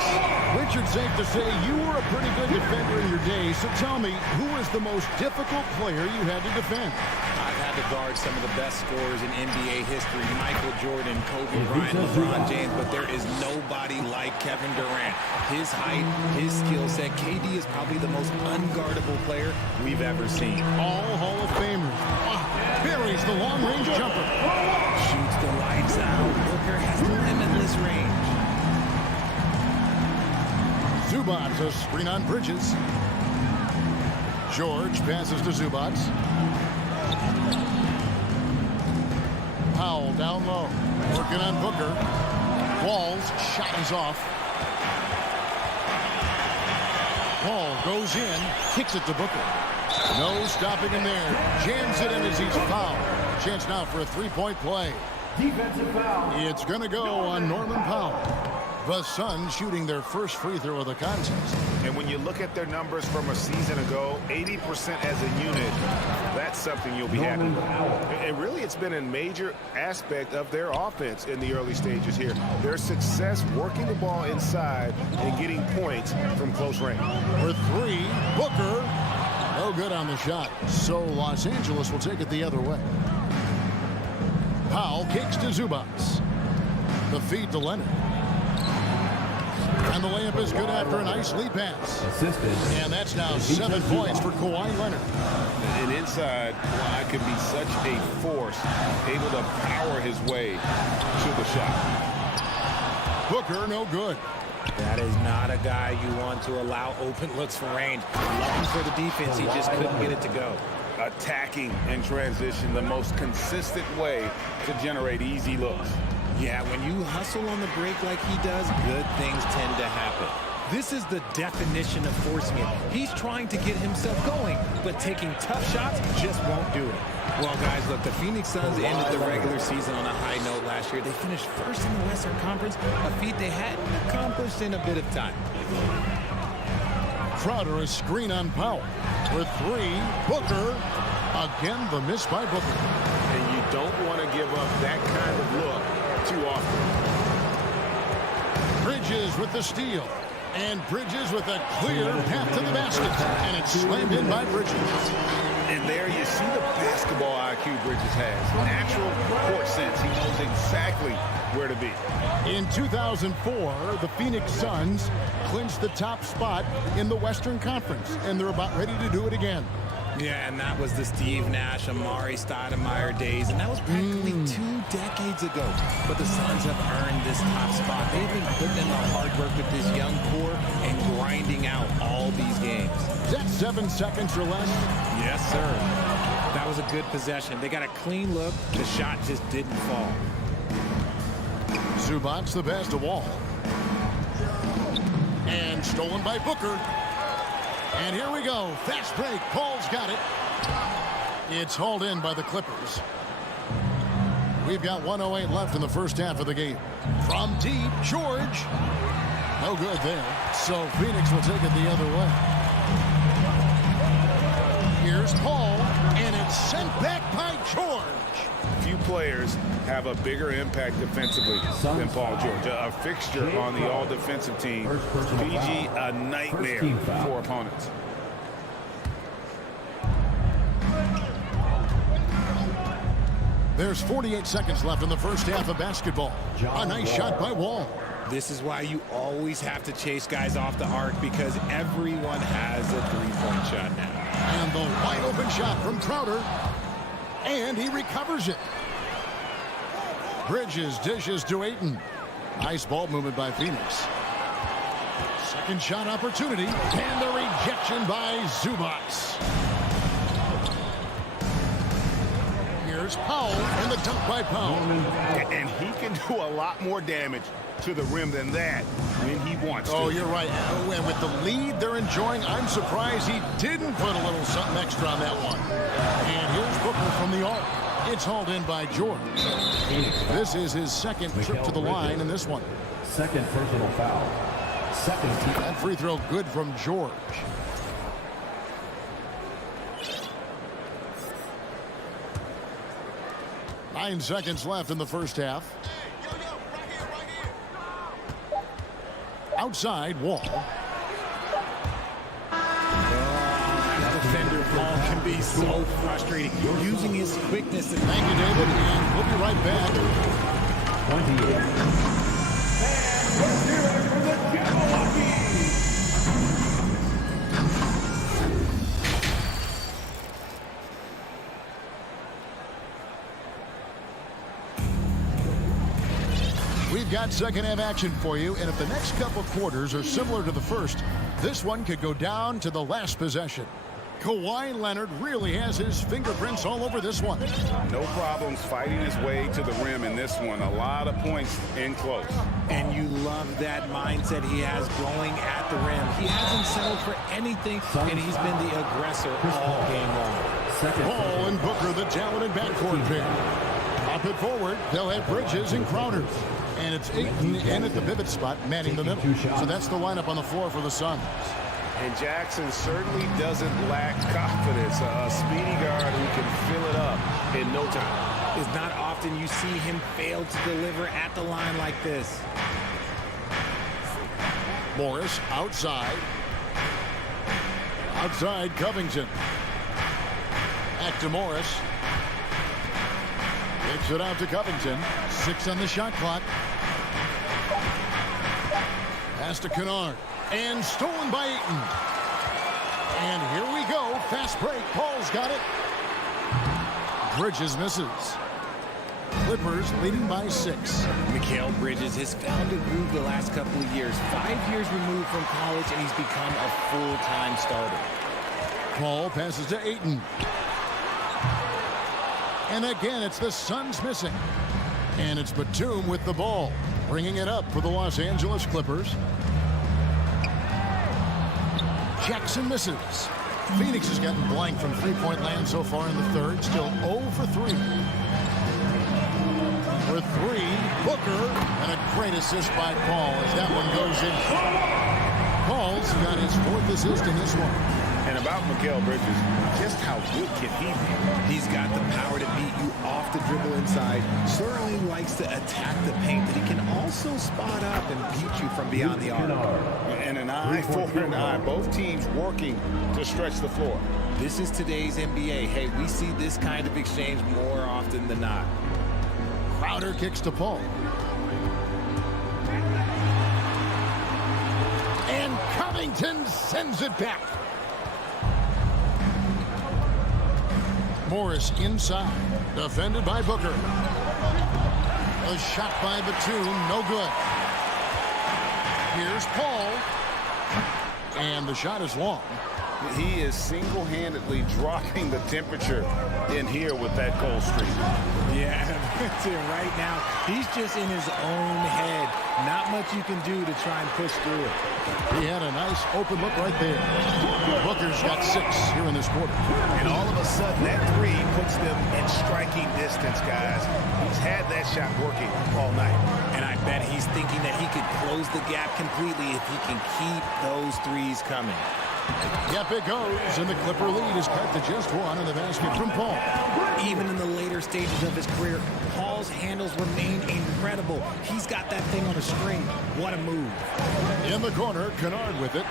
Richard, safe to say you were a pretty good defender in your day. So tell me, who was the most difficult player you had to defend? I've had to guard some of the best scorers in NBA history. Michael Jordan, Kobe Bryant, LeBron James, but there is nobody like Kevin Durant. His height, his skill set. KD is probably the most unguardable player we've ever seen. All Hall of Famers. Buries the long-range jumper. Shoots the lights out. Booker has limitless range. Zubac, a screen on Bridges. George passes to Zubac. Powell down low. Working on Booker. Wall's shot is off. Paul goes in, kicks it to Booker. No stopping him there. Jams it in as he's fouled. Chance now for a three-point play. Defensive foul. It's going to go on Norman Powell. The Suns shooting their first free throw of the contest. And when you look at their numbers from a season ago, 80% as a unit, that's something you'll be happy with. And really, it's been a major aspect of their offense in the early stages here. Their success working the ball inside and getting points from close range. For 3, Booker. No good on the shot. So Los Angeles will take it the other way. Powell kicks to Zubac. The feed to Leonard. And the layup is good after a nice lead pass. Assisted. And that's now 7 points for Kawhi Leonard. And inside, Kawhi can be such a force, able to power his way to the shot. Booker, no good. That is not a guy you want to allow open looks for range. Looking for the defense, he just couldn't get it to go. Attacking and transition, the most consistent way to generate easy looks. Yeah, when you hustle on the break like he does, good things tend to happen. This is the definition of forcing it. He's trying to get himself going, but taking tough shots just won't do it. Well, guys, look, the Phoenix Suns ended the regular season on a high note last year. They finished first in the Western Conference, a feat they hadn't accomplished in a bit of time. Crowder, a screen on Powell. For 3, Booker. Again, the miss by Booker. And you don't want to give up that kind of look too often. Bridges with the steal. And Bridges with a clear path to the basket. And it's slammed in by Bridges. And there you see the basketball IQ Bridges has. Natural court sense. He knows exactly where to be. In 2004, the Phoenix Suns clinched the top spot in the Western Conference. And they're about ready to do it again. Yeah, and that was the Steve Nash, Amari Stoudemire days, and that was practically 2 decades ago. But the Suns have earned this top spot. They've been putting in the hard work with this young core and grinding out all these games. Is that 7 seconds or less? Yes, sir. That was a good possession. They got a clean look. The shot just didn't fall. Zubac, the pass to Wall. And stolen by Booker. And here we go. Fast break. Paul's got it. It's hauled in by the Clippers. We've got 1:08 left in the first half of the game. From deep, George. No good there. So Phoenix will take it the other way. Here's Paul, and it's sent back by George. Few players have a bigger impact defensively than Paul George. A fixture on the all-defensive team. PG, a nightmare for opponents. There's 48 seconds left in the first half of basketball. A nice shot by Wall. This is why you always have to chase guys off the arc, because everyone has a three-point shot now. And the wide open shot from Crowder. And he recovers it. Bridges dishes to Ayton. Nice ball movement by Phoenix. Second shot opportunity. And the rejection by Zubac. Here's Powell, and the dunk by Powell. And he can do a lot more damage to the rim than that when he wants to. Oh, you're right. And with the lead they're enjoying, I'm surprised he didn't put a little something extra on that one. And here's Booker from the arc. It's hauled in by George. This is his second trip to the line in this one. Second personal foul. Second team. That free throw good from George. Nine seconds left in the first half. Outside, Wall. Defender Paul can be so frustrating. Using his quickness. Thank you, David, and we'll be right back. 28. We've got second half action for you, and if the next couple quarters are similar to the first, this one could go down to the last possession. Kawhi Leonard really has his fingerprints all over this one. No problems fighting his way to the rim in this one. A lot of points in close. And you love that mindset he has going at the rim. He hasn't settled for anything, and he's been the aggressor all game long. Paul and Booker, the talented backcourt pair. Up it forward, they'll have Bridges and Crowder. And it's Ayton in at the pivot spot, manning the middle. So that's the lineup on the floor for the Suns. And Jackson certainly doesn't lack confidence. A speedy guard who can fill it up in no time. It's not often you see him fail to deliver at the line like this. Morris outside. Outside, Covington. Back to Morris. Kicks it out to Covington. 6 on the shot clock. Pass to Kennard. And stolen by Ayton. And here we go. Fast break. Paul's got it. Bridges misses. Clippers leading by 6. Mikal Bridges has found a groove the last couple of years. 5 years removed from college, and he's become a full-time starter. Paul passes to Ayton. And again, it's the Suns missing. And it's Batum with the ball, bringing it up for the Los Angeles Clippers. Jackson misses. Phoenix has gotten blank from three-point land so far in the third. Still 0 for 3. For 3, Booker, and a great assist by Paul as that one goes in. Paul's got his 4th assist in this one. And about Mikal Bridges, just how good can he be? He's got the power to beat you off the dribble inside. Certainly likes to attack the paint, but he can also spot up and beat you from beyond the arc. And an eye for an eye. Both teams working to stretch the floor. This is today's NBA. Hey, we see this kind of exchange more often than not. Crowder kicks to Paul. And Covington sends it back. Morris inside, defended by Booker. A shot by Batum, no good. Here's Paul. And the shot is long. He is single-handedly dropping the temperature in here with that goal streak. Yeah, that's it right now. He's just in his own head. Not much you can do to try and push through it. He had a nice open look right there. Booker's got 6 here in this quarter. And all of a sudden, that 3 puts them in striking distance, guys. He's had that shot working all night. And I bet he's thinking that he could close the gap completely if he can keep those 3s coming. Yep, it goes, and the Clipper lead is cut to just 1 in the basket from Paul. Even in the later stages of his career, Paul's handles remain incredible. He's got that thing on a string. What a move. In the corner, Kennard with it.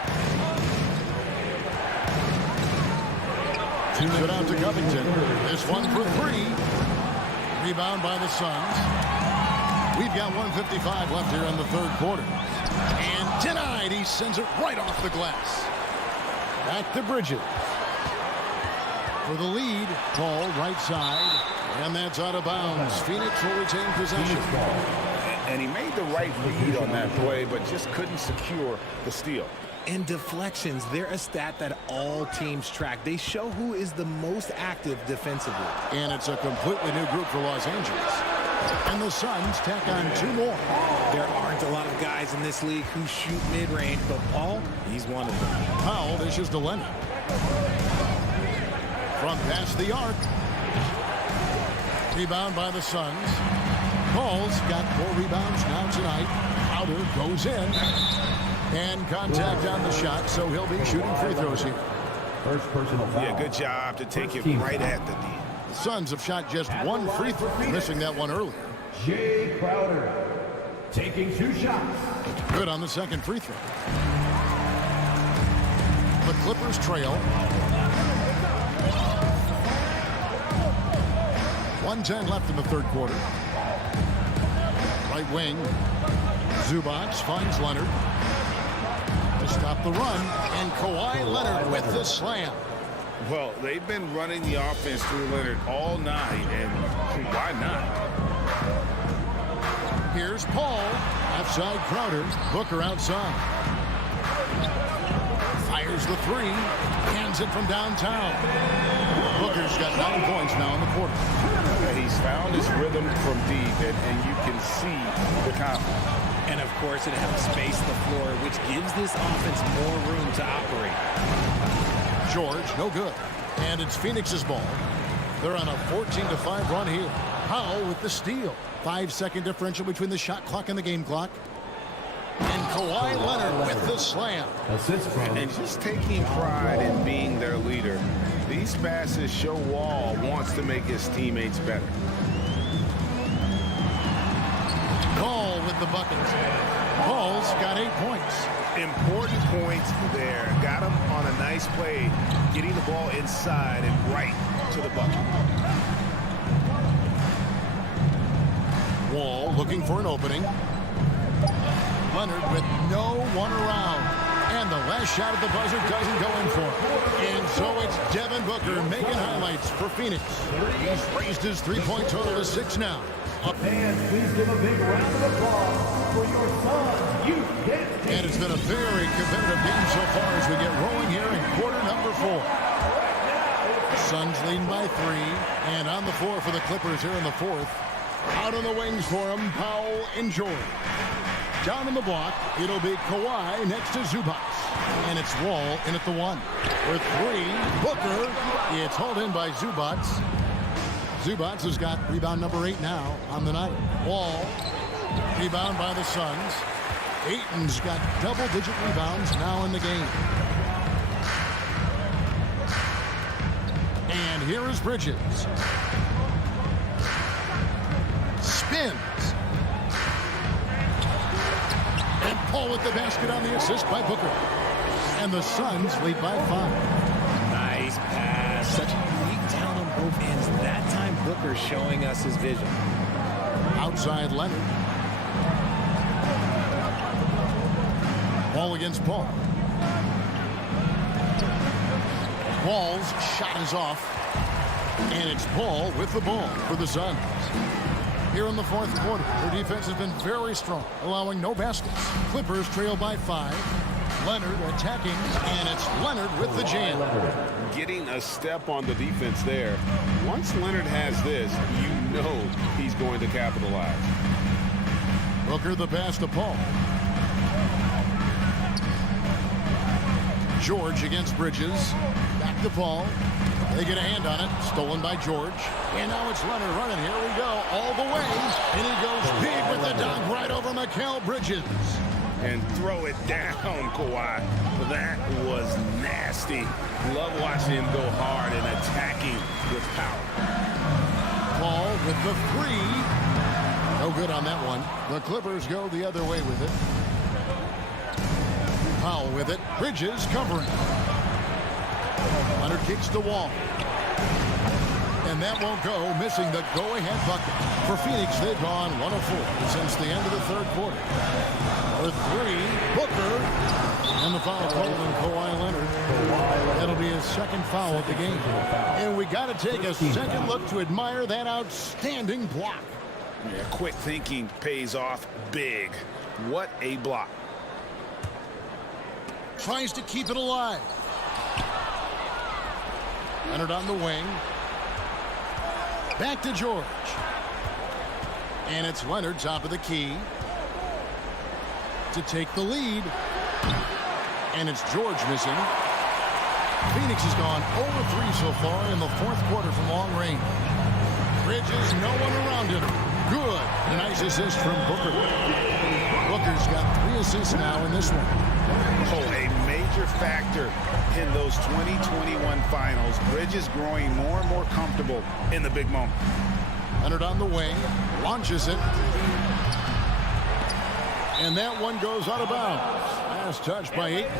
Good out to Covington. This one for 3. Rebound by the Suns. We've got 1:55 left here in the third quarter. And denied. He sends it right off the glass. Back to Bridges. For the lead, Paul right side. And that's out of bounds. Phoenix will retain possession. And he made the right read on that play, but just couldn't secure the steal. And deflections, they're a stat that all teams track. They show who is the most active defensively. And it's a completely new group for Los Angeles. And the Suns tack on 2 more. There aren't a lot of guys in this league who shoot mid-range, but Paul, he's one of them. Powell dishes to Leonard. From past the arc. Rebound by the Suns. Paul's got 4 rebounds now tonight. Crowder goes in. And contact on the shot, so he'll be shooting free throws here. First personal foul. Yeah, good job to take it right at the D. The Suns have shot just 1 free throw, missing that one earlier. Jay Crowder taking 2 shots. Good on the second free throw. The Clippers trail. 1:10 left in the third quarter. Right wing. Zubac finds Leonard. To stop the run. And Kawhi Leonard with the slam. Well, they've been running the offense through Leonard all night, and why not? Here's Paul. Outside Crowder. Booker outside. Fires the 3. Hands it from downtown. Booker's got 9 points now in the quarter. He's found his rhythm from deep, and you can see the confidence. And, of course, it helps space the floor, which gives this offense more room to operate. George, no good. And it's Phoenix's ball. They're on a 14-5 run here. Powell with the steal. 5-second differential between the shot clock and the game clock. And Kawhi Leonard with the slam. And just taking pride in being their leader. These passes show Wall wants to make his teammates better. Paul with the buckets. Paul's got 8 points. Important points there. Got him on a nice play, getting the ball inside and right to the bucket. Wall looking for an opening. Leonard with no one around. And the last shot at the buzzer doesn't go in for him. And so it's Devin Booker making highlights for Phoenix. He's raised his 3-point total to 6 now. Fans, please give a big round of applause for your Suns youth game. And it's been a very competitive game so far as we get rolling here in quarter number 4. Suns leading by 3. And on the floor for the Clippers here in the 4th. Out on the wings for him, Powell and George. Down in the block, it'll be Kawhi next to Zubac. And it's Wall in at the 1. For 3, Booker. It's hauled in by Zubac. Zubac has got rebound number 8 now on the night. Wall, rebound by the Suns. Ayton's got double-digit rebounds now in the game. And here is Bridges. Spins. And Paul with the basket on the assist by Booker. And the Suns lead by 5. Nice pass. Such unique talent on both ends. That time Booker showing us his vision. Outside Leonard. Ball against Paul. Wall's shot is off. And it's Paul with the ball for the Suns. Here in the 4th quarter, their defense has been very strong, allowing no baskets. Clippers trail by 5. Leonard attacking, and it's Leonard with the jam. Getting a step on the defense there. Once Leonard has this, you know he's going to capitalize. Booker the pass to Paul. George against Bridges. Back to Paul. They get a hand on it. Stolen by George. And now it's Leonard running. Here we go. All the way. And he goes big with the dunk right over Mikal Bridges. And throw it down, Kawhi. That was nasty. Love watching him go hard and attacking with power. Paul with the three. No good on that one. The Clippers go the other way with it. Powell with it. Bridges covering. Leonard kicks the wall. And that won't go, missing the go-ahead bucket. For Phoenix, they've gone 1-4 since the end of the third quarter. For three, Booker. And the foul called on Kawhi Leonard. That'll be his second foul of the game. And we got to take a second look to admire that outstanding block. Yeah, quick thinking pays off big. What a block. Tries to keep it alive. Leonard on the wing. Back to George. And it's Leonard top of the key to take the lead. And it's George missing. Phoenix has gone 0-3 so far in the fourth quarter from long range. Bridges, no one around him. Good. A nice assist from Booker. Booker's got 3 assists now in this one. Oh, a major factor in those 2021 finals. Bridges growing more and more comfortable in the big moment. Leonard on the wing, launches it. And that one goes out of bounds. Last touch by Ayton.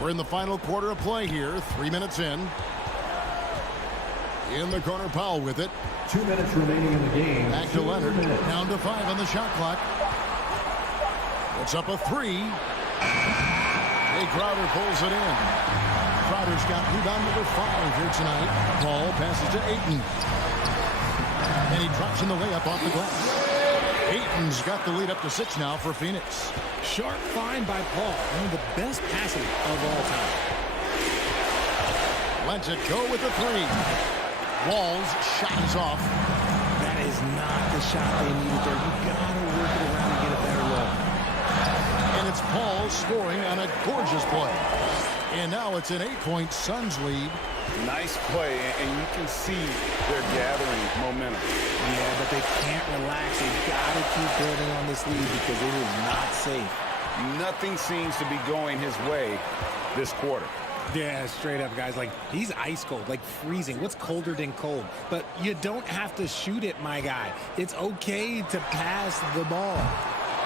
We're in the final quarter of play here. 3 minutes in. In the corner, Powell with it. 2 minutes remaining in the game. Back to Leonard. Down to 5 on the shot clock. It's up a 3. Hey, Crowder pulls it in. Crowder's got rebound number 5 here tonight. Paul passes to Ayton. And he drops in the layup off the glass. Ayton's got the lead up to 6 now for Phoenix. Sharp find by Paul. One of the best passes of all time. Lets it go with the 3. Wall's shot is off. That is not the shot they needed there. You gotta work it around and get a better look. And it's Paul scoring on a gorgeous play. And now it's an 8-point Suns lead. Nice play, and you can see they're gathering momentum. Yeah, but they can't relax. They've got to keep building on this lead because it is not safe. Nothing seems to be going his way this quarter. Yeah, straight up, guys. Like, he's ice cold, like freezing. What's colder than cold? But you don't have to shoot it, my guy. It's okay to pass the ball.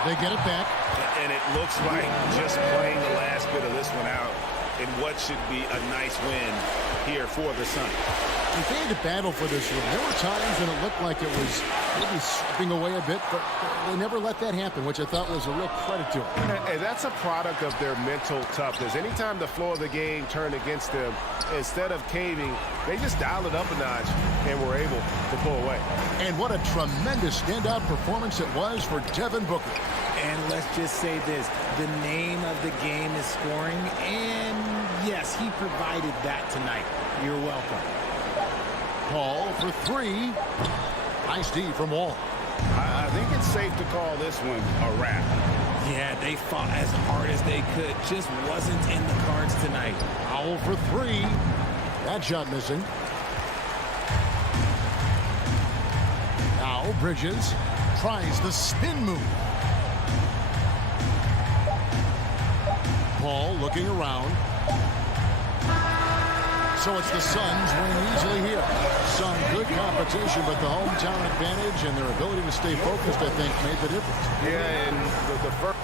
They get it back. And it looks like just playing the last bit of this one out in what should be a nice win here for the Suns. If they had to battle for this one, there were times when it looked like it was maybe slipping away a bit, but they never let that happen, which I thought was a real credit to them. And that's a product of their mental toughness. Anytime the flow of the game turned against them, instead of caving, they just dialed it up a notch and were able to pull away. And what a tremendous standout performance it was for Devin Booker. And let's just say this, the name of the game is scoring, and yes, he provided that tonight. You're welcome. Paul for 3. Nice D from Wall. I think it's safe to call this one a wrap. Yeah, they fought as hard as they could. Just wasn't in the cards tonight. Powell for 3. That shot missing. Now Bridges tries the spin move. Paul looking around. So it's the Suns winning easily here. Some good competition, but the hometown advantage and their ability to stay focused, I think, made the difference. Yeah, and the first...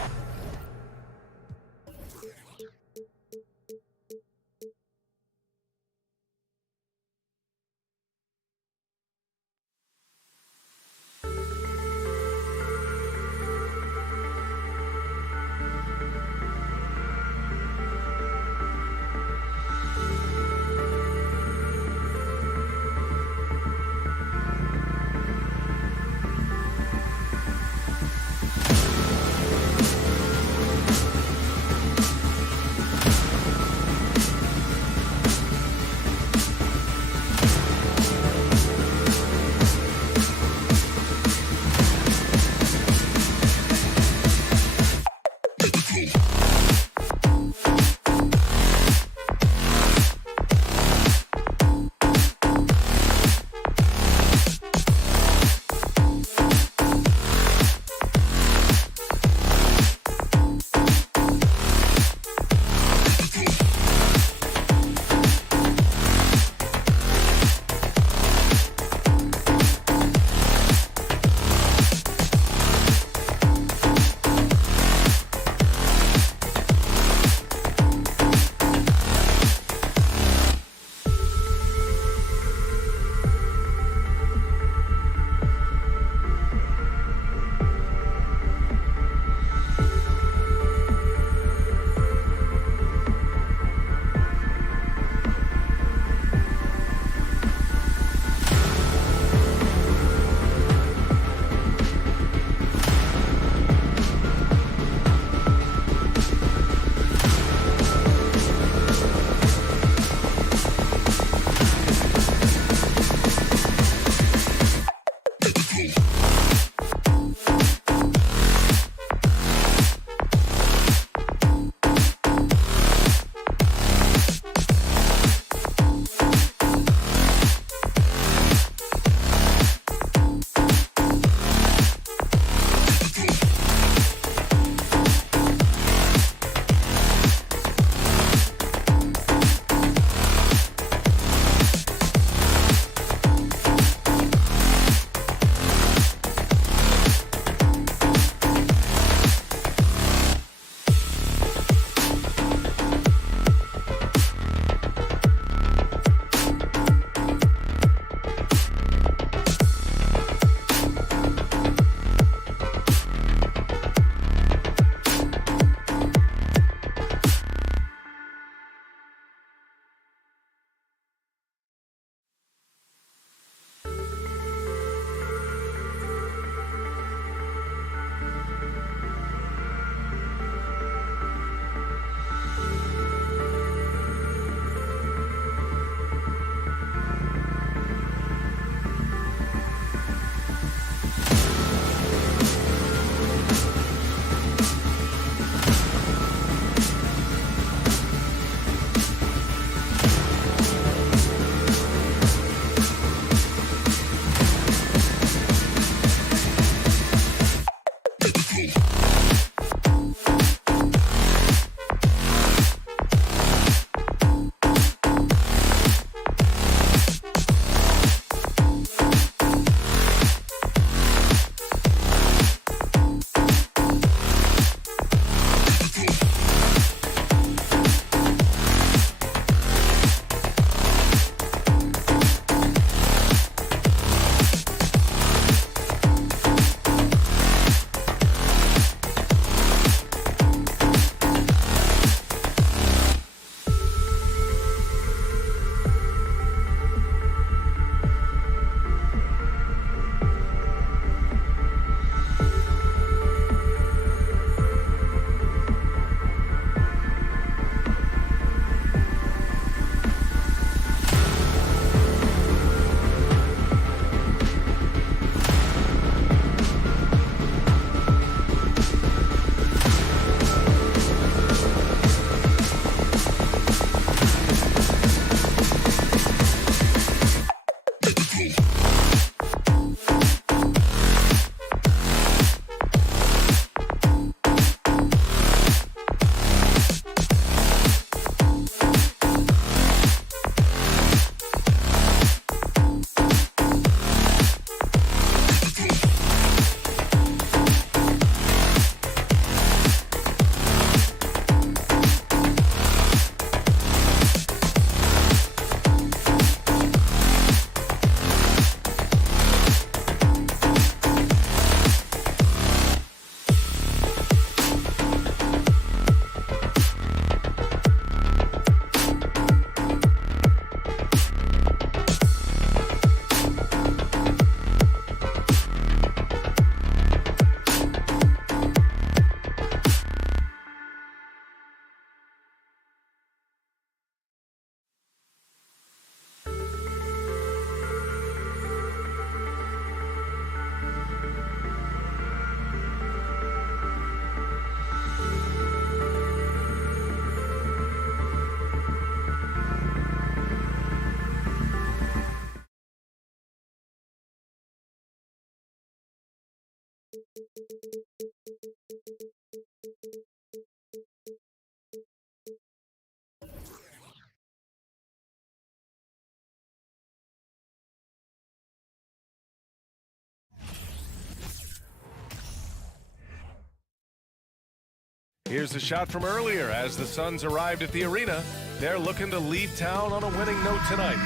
Here's the shot from earlier as the Suns arrived at the arena. They're looking to leave town on a winning note tonight.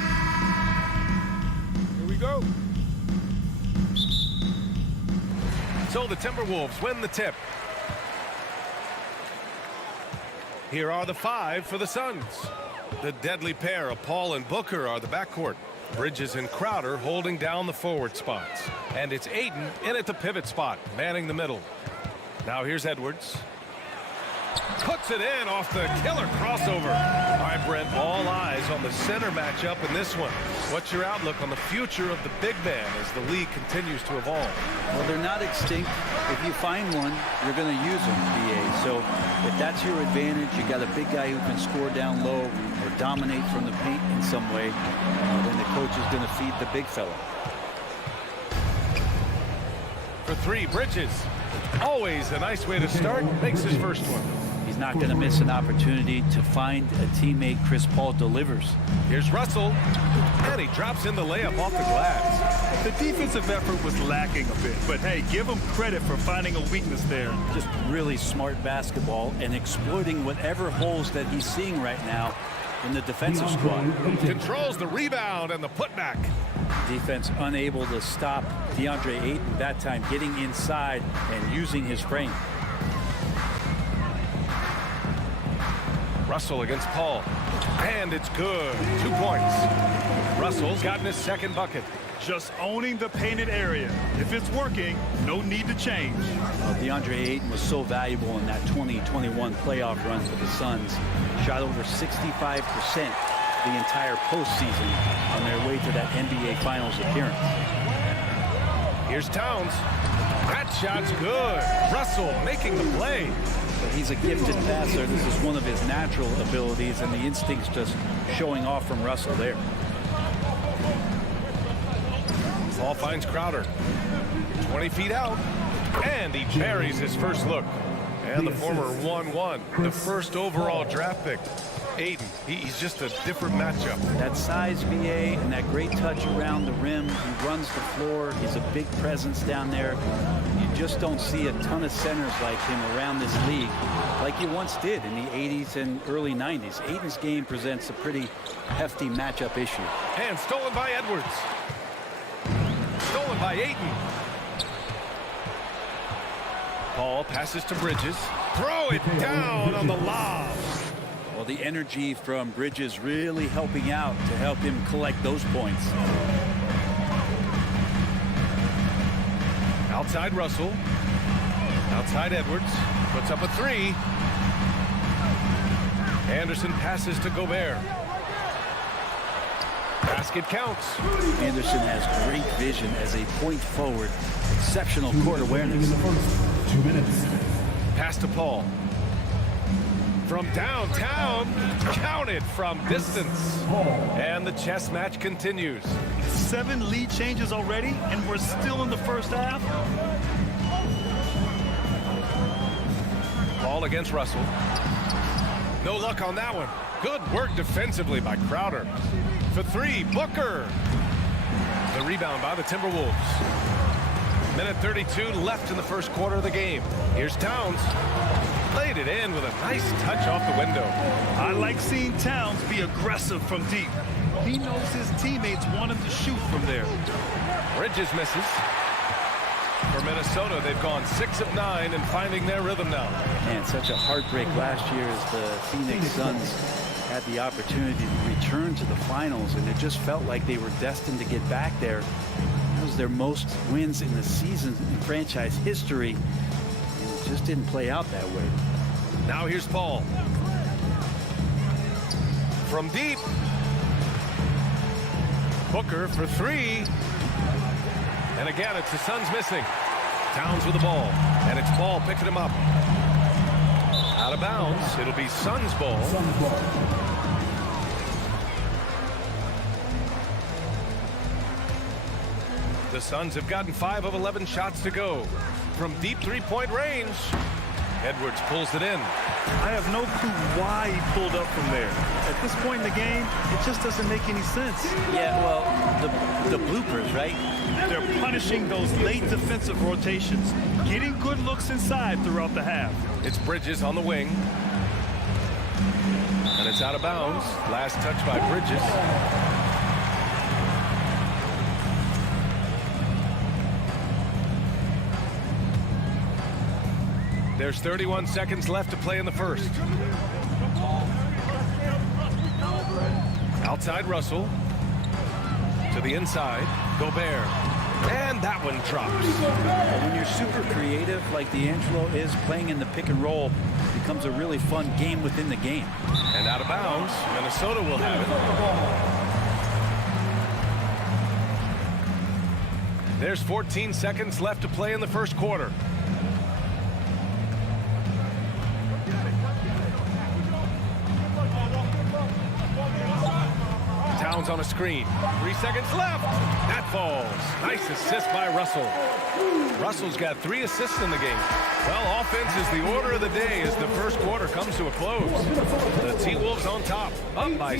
Here we go. So the Timberwolves win the tip. Here are the 5 for the Suns. The deadly pair of Paul and Booker are the backcourt. Bridges and Crowder holding down the forward spots. And it's Ayton in at the pivot spot, manning the middle. Now here's Edwards. Puts it in off the killer crossover. All right, Brent, all eyes on the center matchup in this one. What's your outlook on the future of the big man as the league continues to evolve? Well, they're not extinct. If you find one, you're going to use them, BA. So if that's your advantage, you got a big guy who can score down low or dominate from the paint in some way, then the coach is going to feed the big fella. For 3, Bridges. Always a nice way to start. Makes his first one. He's not going to miss an opportunity to find a teammate. Chris Paul delivers. Here's Russell, and he drops in the layup off the glass. The defensive effort was lacking a bit, but hey, give him credit for finding a weakness there. Just really smart basketball and exploiting whatever holes that he's seeing right now in the defensive squad. Controls the rebound and the putback. Defense unable to stop Deandre Ayton that time, getting inside and using his frame. Russell against Paul, and it's good. 2 points. Russell's gotten his second bucket. Just owning the painted area. If it's working, no need to change. Deandre Ayton was so valuable in that 2021 playoff run for the Suns. Shot over 65% the entire postseason on their way to that NBA Finals appearance. Here's Towns. That shot's good. Russell making the play. But he's a gifted passer. This is one of his natural abilities, and the instincts just showing off from Russell there. Ball finds Crowder. 20 feet out, and he buries his first look. And the former 1-1, the first overall draft pick. Ayton, he's just a different matchup. That size, VA, and that great touch around the rim. He runs the floor. He's a big presence down there. You just don't see a ton of centers like him around this league like you once did in the 80s and early 90s. Ayton's game presents a pretty hefty matchup issue. And stolen by Edwards. Stolen by Ayton. Paul passes to Bridges. Throw it down on the lob. Well, the energy from Bridges really helping out to help him collect those points. Outside Russell. Outside Edwards. Puts up a 3. Anderson passes to Gobert. Basket counts. Anderson has great vision as a point forward. Exceptional court awareness. 2 minutes. Pass to Paul. From downtown, counted from distance. And the chess match continues. 7 lead changes already, and we're still in the first half. Ball against Russell. No luck on that one. Good work defensively by Crowder. For 3, Booker. The rebound by the Timberwolves. Minute 32 left in the first quarter of the game. Here's Towns. Laid it in with a nice touch off the window. I like seeing Towns be aggressive from deep. He knows his teammates want him to shoot from there. Bridges misses. For Minnesota, they've gone 6 of 9 and finding their rhythm now. And such a heartbreak last year as the Phoenix Suns had the opportunity to return to the finals, and it just felt like they were destined to get back there. That was their most wins in the season in franchise history, and it just didn't play out that way. Now here's Paul. From deep. Booker for 3. And again, it's the Suns missing. Towns with the ball. And it's Paul picking him up. Out of bounds. It'll be Suns ball. The Suns have gotten 5 of 11 shots to go. From deep 3-point range. Edwards pulls it in. I have no clue why he pulled up from there. At this point in the game, it just doesn't make any sense. Yeah, well, the bloopers, right? They're punishing those late defensive rotations, getting good looks inside throughout the half. It's Bridges on the wing. And it's out of bounds. Last touch by Bridges. There's 31 seconds left to play in the first. Outside Russell. To the inside. Gobert. And that one drops. When you're super creative like D'Angelo is, playing in the pick and roll becomes a really fun game within the game. And out of bounds. Minnesota will have it. There's 14 seconds left to play in the first quarter. Towns on a screen. 3 seconds left. That falls. Nice assist by Russell. Russell's got 3 assists in the game. Well, offense is the order of the day as the first quarter comes to a close. The T-Wolves on top. Up by...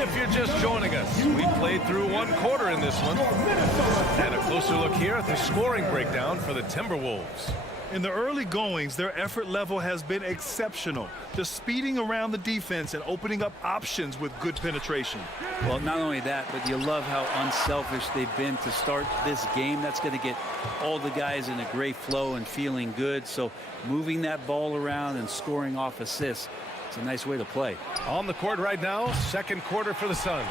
If you're just joining us, we played through 1 quarter in this one. And a closer look here at the scoring breakdown for the Timberwolves. In the early goings, their effort level has been exceptional. Just speeding around the defense and opening up options with good penetration. Well, not only that, but you love how unselfish they've been to start this game. That's going to get all the guys in a great flow and feeling good. So moving that ball around and scoring off assists, it's a nice way to play. On the court right now, second quarter for the Suns.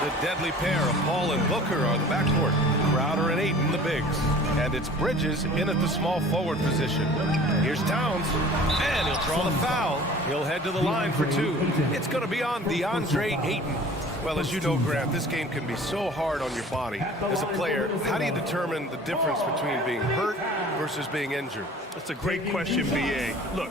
The deadly pair of Paul and Booker are the backcourt. Crowder and Ayton, the bigs. And it's Bridges in at the small forward position. Here's Towns. And he'll draw the foul. He'll head to the line for 2. It's going to be on Deandre Ayton. Well, as you know, Grant, this game can be so hard on your body. As a player, how do you determine the difference between being hurt versus being injured? That's a great question, B.A. Look,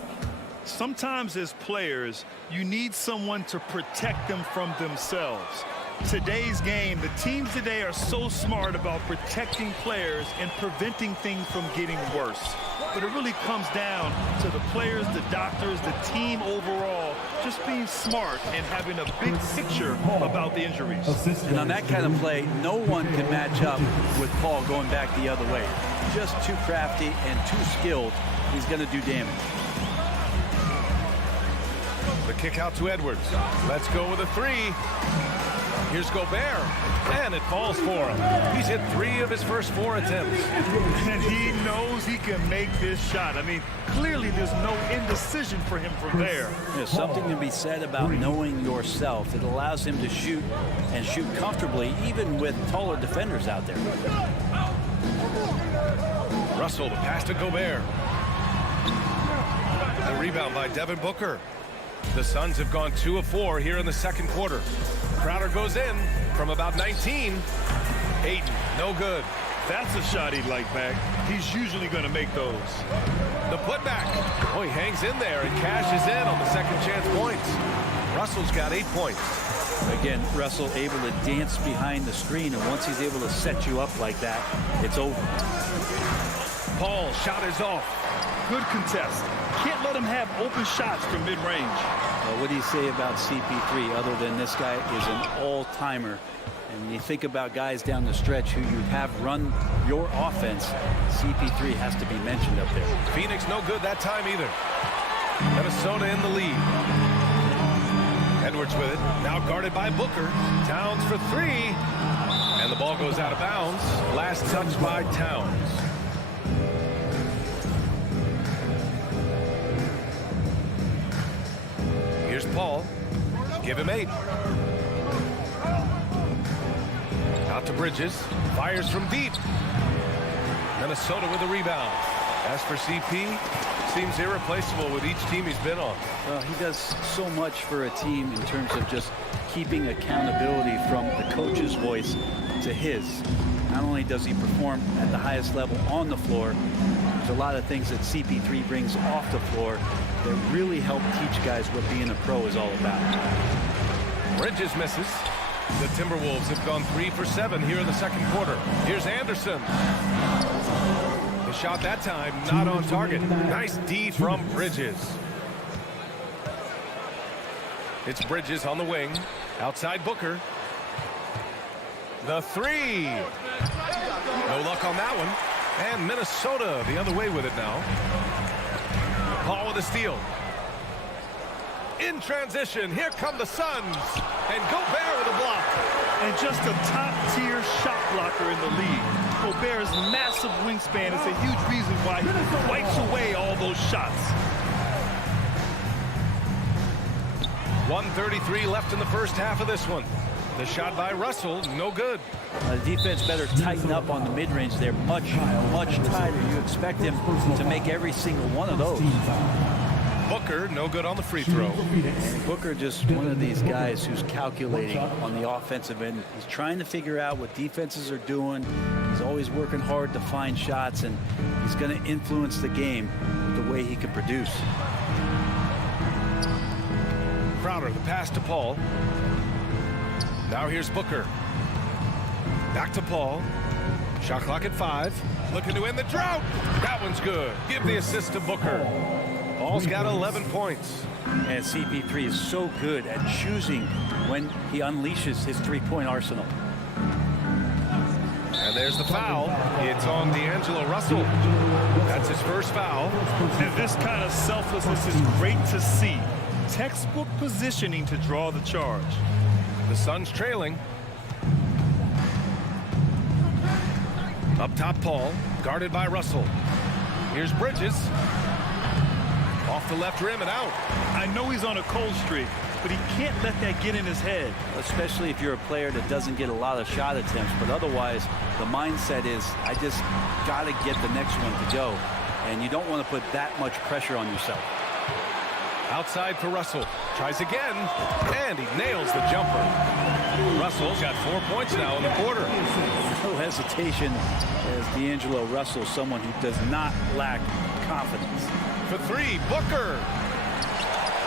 sometimes as players, you need someone to protect them from themselves. Today's game, the teams today are so smart about protecting players and preventing things from getting worse. But it really comes down to the players, the doctors, the team overall, just being smart and having a big picture about the injuries. And on that kind of play, no one can match up with Paul going back the other way. Just too crafty and too skilled. He's going to do damage. The kick out to Edwards. Let's go with a 3. Here's Gobert, and it falls for him. He's hit 3 of his first 4 attempts. And he knows he can make this shot. I mean, clearly there's no indecision for him from there. There's something to be said about knowing yourself. It allows him to shoot and shoot comfortably, even with taller defenders out there. Russell, the pass to Gobert. The rebound by Devin Booker. The Suns have gone 2 of 4 here in the second quarter. Crowder goes in from about 19. Ayton, no good. that's a shot he'd like back. He's usually going to make those. The putback. Oh, he hangs in there and cashes in on the second chance points. Russell's got 8 points. Again, Russell able to dance behind the screen, and once he's able to set you up like that, it's over. Paul, shot is off. Good contest. Can't let him have open shots from mid-range. Well, what do you say about CP3 other than this guy is an all-timer? And when you think about guys down the stretch who you have run your offense, CP3 has to be mentioned up there. Phoenix no good that time either. Minnesota in the lead. Edwards with it. Now guarded by Booker. Towns for 3. And the ball goes out of bounds. Last touch by Towns. Here's Paul. Give him 8. Out to Bridges. Fires from deep. Minnesota with a rebound. As for CP, seems irreplaceable with each team he's been on. Well, he does so much for a team in terms of just keeping accountability from the coach's voice to his. Not only does he perform at the highest level on the floor, there's a lot of things that CP3 brings off the floor that really help teach guys what being a pro is all about. Bridges misses. The Timberwolves have gone 3 for 7 here in the second quarter. Here's Anderson. The shot that time not on target. Nice D from Bridges. It's Bridges on the wing. Outside Booker. The 3. No luck on that one. And Minnesota the other way with it now. Paul with a steal. In transition, here come the Suns. And Gobert with a block. And just a top-tier shot blocker in the league. Gobert's massive wingspan is a huge reason why he wipes away all those shots. 1:33 left in the first half of this one. The shot by Russell, no good. The defense better tighten up on the mid-range there much tighter. You expect him to make every single one of those. Booker, no good on the free throw. And Booker just one of these guys who's calculating on the offensive end. He's trying to figure out what defenses are doing. He's always working hard to find shots, and he's going to influence the game with the way he can produce. Crowder, the pass to Paul. Now here's Booker. Back to Paul. Shot clock at 5. Looking to end the drought. That one's good. Give the assist to Booker. Paul's got 11 points. And CP3 is so good at choosing when he unleashes his three-point arsenal. And there's the foul. It's on D'Angelo Russell. That's his first foul. And this kind of selflessness is great to see. Textbook positioning to draw the charge. The Suns trailing. Up top, Paul, guarded by Russell. Here's Bridges. Off the left rim and out. I know he's on a cold streak, but he can't let that get in his head. Especially if you're a player that doesn't get a lot of shot attempts, but otherwise the mindset is, I just got to get the next one to go. And you don't want to put that much pressure on yourself. Outside for Russell. Tries again, and he nails the jumper. Russell's got 4 points now in the quarter. No hesitation as D'Angelo Russell, someone who does not lack confidence. For 3, Booker.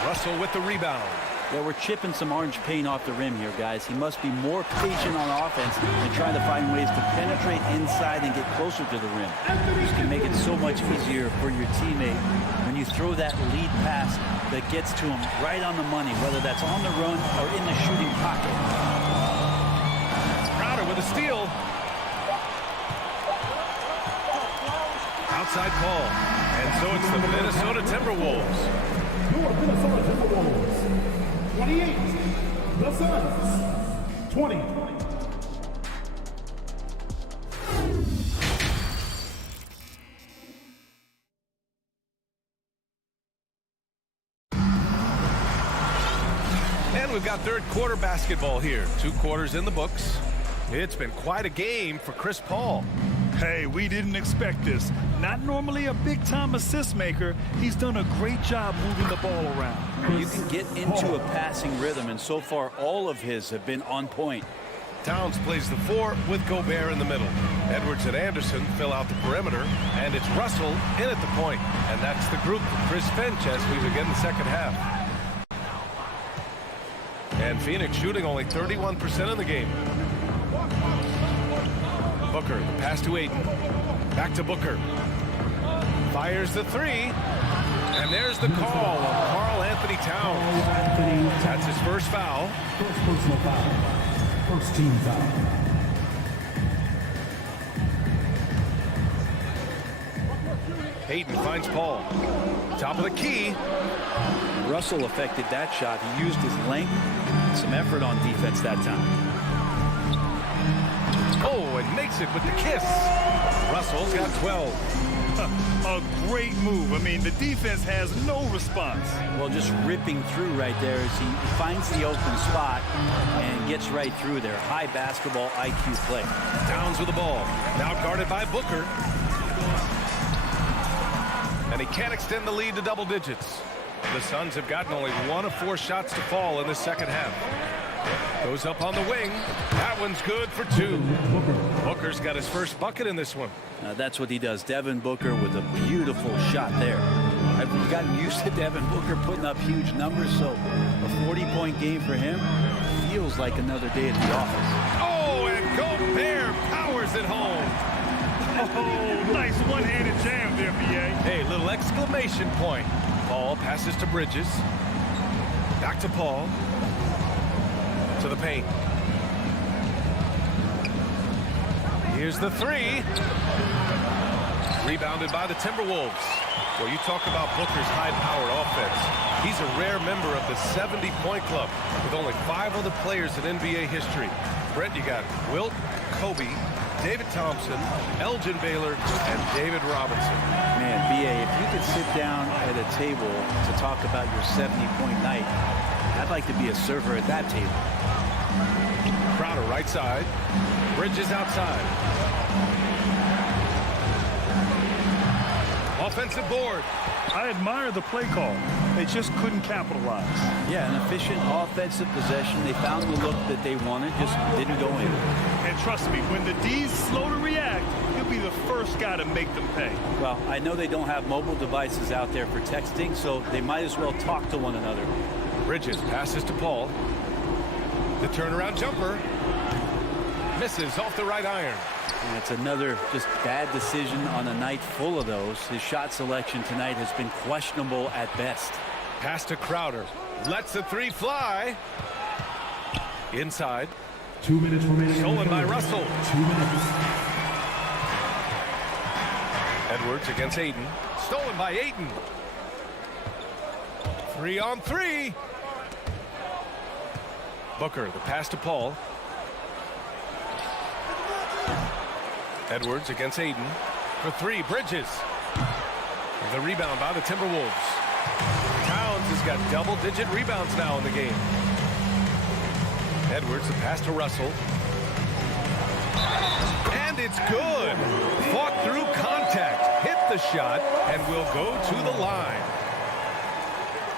Russell with the rebound. Yeah, we're chipping some orange paint off the rim here, guys. He must be more patient on offense and trying to find ways to penetrate inside and get closer to the rim. This can make it so much easier for your teammate when you throw that lead pass that gets to him right on the money, whether that's on the run or in the shooting pocket. Crowder with a steal. Outside Paul. And so it's the Minnesota Timberwolves. Your Minnesota Timberwolves. 28. The Suns. 20. And we've got third quarter basketball here. 2 quarters in the books. It's been quite a game for Chris Paul. Hey, we didn't expect this. Not normally a big-time assist maker. He's done a great job moving the ball around. You can get into a passing rhythm, and so far all of his have been on point. Towns plays the 4 with Gobert in the middle. Edwards and Anderson fill out the perimeter, and it's Russell in at the point. And that's the group for Chris Finch as we begin the second half. And Phoenix shooting only 31% in the game. Booker, the pass to Ayton. Back to Booker. Fires the 3. And there's the call on Karl Anthony Towns. That's his first foul. First personal foul. First team foul. Ayton finds Paul. Top of the key. Russell affected that shot. He used his length, some effort on defense that time. Oh, and makes it with the kiss. Russell's got 12. A great move. I mean, the defense has no response. Well, just ripping through right there as he finds the open spot and gets right through there. High basketball IQ play. Towns with the ball. Now guarded by Booker. And he can't extend the lead to double digits. The Suns have gotten only 1 of 4 shots to fall in the second half. Goes up on the wing. That one's good for 2. Booker's got his first bucket in this one. That's what he does. Devin Booker with a beautiful shot there. I've gotten used to Devin Booker putting up huge numbers, so a 40-point game for him feels like another day at the office. Oh, and Gobert powers it home. Oh, nice one-handed jam there, B.A. Hey, little exclamation point. Paul passes to Bridges. Back to Paul. To the paint. Here's the 3. Rebounded by the Timberwolves. Well, you talk about Booker's high-powered offense. He's a rare member of the 70-point club with only 5 other players in NBA history. Brett, you got Wilt, Kobe, David Thompson, Elgin Baylor, and David Robinson. Man, B.A., if you could sit down at a table to talk about your 70-point night, I'd like to be a server at that table. Crowder right side. Bridges outside. Offensive board. I admire the play call. They just couldn't capitalize. Yeah, an efficient offensive possession. They found the look that they wanted, just didn't go in. And trust me, when the D's slow to react, he'll be the first guy to make them pay. Well, I know they don't have mobile devices out there for texting, so they might as well talk to one another. Bridges passes to Paul. The turnaround jumper. Misses off the right iron. And it's another just bad decision on a night full of those. His shot selection tonight has been questionable at best. Pass to Crowder. Lets the 3 fly. Inside. 2 minutes remaining. Stolen by Russell. 2 minutes. Edwards against Ayton. Stolen by Ayton. 3 on 3. Booker, the pass to Paul. Edwards against Ayton. For 3, Bridges. The rebound by the Timberwolves. Towns has got double-digit rebounds now in the game. Edwards, the pass to Russell. And it's good. Fought through contact. Hit the shot and will go to the line.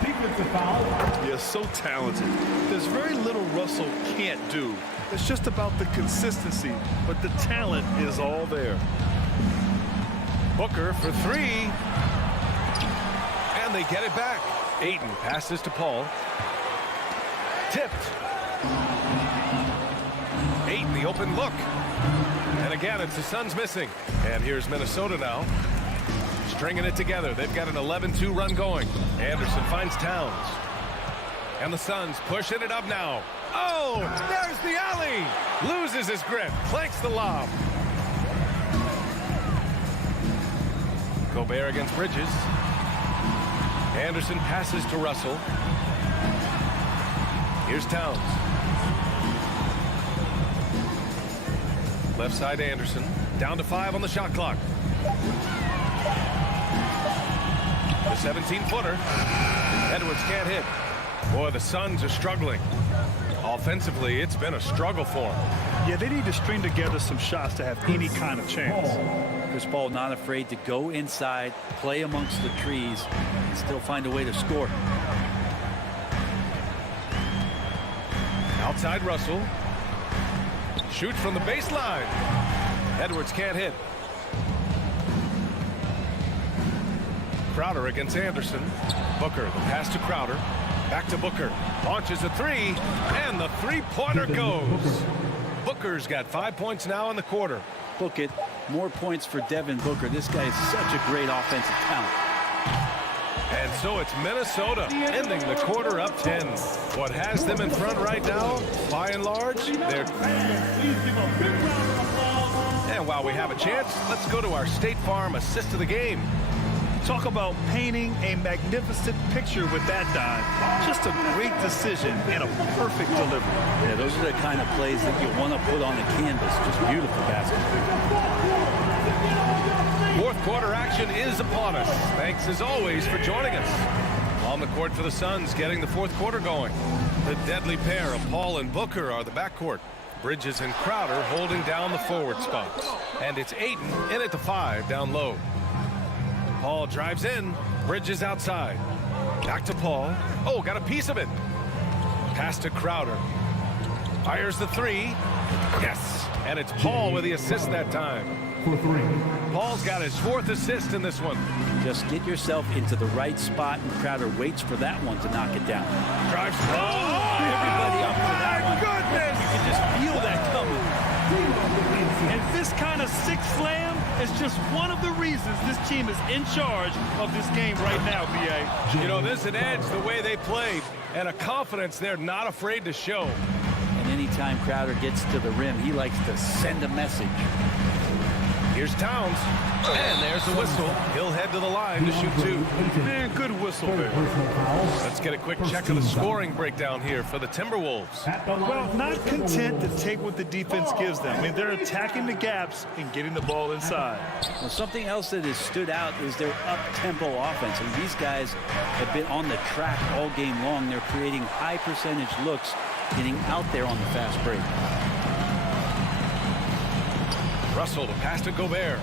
Defensive foul. Yeah, so talented. There's very little Russell can't do. It's just about the consistency, but the talent is all there. Booker for 3. And they get it back. Ayton passes to Paul. Tipped. Ayton, the open look. And again, it's the Suns missing. And here's Minnesota now. Stringing it together. They've got an 11-2 run going. Anderson finds Towns. And the Suns pushing it up now. Oh, there's the alley. Loses his grip. Clanks the lob. Gobert against Bridges. Anderson passes to Russell. Here's Towns. Left side Anderson. Down to 5 on the shot clock. The 17-footer. Edwards can't hit. Boy, the Suns are struggling. Offensively, it's been a struggle for them. Yeah, they need to string together some shots to have any kind of chance. Chris Paul not afraid to go inside, play amongst the trees, and still find a way to score. Outside Russell. Shoot from the baseline. Edwards can't hit. Crowder against Anderson. Booker, the pass to Crowder. Back to Booker. Launches a three, and the three-pointer goes. Booker's got 5 points now in the quarter. Book it. More points for Devin Booker. This guy is such a great offensive talent. And so it's Minnesota ending the quarter up 10. What has them in front right now, by and large, they're... And while we have a chance, let's go to our State Farm assist of the game. Talk about painting a magnificent picture with that dive. Just a great decision and a perfect delivery. Yeah, those are the kind of plays that you want to put on the canvas. Just beautiful basketball. Fourth quarter action is upon us. Thanks as always for joining us. On the court for the Suns, getting the fourth quarter going. The deadly pair of Paul and Booker are the backcourt. Bridges and Crowder holding down the forward spots. And it's Ayton in at the 5 down low. Paul drives in. Bridges outside. Back to Paul. Oh, got a piece of it. Pass to Crowder. Fires the 3. Yes. And it's Paul with the assist that time. For 3. Paul's got his 4th assist in this one. Just get yourself into the right spot, and Crowder waits for that one to knock it down. Drives. Everybody up for that one. Goodness! You can just feel that coming. And this kind of six slam is just one of the reasons this team is in charge of this game right now, B.A. You know, there's an edge the way they played and a confidence they're not afraid to show. And anytime Crowder gets to the rim, he likes to send a message. Here's Towns, and there's the whistle. He'll head to the line to shoot 2. Man, good whistle there. Let's get a quick check of the scoring breakdown here for the Timberwolves. Well, not content to take what the defense gives them. I mean, they're attacking the gaps and getting the ball inside. Well, something else that has stood out is their up-tempo offense. And these guys have been on the track all game long. They're creating high-percentage looks, getting out there on the fast break. Russell, the pass to Gobert.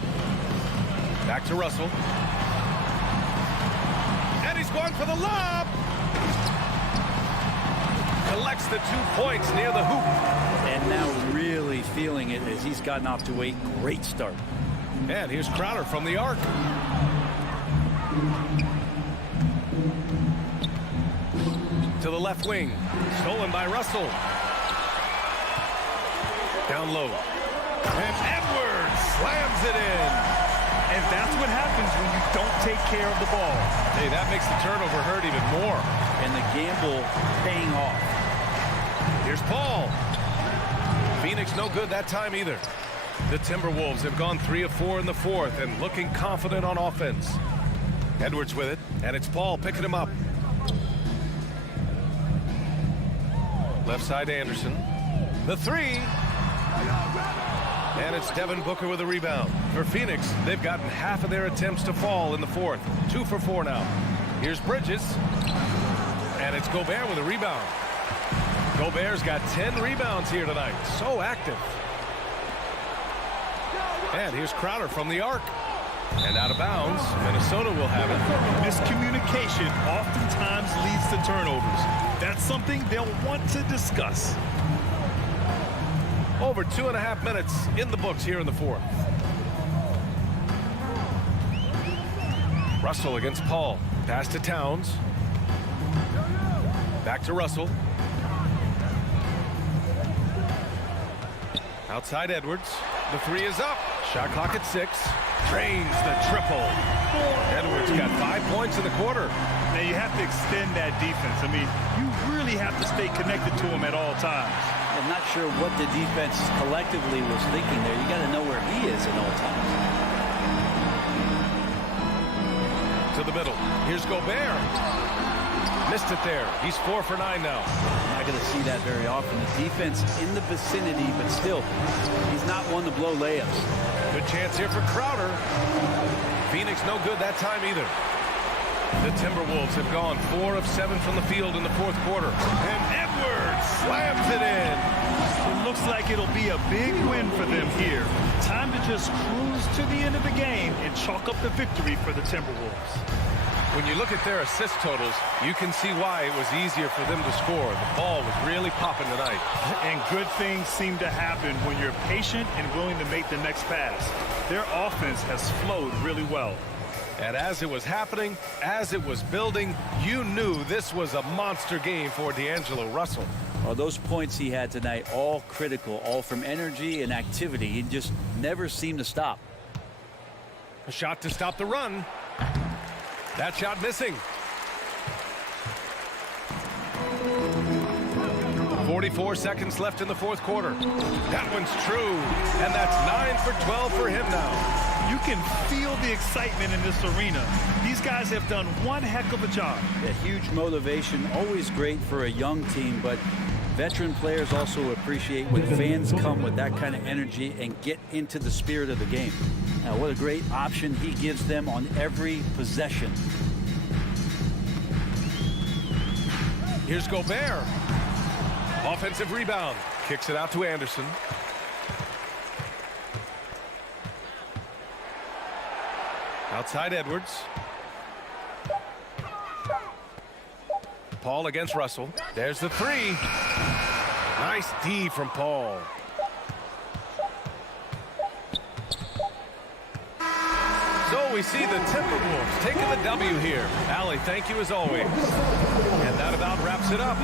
Back to Russell. And he's going for the lob. Collects the 2 points near the hoop. And now really feeling it as he's gotten off to a great start. And here's Crowder from the arc. To the left wing. Stolen by Russell. Down low. And Edwards slams it in. And that's what happens when you don't take care of the ball. Hey, that makes the turnover hurt even more. And the gamble paying off. Here's Paul. Phoenix no good that time either. The Timberwolves have gone 3 of 4 in the fourth and looking confident on offense. Edwards with it, and it's Paul picking him up. Left side Anderson. The 3. And it's Devin Booker with a rebound. For Phoenix, they've gotten half of their attempts to fall in the fourth. 2 for 4 now. Here's Bridges. And it's Gobert with a rebound. Gobert's got 10 rebounds here tonight. So active. And here's Crowder from the arc. And out of bounds. Minnesota will have it. Miscommunication oftentimes leads to turnovers. That's something they'll want to discuss. Over 2.5 minutes in the books here in the fourth. Russell against Paul. Pass to Towns. Back to Russell. Outside Edwards. The 3 is up. Shot clock at 6. Drains the triple. Edwards got 5 points in the quarter. Now you have to extend that defense. I mean, you really have to stay connected to him at all times. I'm not sure what the defense collectively was thinking there. You got to know where he is at all times. To the middle. Here's Gobert. Missed it there. He's 4 for 9 now. Not going to see that very often. The defense in the vicinity, but still, he's not one to blow layups. Good chance here for Crowder. Phoenix no good that time either. The Timberwolves have gone 4 of 7 from the field in the fourth quarter. And Edwards slams it in. It looks like it'll be a big win for them here. Time to just cruise to the end of the game and chalk up the victory for the Timberwolves. When you look at their assist totals, you can see why it was easier for them to score. The ball was really popping tonight. And good things seem to happen when you're patient and willing to make the next pass. Their offense has flowed really well. And as it was happening, as it was building, you knew this was a monster game for D'Angelo Russell. Well, those points he had tonight, all critical, all from energy and activity. He just never seemed to stop. A shot to stop the run. That shot missing. 44 seconds left in the fourth quarter. That one's true. And that's 9 for 12 for him now. You can feel the excitement in this arena. These guys have done one heck of a job. A huge motivation, always great for a young team, but veteran players also appreciate when fans come with that kind of energy and get into the spirit of the game. Now, what a great option he gives them on every possession. Here's Gobert. Offensive rebound. Kicks it out to Anderson. Outside Edwards. Paul against Russell. There's the three. Nice D from Paul. So we see the Timberwolves taking the W here. Allie, thank you as always. And that about wraps it up.